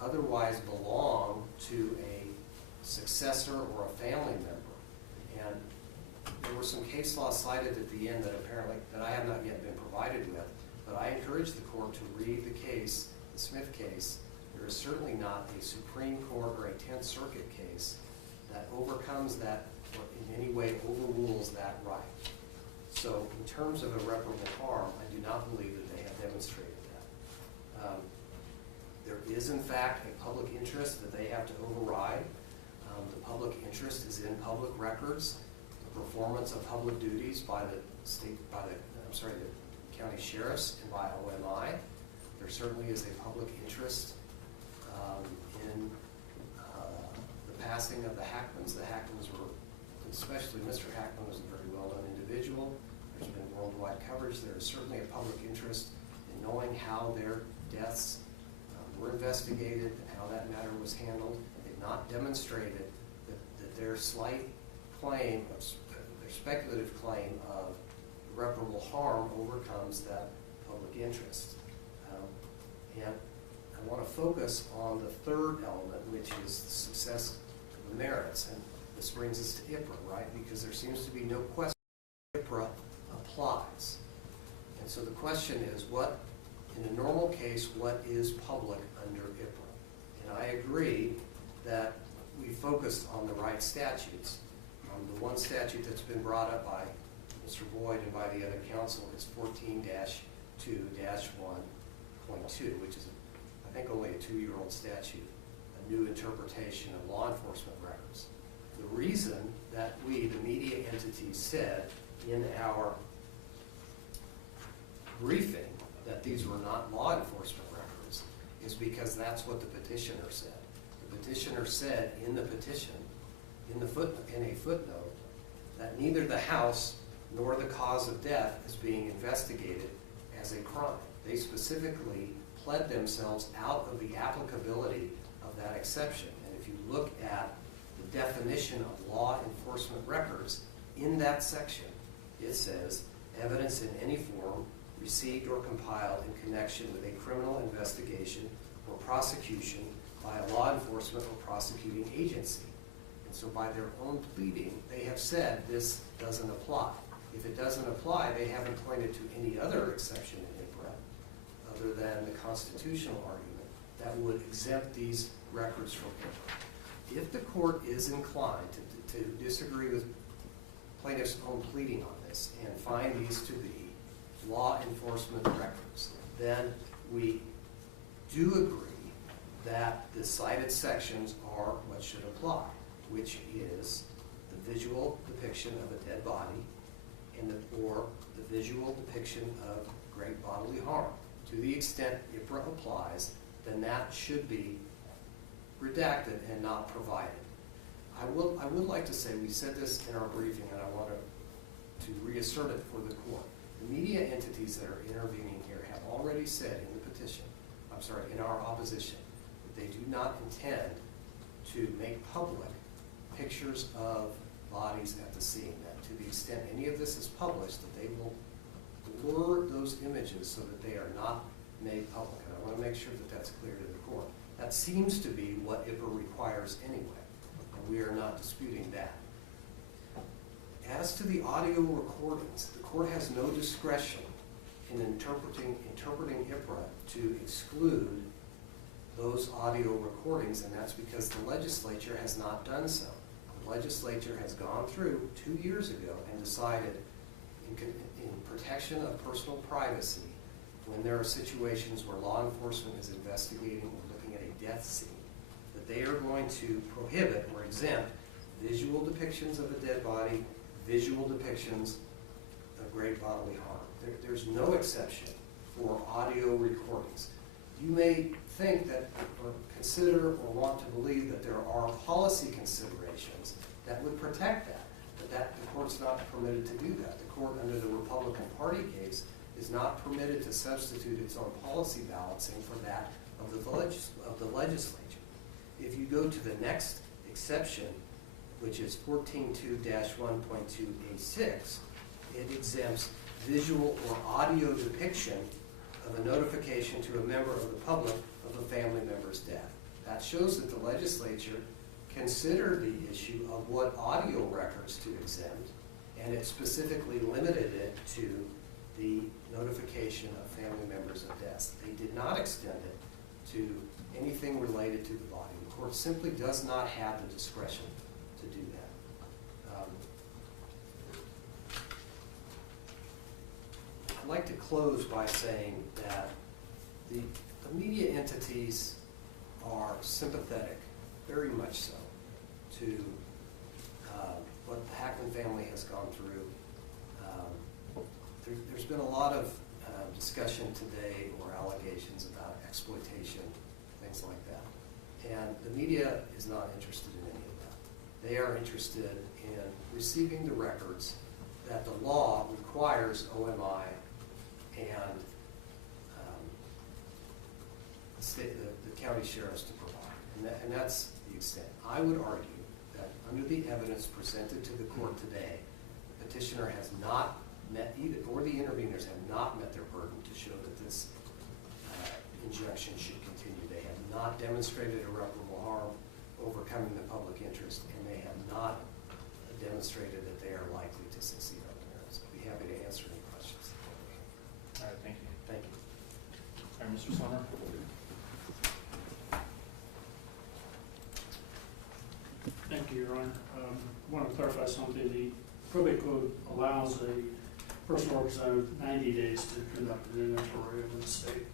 otherwise belong to a successor or a family member. And there were some case law cited at the end that apparently that I have not yet been provided with, but I encourage the court to read the case, the Smith case. There is certainly not a Supreme Court or a 10th Circuit case that overcomes that or in any way overrules that right. So in terms of irreparable harm, I do not believe that they have demonstrated that. There is, in fact, a public interest that they have to override. The public interest is in public records, the performance of public duties by the county sheriffs and by OMI. There certainly is a public interest in the passing of the Hackmans. The Hackmans were, especially Mr. Hackman, was a very well-known individual. There's been worldwide coverage. There is certainly a public interest in knowing how their deaths were investigated and how that matter was handled. They've not demonstrated that their slight claim, their speculative claim of irreparable harm overcomes that public interest. And I want to focus on the third element, which is the success of the merits. And this brings us to IPRA, right? Because there seems to be no question IPRA applies. And so the question is, what, in a normal case, what is public under IPRA? And I agree that we focused on the right statutes. The one statute that's been brought up by Mr. Boyd and by the other council is 14-2-1.2, which is, I think, only a 2-year-old statute, a new interpretation of law enforcement records. The reason that we, the media entities, said in our briefing that these were not law enforcement records is because that's what the petitioner said. The petitioner said in the petition, in a footnote, that neither the house nor the cause of death is being investigated as a crime. They specifically pled themselves out of the applicability of that exception. And if you look at the definition of law enforcement records, in that section, it says, evidence in any form received or compiled in connection with a criminal investigation or prosecution by a law enforcement or prosecuting agency. And so by their own pleading, they have said this doesn't apply. If it doesn't apply, they haven't pointed to any other exception in IPRA other than the constitutional argument that would exempt these records from IPRA. If the court is inclined to disagree with plaintiff's own pleading on this and find these to be law enforcement records, then we do agree that the cited sections are what should apply, which is the visual depiction of a dead body or the visual depiction of great bodily harm. To the extent IPRA applies, then that should be redacted and not provided. I would like to say, we said this in our briefing, and I want to reassert it for the court. The media entities that are intervening here have already said in the petition, in our opposition, that they do not intend to make public pictures of bodies at the scene. That to the extent any of this is published, that they will blur those images so that they are not made public. And I want to make sure that that's clear to the court. That seems to be what IPRA requires anyway, and we are not disputing that. As to the audio recordings, the court has no discretion in interpreting IPRA to exclude those audio recordings, and that's because the legislature has not done so. The legislature has gone through 2 years ago and decided in protection of personal privacy, when there are situations where law enforcement is investigating or looking at a death scene, that they are going to prohibit or exempt visual depictions of a dead body, visual depictions of great bodily harm. There's no exception for audio recordings. You may think that, or consider, or want to believe that there are policy considerations that would protect that, but the court's not permitted to do that. The court, under the Republican Party case, is not permitted to substitute its own policy balancing for that of the legislature. If you go to the next exception, which is 14.2-1.2A6, it exempts visual or audio depiction of a notification to a member of the public of a family member's death. That shows that the legislature considered the issue of what audio records to exempt, and it specifically limited it to the notification of family members of deaths. They did not extend it to anything related to the body. The court simply does not have the discretion to do that. I'd like to close by saying that the media entities are sympathetic, very much so, to what the Hackman family has gone through. There's been a lot of discussion today or allegations about exploitation, things like that. And the media is not interested in any of that. They are interested in receiving the records that the law requires OMI and the county sheriffs to provide. And that's the extent. I would argue that under the evidence presented to the court today, the petitioner has not met, or the interveners have not met their burden to show that this injunction should continue. They have not demonstrated irreparable harm, overcoming the public interest, and they have not demonstrated that they are likely to succeed on the merits. I'll be happy to answer any questions. All right, thank you. Thank you. All right, Mr. Sommer. Thank you, Your Honor. I want to clarify something. The probate code allows a personal representative 90 days to conduct an inventory of the estate.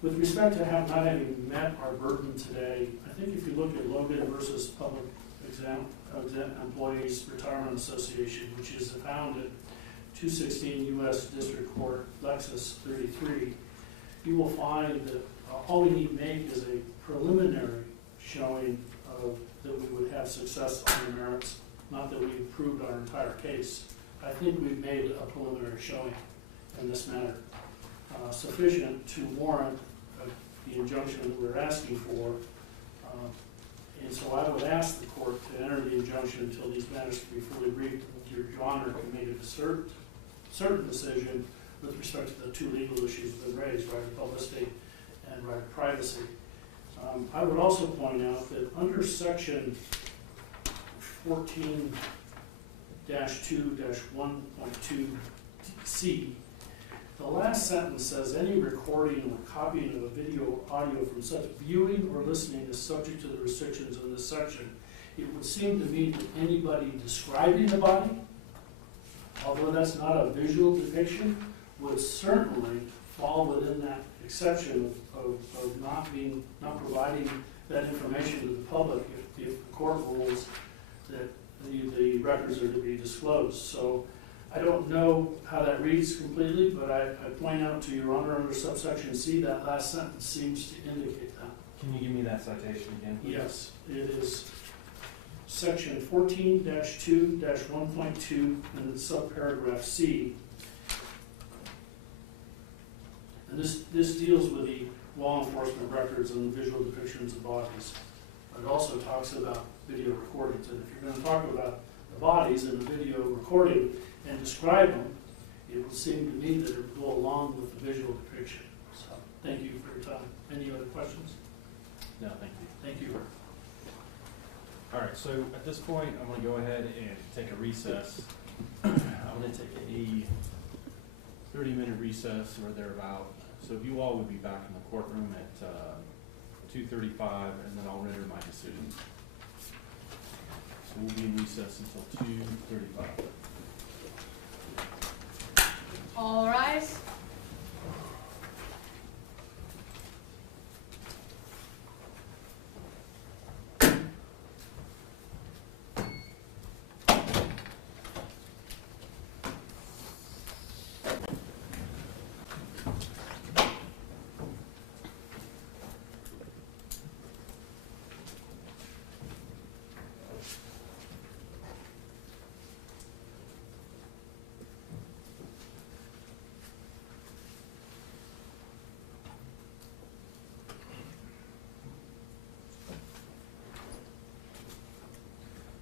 With respect to not having met our burden today, I think if you look at Logan versus Public Exempt Employees Retirement Association, which is found at 216 U.S. District Court, Lexus 33, you will find that all we need to make is a preliminary showing that we would have success on the merits, not that we've proved our entire case. I think we've made a preliminary showing in this matter, sufficient to warrant the injunction that we're asking for. And so I would ask the court to enter the injunction until these matters can be fully briefed. Your Honor can make a certain decision with respect to the two legal issues that were raised, right of publicity and right of privacy. I would also point out that under section 14-2-1.2C, the last sentence says, any recording or copying of a video or audio from such viewing or listening is subject to the restrictions in this section. It would seem to me that anybody describing the body, although that's not a visual depiction, would certainly fall within that exception of not providing that information to the public if the court rules that the records are to be disclosed. So I don't know how that reads completely, but I point out to Your Honor under subsection C, that last sentence seems to indicate that. Can you give me that citation again, please? Yes, it is section 14-2-1.2 and it's subparagraph C. And this deals with the law enforcement records and the visual depictions of bodies. It also talks about video recordings. And if you're going to talk about the bodies in the video recording and describe them, it would seem to me that it would go along with the visual depiction. So thank you for your time. Any other questions? No, thank you. Thank you. All right, so at this point, I'm going to go ahead and take a recess. I'm going to take a 30-minute recess or thereabout. So you all would be back in the courtroom at 2:35, and then I'll render my decision. So we'll be in recess until 2:35. All rise.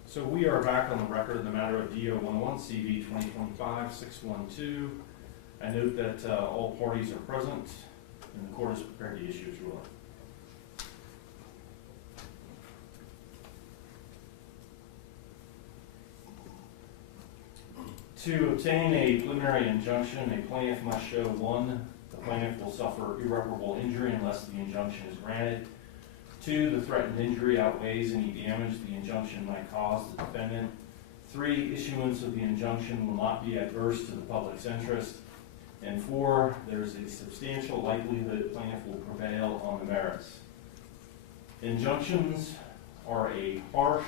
So we are back on the record in the matter of DO 101 CV 2025-612. I note that all parties are present and the court is prepared to issue its ruling. To obtain a preliminary injunction, a plaintiff must show 1, the plaintiff will suffer irreparable injury unless the injunction is granted. 2, the threatened injury outweighs any damage the injunction might cause the defendant. 3, issuance of the injunction will not be adverse to the public's interest. And 4, there is a substantial likelihood the plaintiff will prevail on the merits. Injunctions are a harsh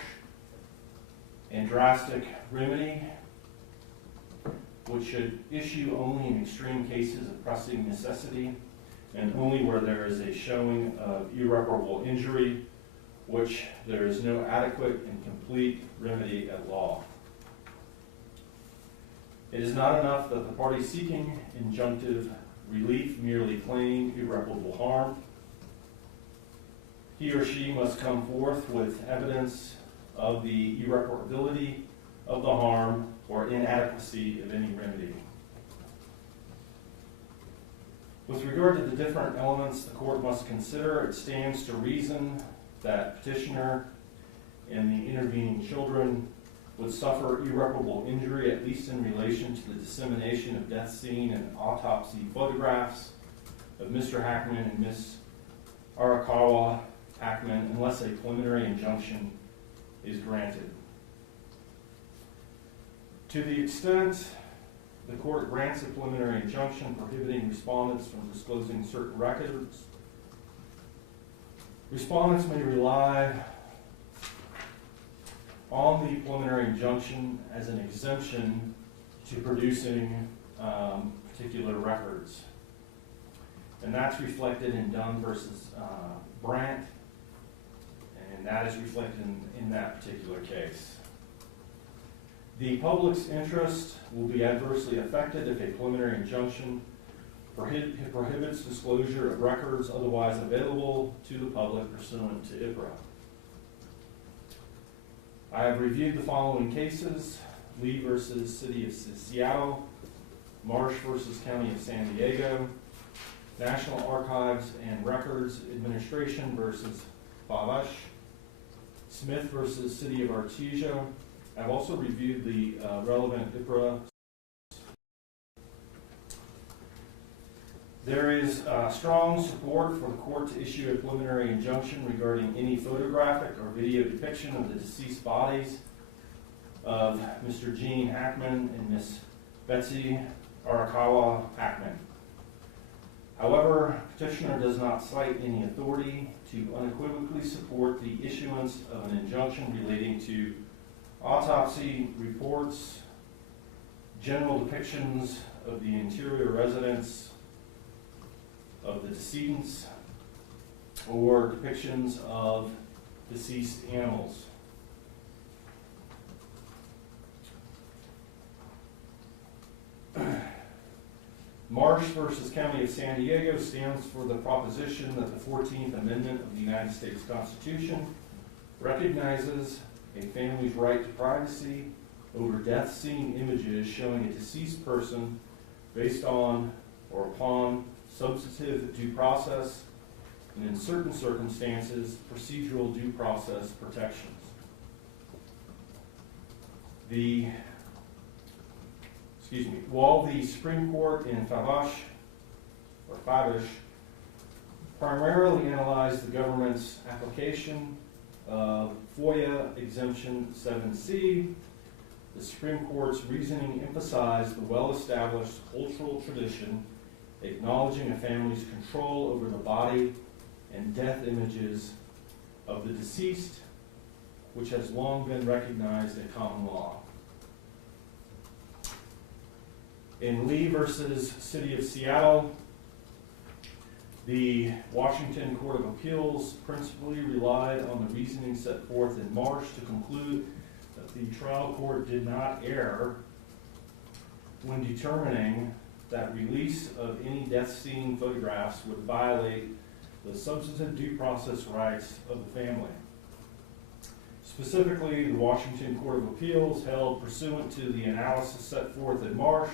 and drastic remedy which should issue only in extreme cases of pressing necessity and only where there is a showing of irreparable injury, which there is no adequate and complete remedy at law. It is not enough that the party seeking injunctive relief merely claim irreparable harm. He or she must come forth with evidence of the irreparability of the harm or inadequacy of any remedy. With regard to the different elements the court must consider, it stands to reason that petitioner and the intervening children would suffer irreparable injury, at least in relation to the dissemination of death scene and autopsy photographs of Mr. Hackman and Ms. Arakawa Hackman, unless a preliminary injunction is granted. To the extent the court grants a preliminary injunction prohibiting respondents from disclosing certain records, respondents may rely on the preliminary injunction as an exemption to producing particular records. And that's reflected in Dunn versus Brandt, and that is reflected in that particular case. The public's interest will be adversely affected if a preliminary injunction prohibits disclosure of records otherwise available to the public pursuant to IPRA. I have reviewed the following cases: Lee versus City of Seattle, Marsh versus County of San Diego, National Archives and Records Administration versus Favash, Smith versus City of Artesia. I've also reviewed the relevant IPRA. There is strong support for the court to issue a preliminary injunction regarding any photographic or video depiction of the deceased bodies of Mr. Gene Hackman and Miss Betsy Arakawa Hackman. However, petitioner does not cite any authority to unequivocally support the issuance of an injunction relating to autopsy reports, general depictions of the interior residence of the decedents, or depictions of deceased animals. Marsh versus County of San Diego stands for the proposition that the 14th Amendment of the United States Constitution recognizes a family's right to privacy over death scene images showing a deceased person based on or upon substantive due process and, in certain circumstances, procedural due process protections. While the Supreme Court in Favash primarily analyzed the government's application of FOIA Exemption 7C, the Supreme Court's reasoning emphasized the well-established cultural tradition acknowledging a family's control over the body and death images of the deceased, which has long been recognized in common law. In Lee versus City of Seattle, the Washington Court of Appeals principally relied on the reasoning set forth in Marsh to conclude that the trial court did not err when determining that release of any death scene photographs would violate the substantive due process rights of the family. Specifically, the Washington Court of Appeals held pursuant to the analysis set forth in Marsh,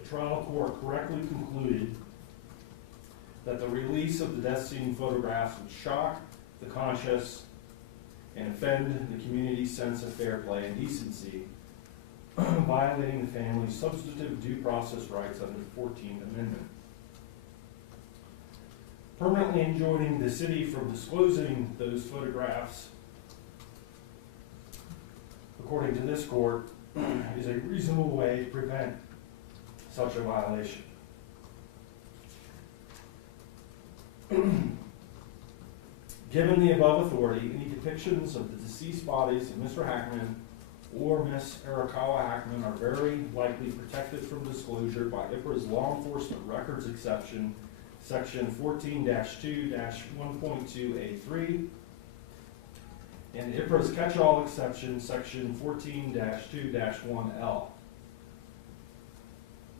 the trial court correctly concluded that the release of the death scene photographs would shock the conscience and offend the community's sense of fair play and decency, violating the family's substantive due process rights under the 14th Amendment. Permanently enjoining the city from disclosing those photographs, according to this court, is a reasonable way to prevent such a violation. Given the above authority, any depictions of the deceased bodies of Mr. Hackman or Miss Arakawa Hackman are very likely protected from disclosure by IPRA's Law Enforcement Records Exception, Section 14-2-1.2A3, and IPRA's Catch-all Exception, Section 14-2-1L.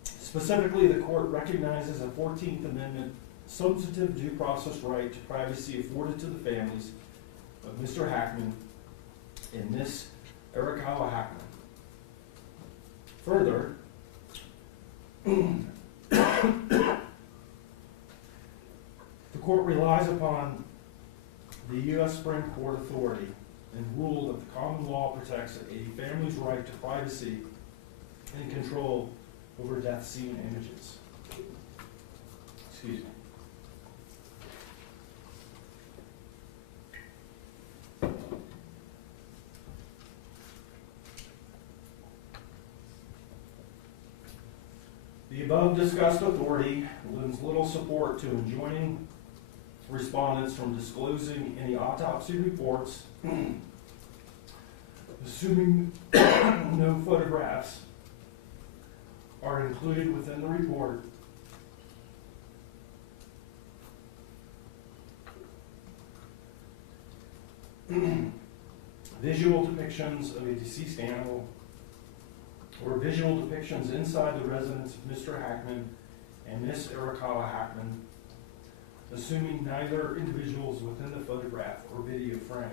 Specifically, the court recognizes a 14th Amendment substantive due process right to privacy afforded to the families of Mr. Hackman and Miss Arakawa Hackman. Further, the court relies upon the U.S. Supreme Court authority and ruled that the common law protects a family's right to privacy and control over death scene images. Excuse me. The above discussed authority lends little support to enjoining respondents from disclosing any autopsy reports, assuming no photographs are included within the report. Visual depictions of a deceased animal or visual depictions inside the residence of Mr. Hackman and Miss Arakawa Hackman, assuming neither individuals within the photograph or video frame.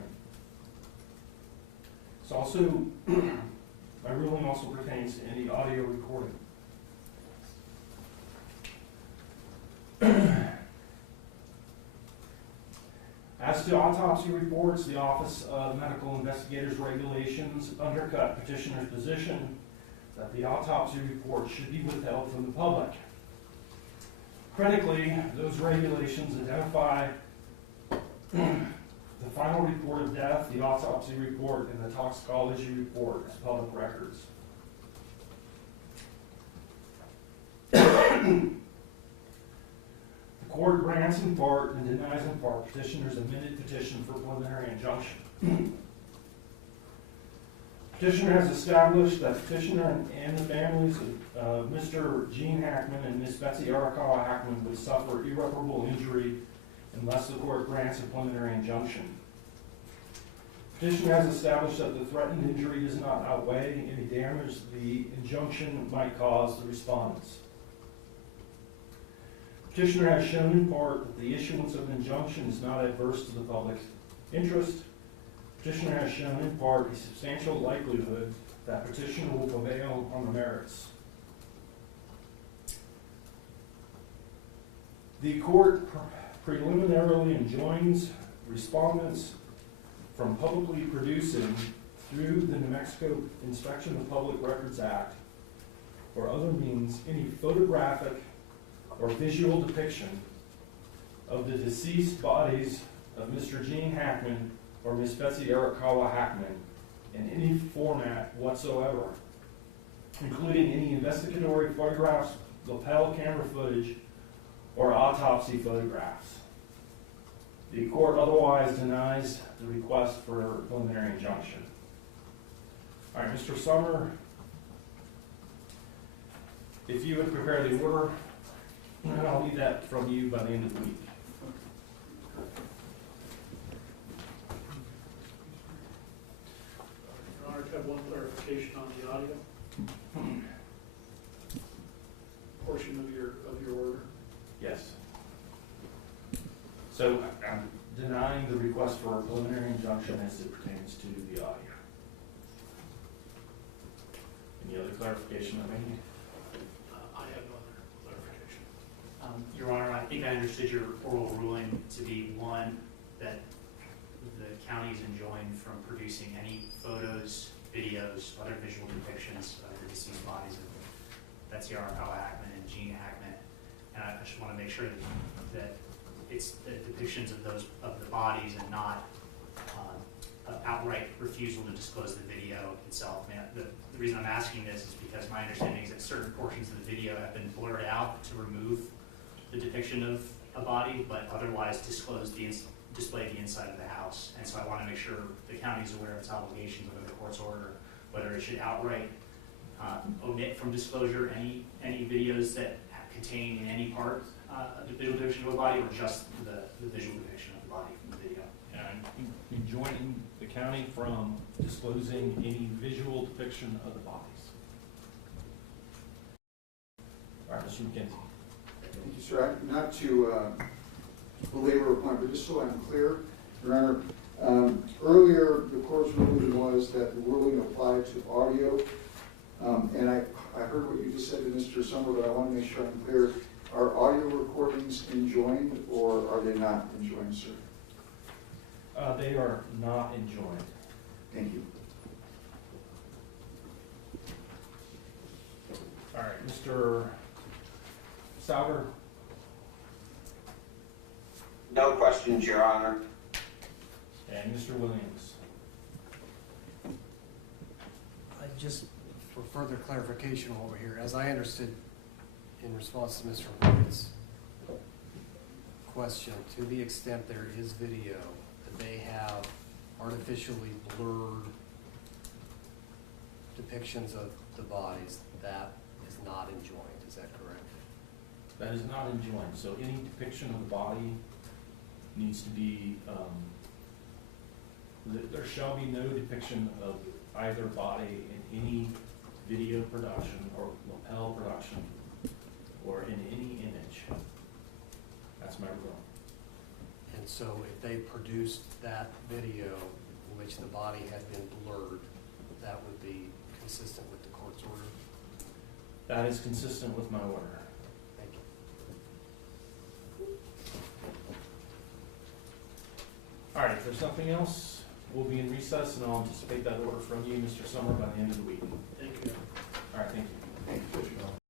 It's also, my ruling also pertains to any audio recording. As to autopsy reports, the Office of Medical Investigators Regulations undercut petitioner's position that the autopsy report should be withheld from the public. Critically, those regulations identify the final report of death, the autopsy report, and the toxicology report as public records. The court grants in part and denies in part petitioner's amended petition for preliminary injunction. Petitioner has established that petitioner and the families of Mr. Gene Hackman and Miss Betsy Arakawa Hackman would suffer irreparable injury unless the court grants a preliminary injunction. Petitioner has established that the threatened injury does not outweigh any damage the injunction might cause the respondents. Petitioner has shown in part that the issuance of an injunction is not adverse to the public's interest. Petitioner has shown in part a substantial likelihood that petitioner will prevail on the merits. The court preliminarily enjoins respondents from publicly producing through the New Mexico Inspection of Public Records Act or other means any photographic or visual depiction of the deceased bodies of Mr. Gene Hackman or Miss Betsy Arakawa Hackman in any format whatsoever, including any investigatory photographs, lapel camera footage, or autopsy photographs. The court otherwise denies the request for a preliminary injunction. All right, Mr. Summer, if you would prepare the order, I'll need that from you by the end of the week. Your Honor, I have one clarification on the audio portion of your order. Yes. So denying the request for a preliminary injunction as it pertains to the audio. Any other clarification that we need? I have no other clarification. Your Honor, I think I understood your oral ruling to be one, that the county is enjoined from producing any photos, videos, other visual depictions of the deceased bodies of Betsy Arakawa Hackman and Gene Hackman. And I just want to make sure that it's the depictions of the bodies and not outright refusal to disclose the video itself. I mean, the reason I'm asking this is because my understanding is that certain portions of the video have been blurred out to remove the depiction of a body, but otherwise display the inside of the house. And so I want to make sure the county is aware of its obligations under the court's order, whether it should outright omit from disclosure any videos that contain in any part the visual depiction of a body, or just the visual depiction of the body from the video. And enjoining the county from disclosing any visual depiction of the bodies. All right, Mr. McKenzie. Thank you, sir. Not to belabor a point, but just so I'm clear, Your Honor, earlier the court's ruling was that the ruling applied to audio, and I heard what you just said to Mr. Summer, but I want to make sure I'm clear. Are audio recordings enjoined, or are they not enjoined, sir? They are not enjoined. Thank you. All right, Mr. Sauber. No questions, Your Honor. And Mr. Williams. Just for further clarification over here, as I understood in response to Mr. Lloyd's question, to the extent there is video, that they have artificially blurred depictions of the bodies, that is not enjoined, is that correct? That is not enjoined. So any depiction of the body needs to be, there shall be no depiction of either body in any video production or lapel production or in any image. That's my rule. And so if they produced that video in which the body had been blurred, that would be consistent with the court's order? That is consistent with my order. Thank you. All right, if there's nothing else, we'll be in recess, and I'll anticipate that order from you, Mr. Summer, by the end of the week.